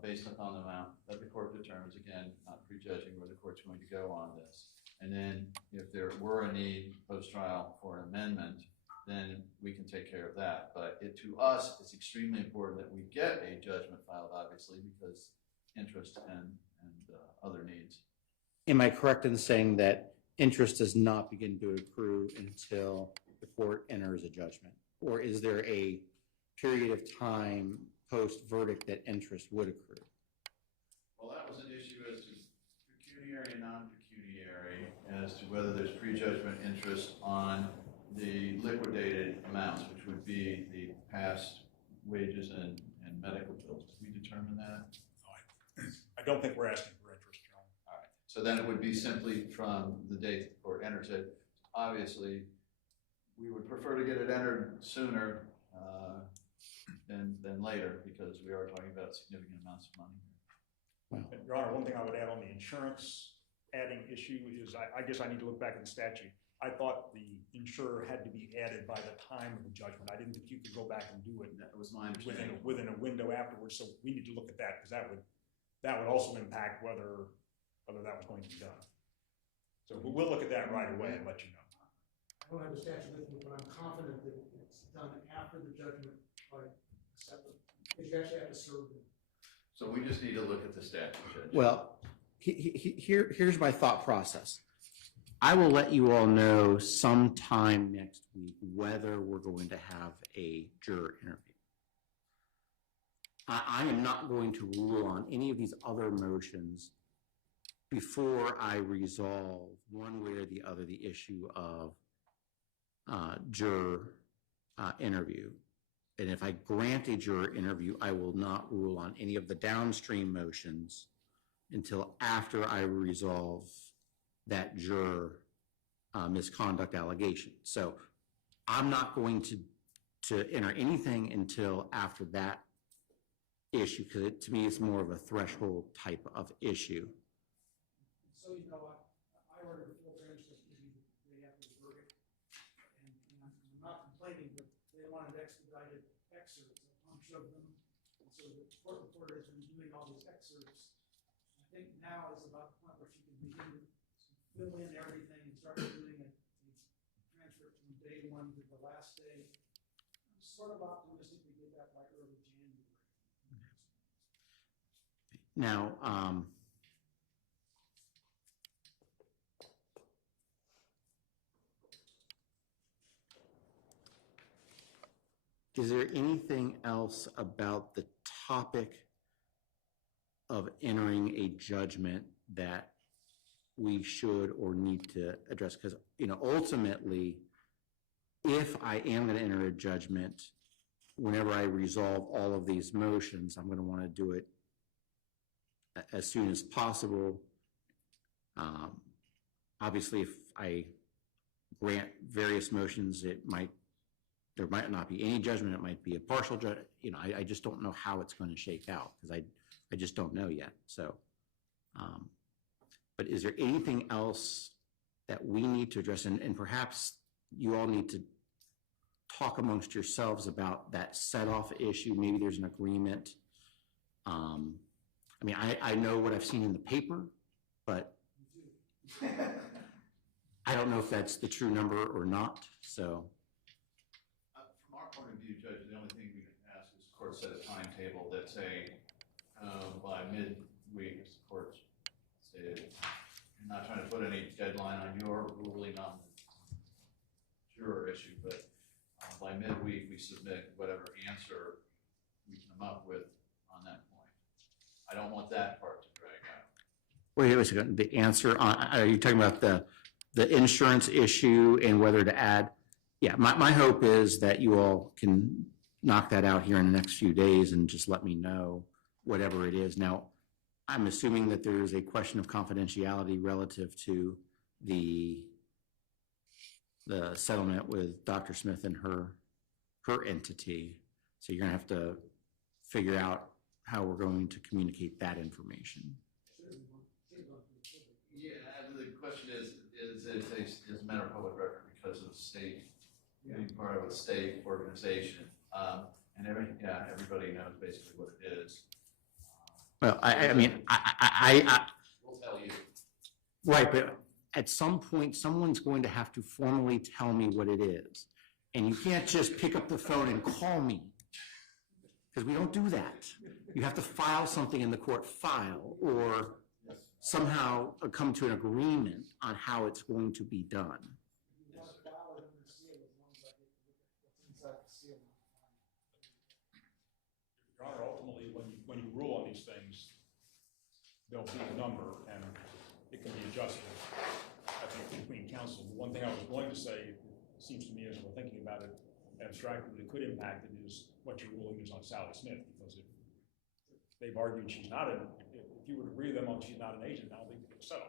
based upon the amount that the court determines, again, not prejudging where the court's going to go on this. And then if there were a need post-trial for an amendment, then we can take care of that. But to us, it's extremely important that we get a judgment filed, obviously, because interest and other needs. Am I correct in saying that interest does not begin to accrue until the court enters a judgment? Or is there a period of time post-verdict that interest would accrue? Well, that was an issue as to pecuniary and non-pecuniary, as to whether there's prejudgment interest on the liquidated amounts, which would be the past wages and medical bills. Did we determine that? I don't think we're asking for interest, John. All right. So then it would be simply from the date the court enters it. Obviously, we would prefer to get it entered sooner than later, because we are talking about significant amounts of money. And Your Honor, one thing I would add on the insurance adding issue is, I guess I need to look back at the statute. I thought the insurer had to be added by the time of the judgment. I didn't think you could go back and do it That was my understanding. within a window afterwards. So we need to look at that, because that would also impact whether that was going to be done. So we'll look at that right away and let you know. I don't have the statute with me, but I'm confident that it's done after the judgment by separate, because you actually have to serve them. So we just need to look at the statute, Judge. Well, here's my thought process. I will let you all know sometime next week whether we're going to have a juror interview. I am not going to rule on any of these other motions before I resolve one way or the other the issue of juror interview. And if I grant a juror interview, I will not rule on any of the downstream motions until after I resolve that juror misconduct allegation. So I'm not going to enter anything until after that issue, because to me it's more of a threshold type of issue. So, you know, I ordered a full transcript the day after the verdict, and I'm not complaining, but they wanted expedited excerpts, a bunch of them. And so the court reporter has been doing all these excerpts. I think now is about the point where she can begin to fill in everything and start doing a transcript from day one to the last day. I'm sort of optimistic we get that by early January. Now, is there anything else about the topic of entering a judgment that we should or need to address? Because, you know, ultimately, if I am going to enter a judgment, whenever I resolve all of these motions, I'm going to want to do it as soon as possible. Obviously, if I grant various motions, there might not be any judgment. It might be a partial judgment. You know, I just don't know how it's going to shake out, because I just don't know yet. So, but is there anything else that we need to address? And perhaps you all need to talk amongst yourselves about that set-off issue. Maybe there's an agreement. I mean, I know what I've seen in the paper, but I don't know if that's the true number or not, so. From our point of view, Judge, the only thing we can ask is the court set a timetable that say, by midweek, as the court stated, I'm not trying to put any deadline on your ruling on the juror issue, but by midweek, we submit whatever answer we come up with on that point. I don't want that part to drag out. Wait a second, the answer, are you talking about the insurance issue and whether to add? Yeah, my hope is that you all can knock that out here in the next few days and just let me know whatever it is. Now, I'm assuming that there is a question of confidentiality relative to the settlement with Dr. Smith and her entity. So you're gonna have to figure out how we're going to communicate that information. Yeah, and the question is a matter of public record because of state, being part of a state organization. And everybody knows basically what it is. Well, I mean, We'll tell you. right, but at some point, someone's going to have to formally tell me what it is. And you can't just pick up the phone and call me, because we don't do that. You have to file something in the court file or somehow come to an agreement on how it's going to be done. Your Honor, ultimately, when you rule on these things, there'll be a number and it can be adjusted, I think, between counsel. The one thing I was going to say, it seems to me as we're thinking about it abstractly, that could impact it is what your ruling is on Sally Smith, because if they've argued she's not if you would agree with them on she's not an agent, now they could settle.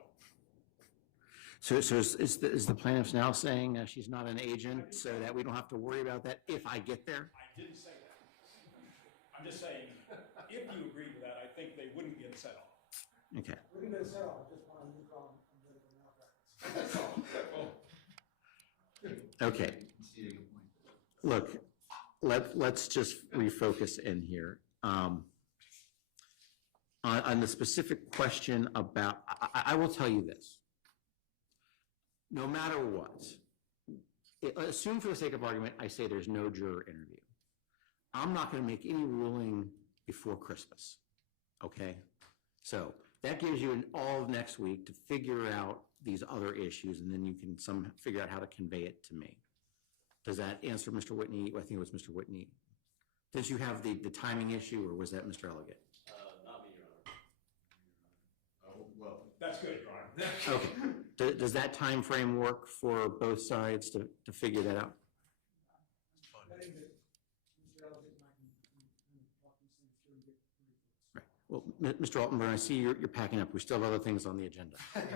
So is the plaintiff now saying she's not an agent so that we don't have to worry about that if I get there? I didn't say that. I'm just saying, if you agree with that, I think they wouldn't get settled. Okay. We can get a settle, just want a new call from medical malpractice. Okay. Look, let's just refocus in here. On the specific question about, I will tell you this. No matter what, assume for the sake of argument, I say there's no juror interview. I'm not going to make any ruling before Christmas, okay? So that gives you all of next week to figure out these other issues, and then you can figure out how to convey it to me. Does that answer Mr. Whitney? I think it was Mr. Whitney. Did you have the timing issue, or was that Mr. Elliott? Not me, Your Honor. Oh, well. That's good, Your Honor. Okay. Does that time frame work for both sides to figure that out? Right. Well, Mr. Altenburn, I see you're packing up. We still have other things on the agenda. Actually,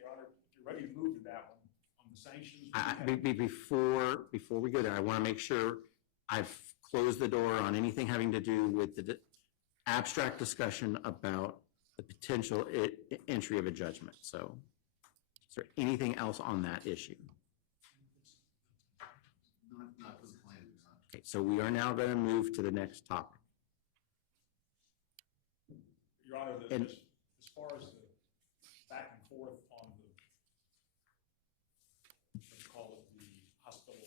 Your Honor, if you're ready to move to that one, on the sanctions. Before we go there, I want to make sure I've closed the door on anything having to do with the abstract discussion about the potential entry of a judgment. So is there anything else on that issue? Not for the plaintiff. Okay, so we are now going to move to the next topic. Your Honor, And- as far as the back and forth on the, let's call it the hospital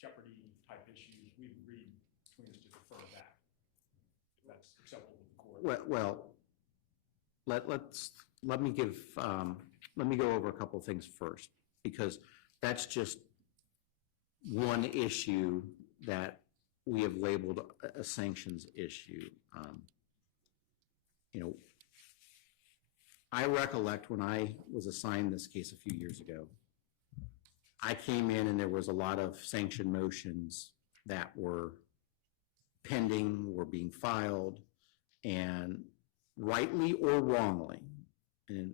jeopardy type issues, we've agreed between us to defer that, if that's acceptable to the court. Well, let me go over a couple of things first, because that's just one issue that we have labeled a sanctions issue. You know, I recollect when I was assigned this case a few years ago, I came in and there was a lot of sanction motions that were pending, were being filed, and rightly or wrongly, and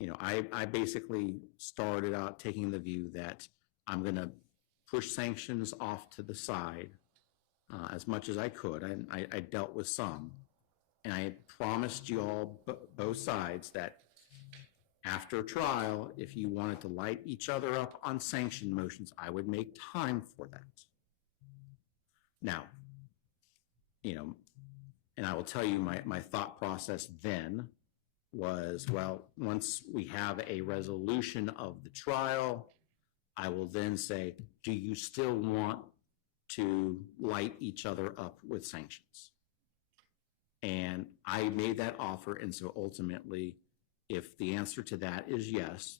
you know, I basically started out taking the view that I'm going to push sanctions off to the side as much as I could, and I dealt with some. And I had promised you all, both sides, that after trial, if you wanted to light each other up on sanction motions, I would make time for that. Now, and I will tell you my thought process then was, well, once we have a resolution of the trial, I will then say, do you still want to light each other up with sanctions? And I made that offer, and so ultimately, if the answer to that is yes,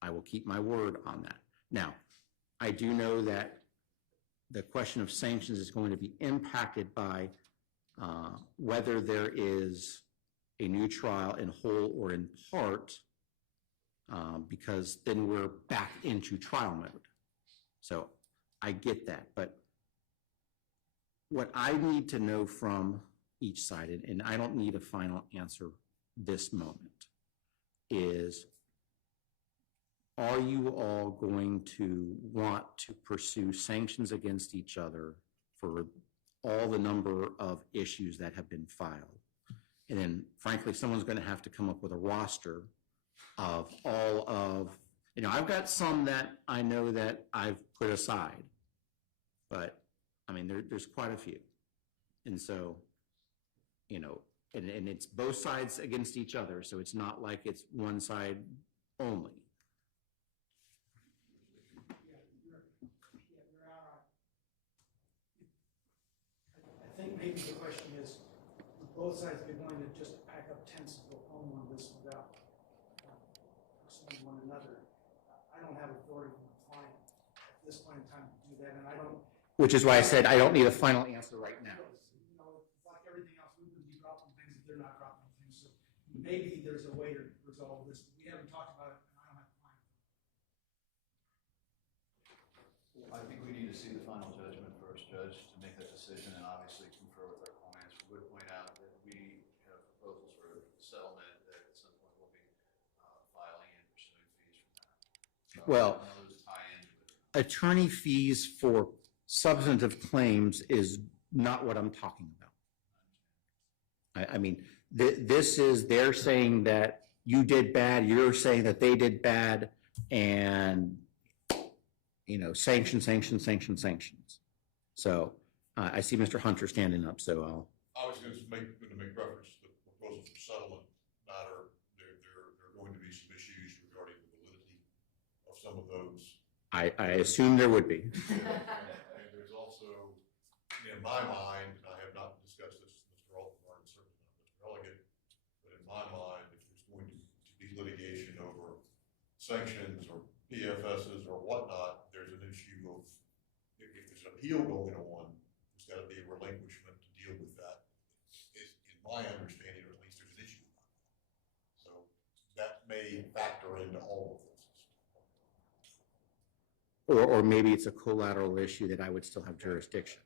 I will keep my word on that. Now, I do know that the question of sanctions is going to be impacted by whether there is a new trial in whole or in part, because then we're back into trial mode. So I get that, but what I need to know from each side, and I don't need a final answer this moment, is are you all going to want to pursue sanctions against each other for all the number of issues that have been filed? And then frankly, someone's going to have to come up with a roster of all of, I've got some that I know that I've put aside, but I mean, there's quite a few. And so, and it's both sides against each other, so it's not like it's one side only. I think maybe the question is, both sides are going to just pack up tents and go home on this without pursuing one another. I don't have authority from the client at this point in time to do that, and I don't. Which is why I said I don't need a final answer right now. It's like everything else, we would be dropping things if they're not dropping things. So maybe there's a way to resolve this. We haven't talked about it, and I don't have time. I think we need to see the final judgment first, Judge, to make that decision and obviously confer with our clients. We would point out that we have proposals for settlement that at some point we'll be filing and pursuing fees from that. So Well, those tie into it. attorney fees for substantive claims is not what I'm talking about. I mean, this is, they're saying that you did bad, you're saying that they did bad, and, sanctions. So I see Mr. Hunter standing up, so I'll. I was going to make reference to the proposal for settlement matter. There are going to be some issues regarding the validity of some of those. I assume there would be. And there's also, in my mind, and I have not discussed this with Mr. Altenberg, and certainly not Mr. Elegant, but in my mind, if there's going to be litigation over sanctions or PFSs or whatnot, there's an issue of, if there's an appeal going on, there's got to be a relinquishment to deal with that. In my understanding, or at least there's an issue. So that may factor into all of this. Or maybe it's a collateral issue that I would still have jurisdiction.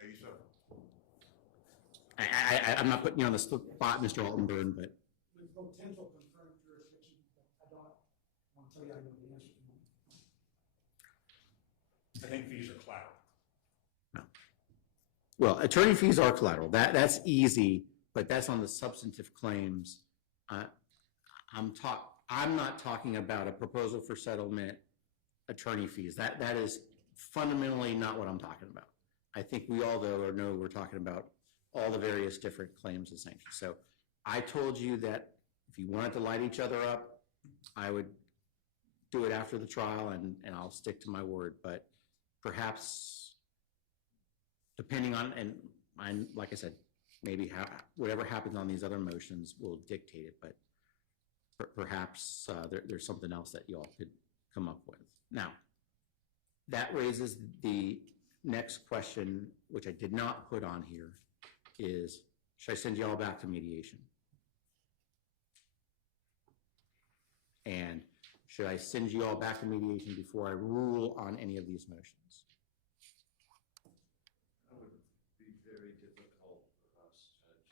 Maybe so. I'm not putting you on the spot, Mr. Altenburn, but. With potential confirmed jurisdiction, I don't want to tell you I know the answer to that. I think fees are collateral. No. Well, attorney fees are collateral. That's easy, but that's on the substantive claims. I'm not talking about a proposal for settlement, attorney fees. That is fundamentally not what I'm talking about. I think we all, though, know we're talking about all the various different claims and sanctions. So I told you that if you wanted to light each other up, I would do it after the trial, and I'll stick to my word. But perhaps, depending on, and like I said, maybe whatever happens on these other motions will dictate it, but perhaps there's something else that you all could come up with. Now, that raises the next question, which I did not put on here, is should I send you all back to mediation? And should I send you all back to mediation before I rule on any of these motions? That would be very difficult for us, Judge.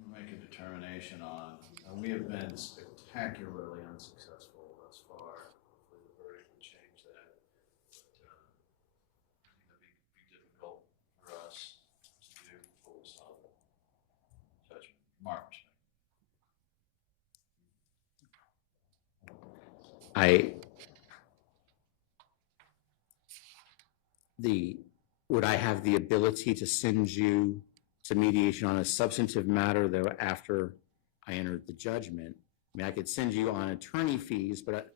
We'll make a determination on, we have been spectacularly unsuccessful thus far. Hopefully the verdict would change that. But I think that'd be difficult for us to do before we solve it. Judgment, from our perspective. would I have the ability to send you to mediation on a substantive matter though after I entered the judgment? I mean, I could send you on attorney fees, but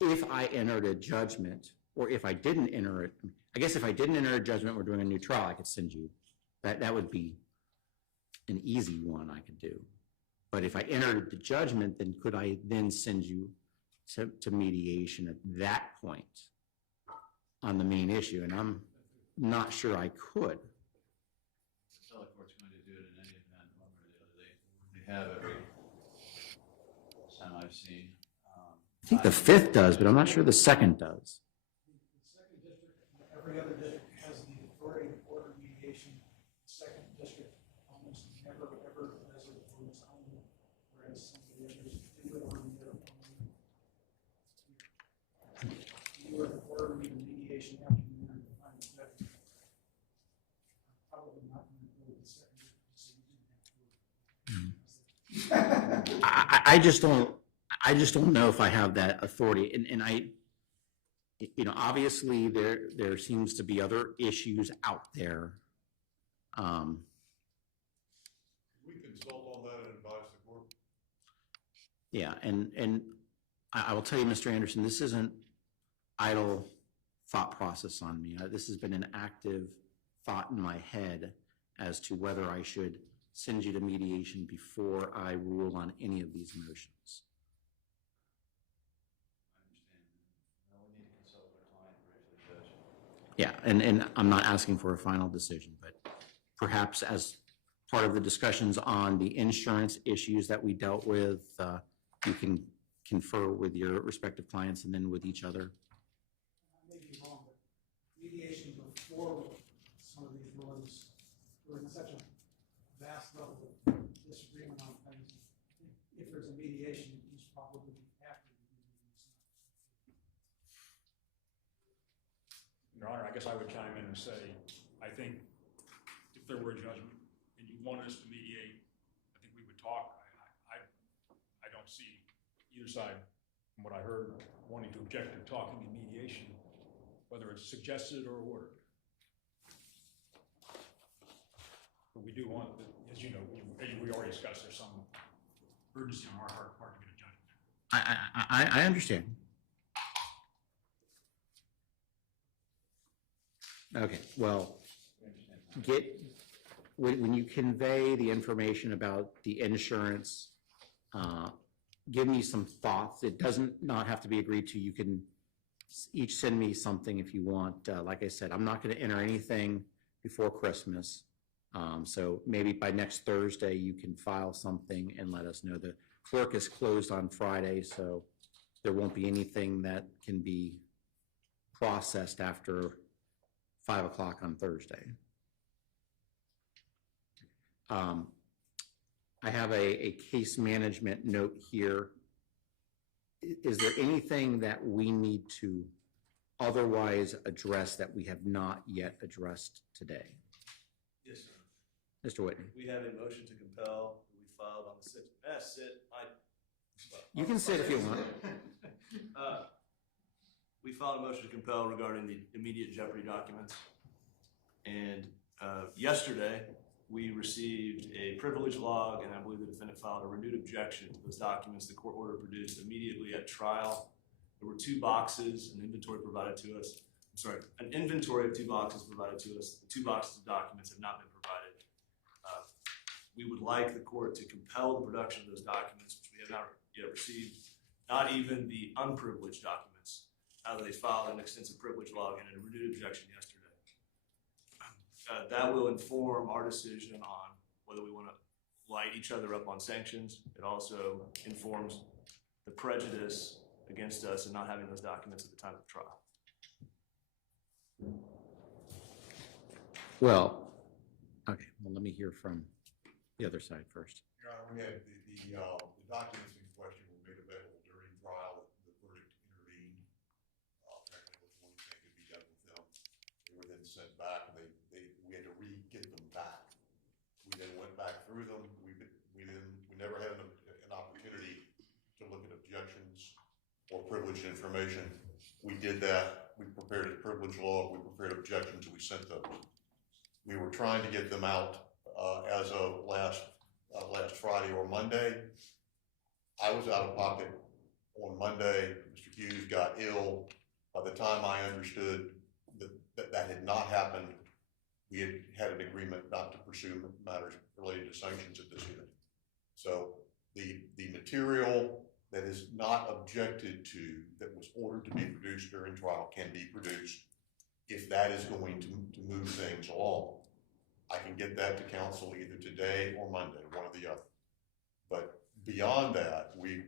if I entered a judgment, or if I didn't enter it, I guess if I didn't enter a judgment, we're doing a new trial, I could send you. That would be an easy one I could do. But if I entered the judgment, then could I then send you to mediation at that point on the main issue? And I'm not sure I could. The appellate court's going to do it in any event, one way or the other. They have every time I've seen. I think the 5th does, but I'm not sure the 2nd does. The second district, every other district has the authority to order mediation. The second district almost never, ever does it on its own, whereas some of the others do it on their own. You were to order me to mediation after you entered the final judgment. I'm probably not going to go to the second district, so you didn't have to. I just don't know if I have that authority. And I, obviously there seems to be other issues out there. We consult on that and advise the court. Yeah, and I will tell you, Mr. Anderson, this isn't idle thought process on me. This has been an active thought in my head as to whether I should send you to mediation before I rule on any of these motions. I understand. Well, we need to consult with our client briefly, Judge. Yeah, and I'm not asking for a final decision, but perhaps as part of the discussions on the insurance issues that we dealt with, you can confer with your respective clients and then with each other. I may be wrong, but mediation before some of these rulings were in such a vast level of disagreement on things. If there's a mediation, it's probably after the meeting. Your Honor, I guess I would chime in and say, I think if there were a judgment and you wanted us to mediate, I think we would talk. I don't see either side, from what I heard, wanting to object to talking in mediation, whether it's suggested or ordered. But we do want, as you know, we already discussed, there's some urgency on our part to get a judgment. I understand. Okay, well, when you convey the information about the insurance, give me some thoughts. It doesn't not have to be agreed to. You can each send me something if you want. Like I said, I'm not going to enter anything before Christmas. So maybe by next Thursday, you can file something and let us know. The clerk is closed on Friday, so there won't be anything that can be processed after 5 o'clock on Thursday. I have a case management note here. Is there anything that we need to otherwise address that we have not yet addressed today? Yes, sir. Mr. Whitney? We have a motion to compel that we filed on the 6th. You can sit if you want. We filed a motion to compel regarding the immediate jeopardy documents. And yesterday, we received a privilege log, and I believe the defendant filed a renewed objection to those documents the court order produced immediately at trial. There were 2 boxes, an inventory provided to us. I'm sorry, an inventory of 2 boxes provided to us. The 2 boxes of documents have not been provided. We would like the court to compel the production of those documents, which we have not yet received, not even the unprivileged documents. They filed an extensive privilege log and a renewed objection yesterday. That will inform our decision on whether we want to light each other up on sanctions. It also informs the prejudice against us in not having those documents at the time of the trial. Well, okay, well, let me hear from the other side first. Your Honor, we had the documents in question were made available during trial. The verdict intervened. Apparently, before anything could be done with them, they were then sent back, and we had to re-get them back. We then went back through them. We never had an opportunity to look at objections or privileged information. We did that. we prepared a privilege log, we prepared objections, we sent those. We were trying to get them out as of last Friday or Monday. I was out of pocket on Monday. Mr. Hughes got ill. By the time I understood that had not happened, we had an agreement not to pursue matters related to sanctions at this hearing. So the material that is not objected to, that was ordered to be produced during trial, can be produced if that is going to move things along. I can get that to council either today or Monday, one or the other. But beyond that, we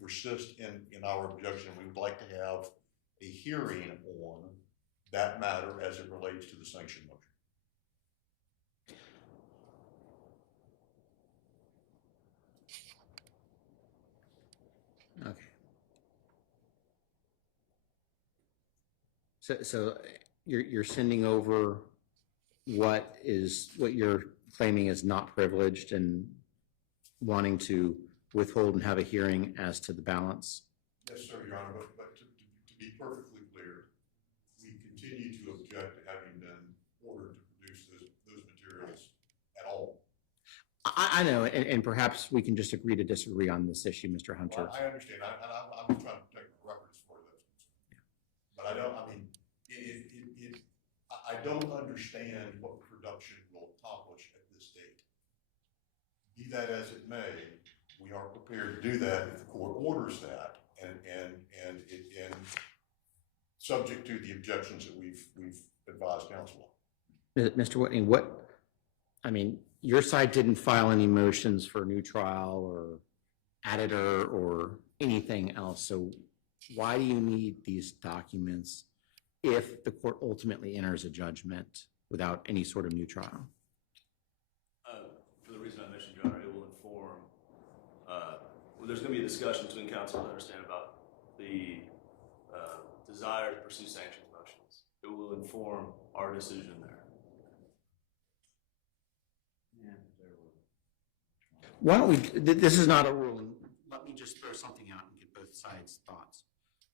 persist in our objection. We would like to have a hearing on that matter as it relates to the sanction motion. Okay. So you're sending over what you're claiming is not privileged and wanting to withhold and have a hearing as to the balance? Yes, sir, Your Honor, but to be perfectly clear, we continue to object to having been ordered to produce those materials at all. I know, and perhaps we can just agree to disagree on this issue, Mr. Hunter. Well, I understand, I'm just trying to protect the record as far as that's concerned. But I don't understand what production will accomplish at this date. Be that as it may, we are prepared to do that if the court orders that, and subject to the objections that we've advised counsel on. Mr. Whitney, your side didn't file any motions for a new trial or editor or anything else, so why do you need these documents if the court ultimately enters a judgment without any sort of new trial? For the reason I mentioned, Your Honor, it will inform, there's going to be a discussion between counsel and understand about the desire to pursue sanctions motions. It will inform our decision there. Why don't we, this is not a rule, and let me just throw something out and get both sides' thoughts.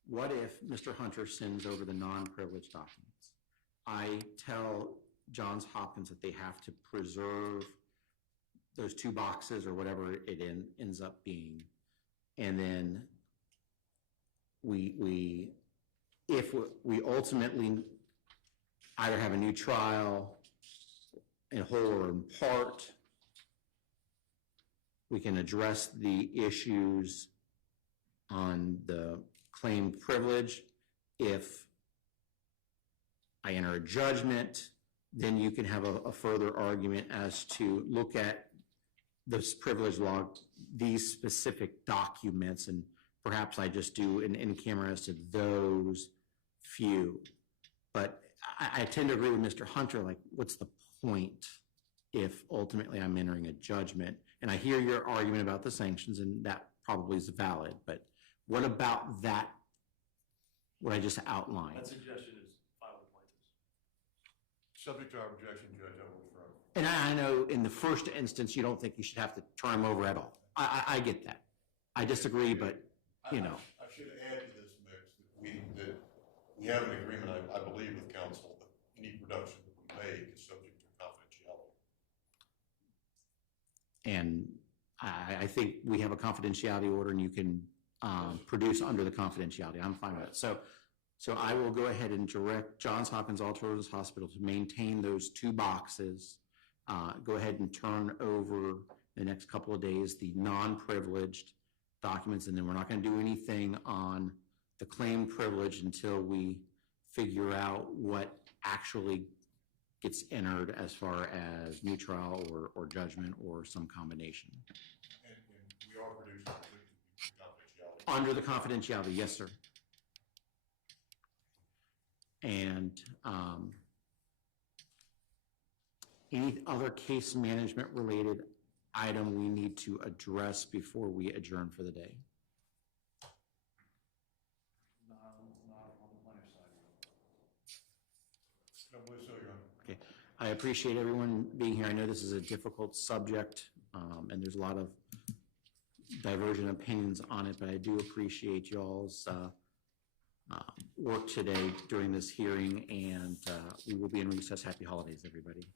What if Mr. Hunter sends over the non-privileged documents? I tell Johns Hopkins that they have to preserve those 2 boxes or whatever it ends up being. And then if we ultimately either have a new trial in whole or in part, we can address the issues on the claimed privilege. If I enter a judgment, then you can have a further argument as to look at this privilege log, these specific documents, and perhaps I just do an in-camera as to those few. But I tend to agree with Mr. Hunter, like, what's the point if ultimately I'm entering a judgment? And I hear your argument about the sanctions, and that probably is valid, but what about that, what I just outlined? That suggestion is fine with plaintiffs. Subject to our objection, Judge, I will withdraw. And I know in the first instance, you don't think you should have to turn them over at all. I get that. I disagree, but, you know. I should add to this mix that we have an agreement, I believe, with counsel that any production that we make is subject to confidentiality. And I think we have a confidentiality order and you can produce under the confidentiality. I'm fine with it. So I will go ahead and direct Johns Hopkins Children's Hospital to maintain those 2 boxes. Go ahead and turn over the next couple of days the non-privileged documents, and then we're not going to do anything on the claim privilege until we figure out what actually gets entered as far as new trial or judgment or some combination. And we are producing confidentiality. Under the confidentiality, yes, sir. And any other case management related item we need to address before we adjourn for the day? Not on the plaintiff's side. No, so, Your Honor. Okay, I appreciate everyone being here. I know this is a difficult subject, and there's a lot of divergent opinions on it, but I do appreciate y'all's work today during this hearing, and we will be in recess. Happy holidays, everybody.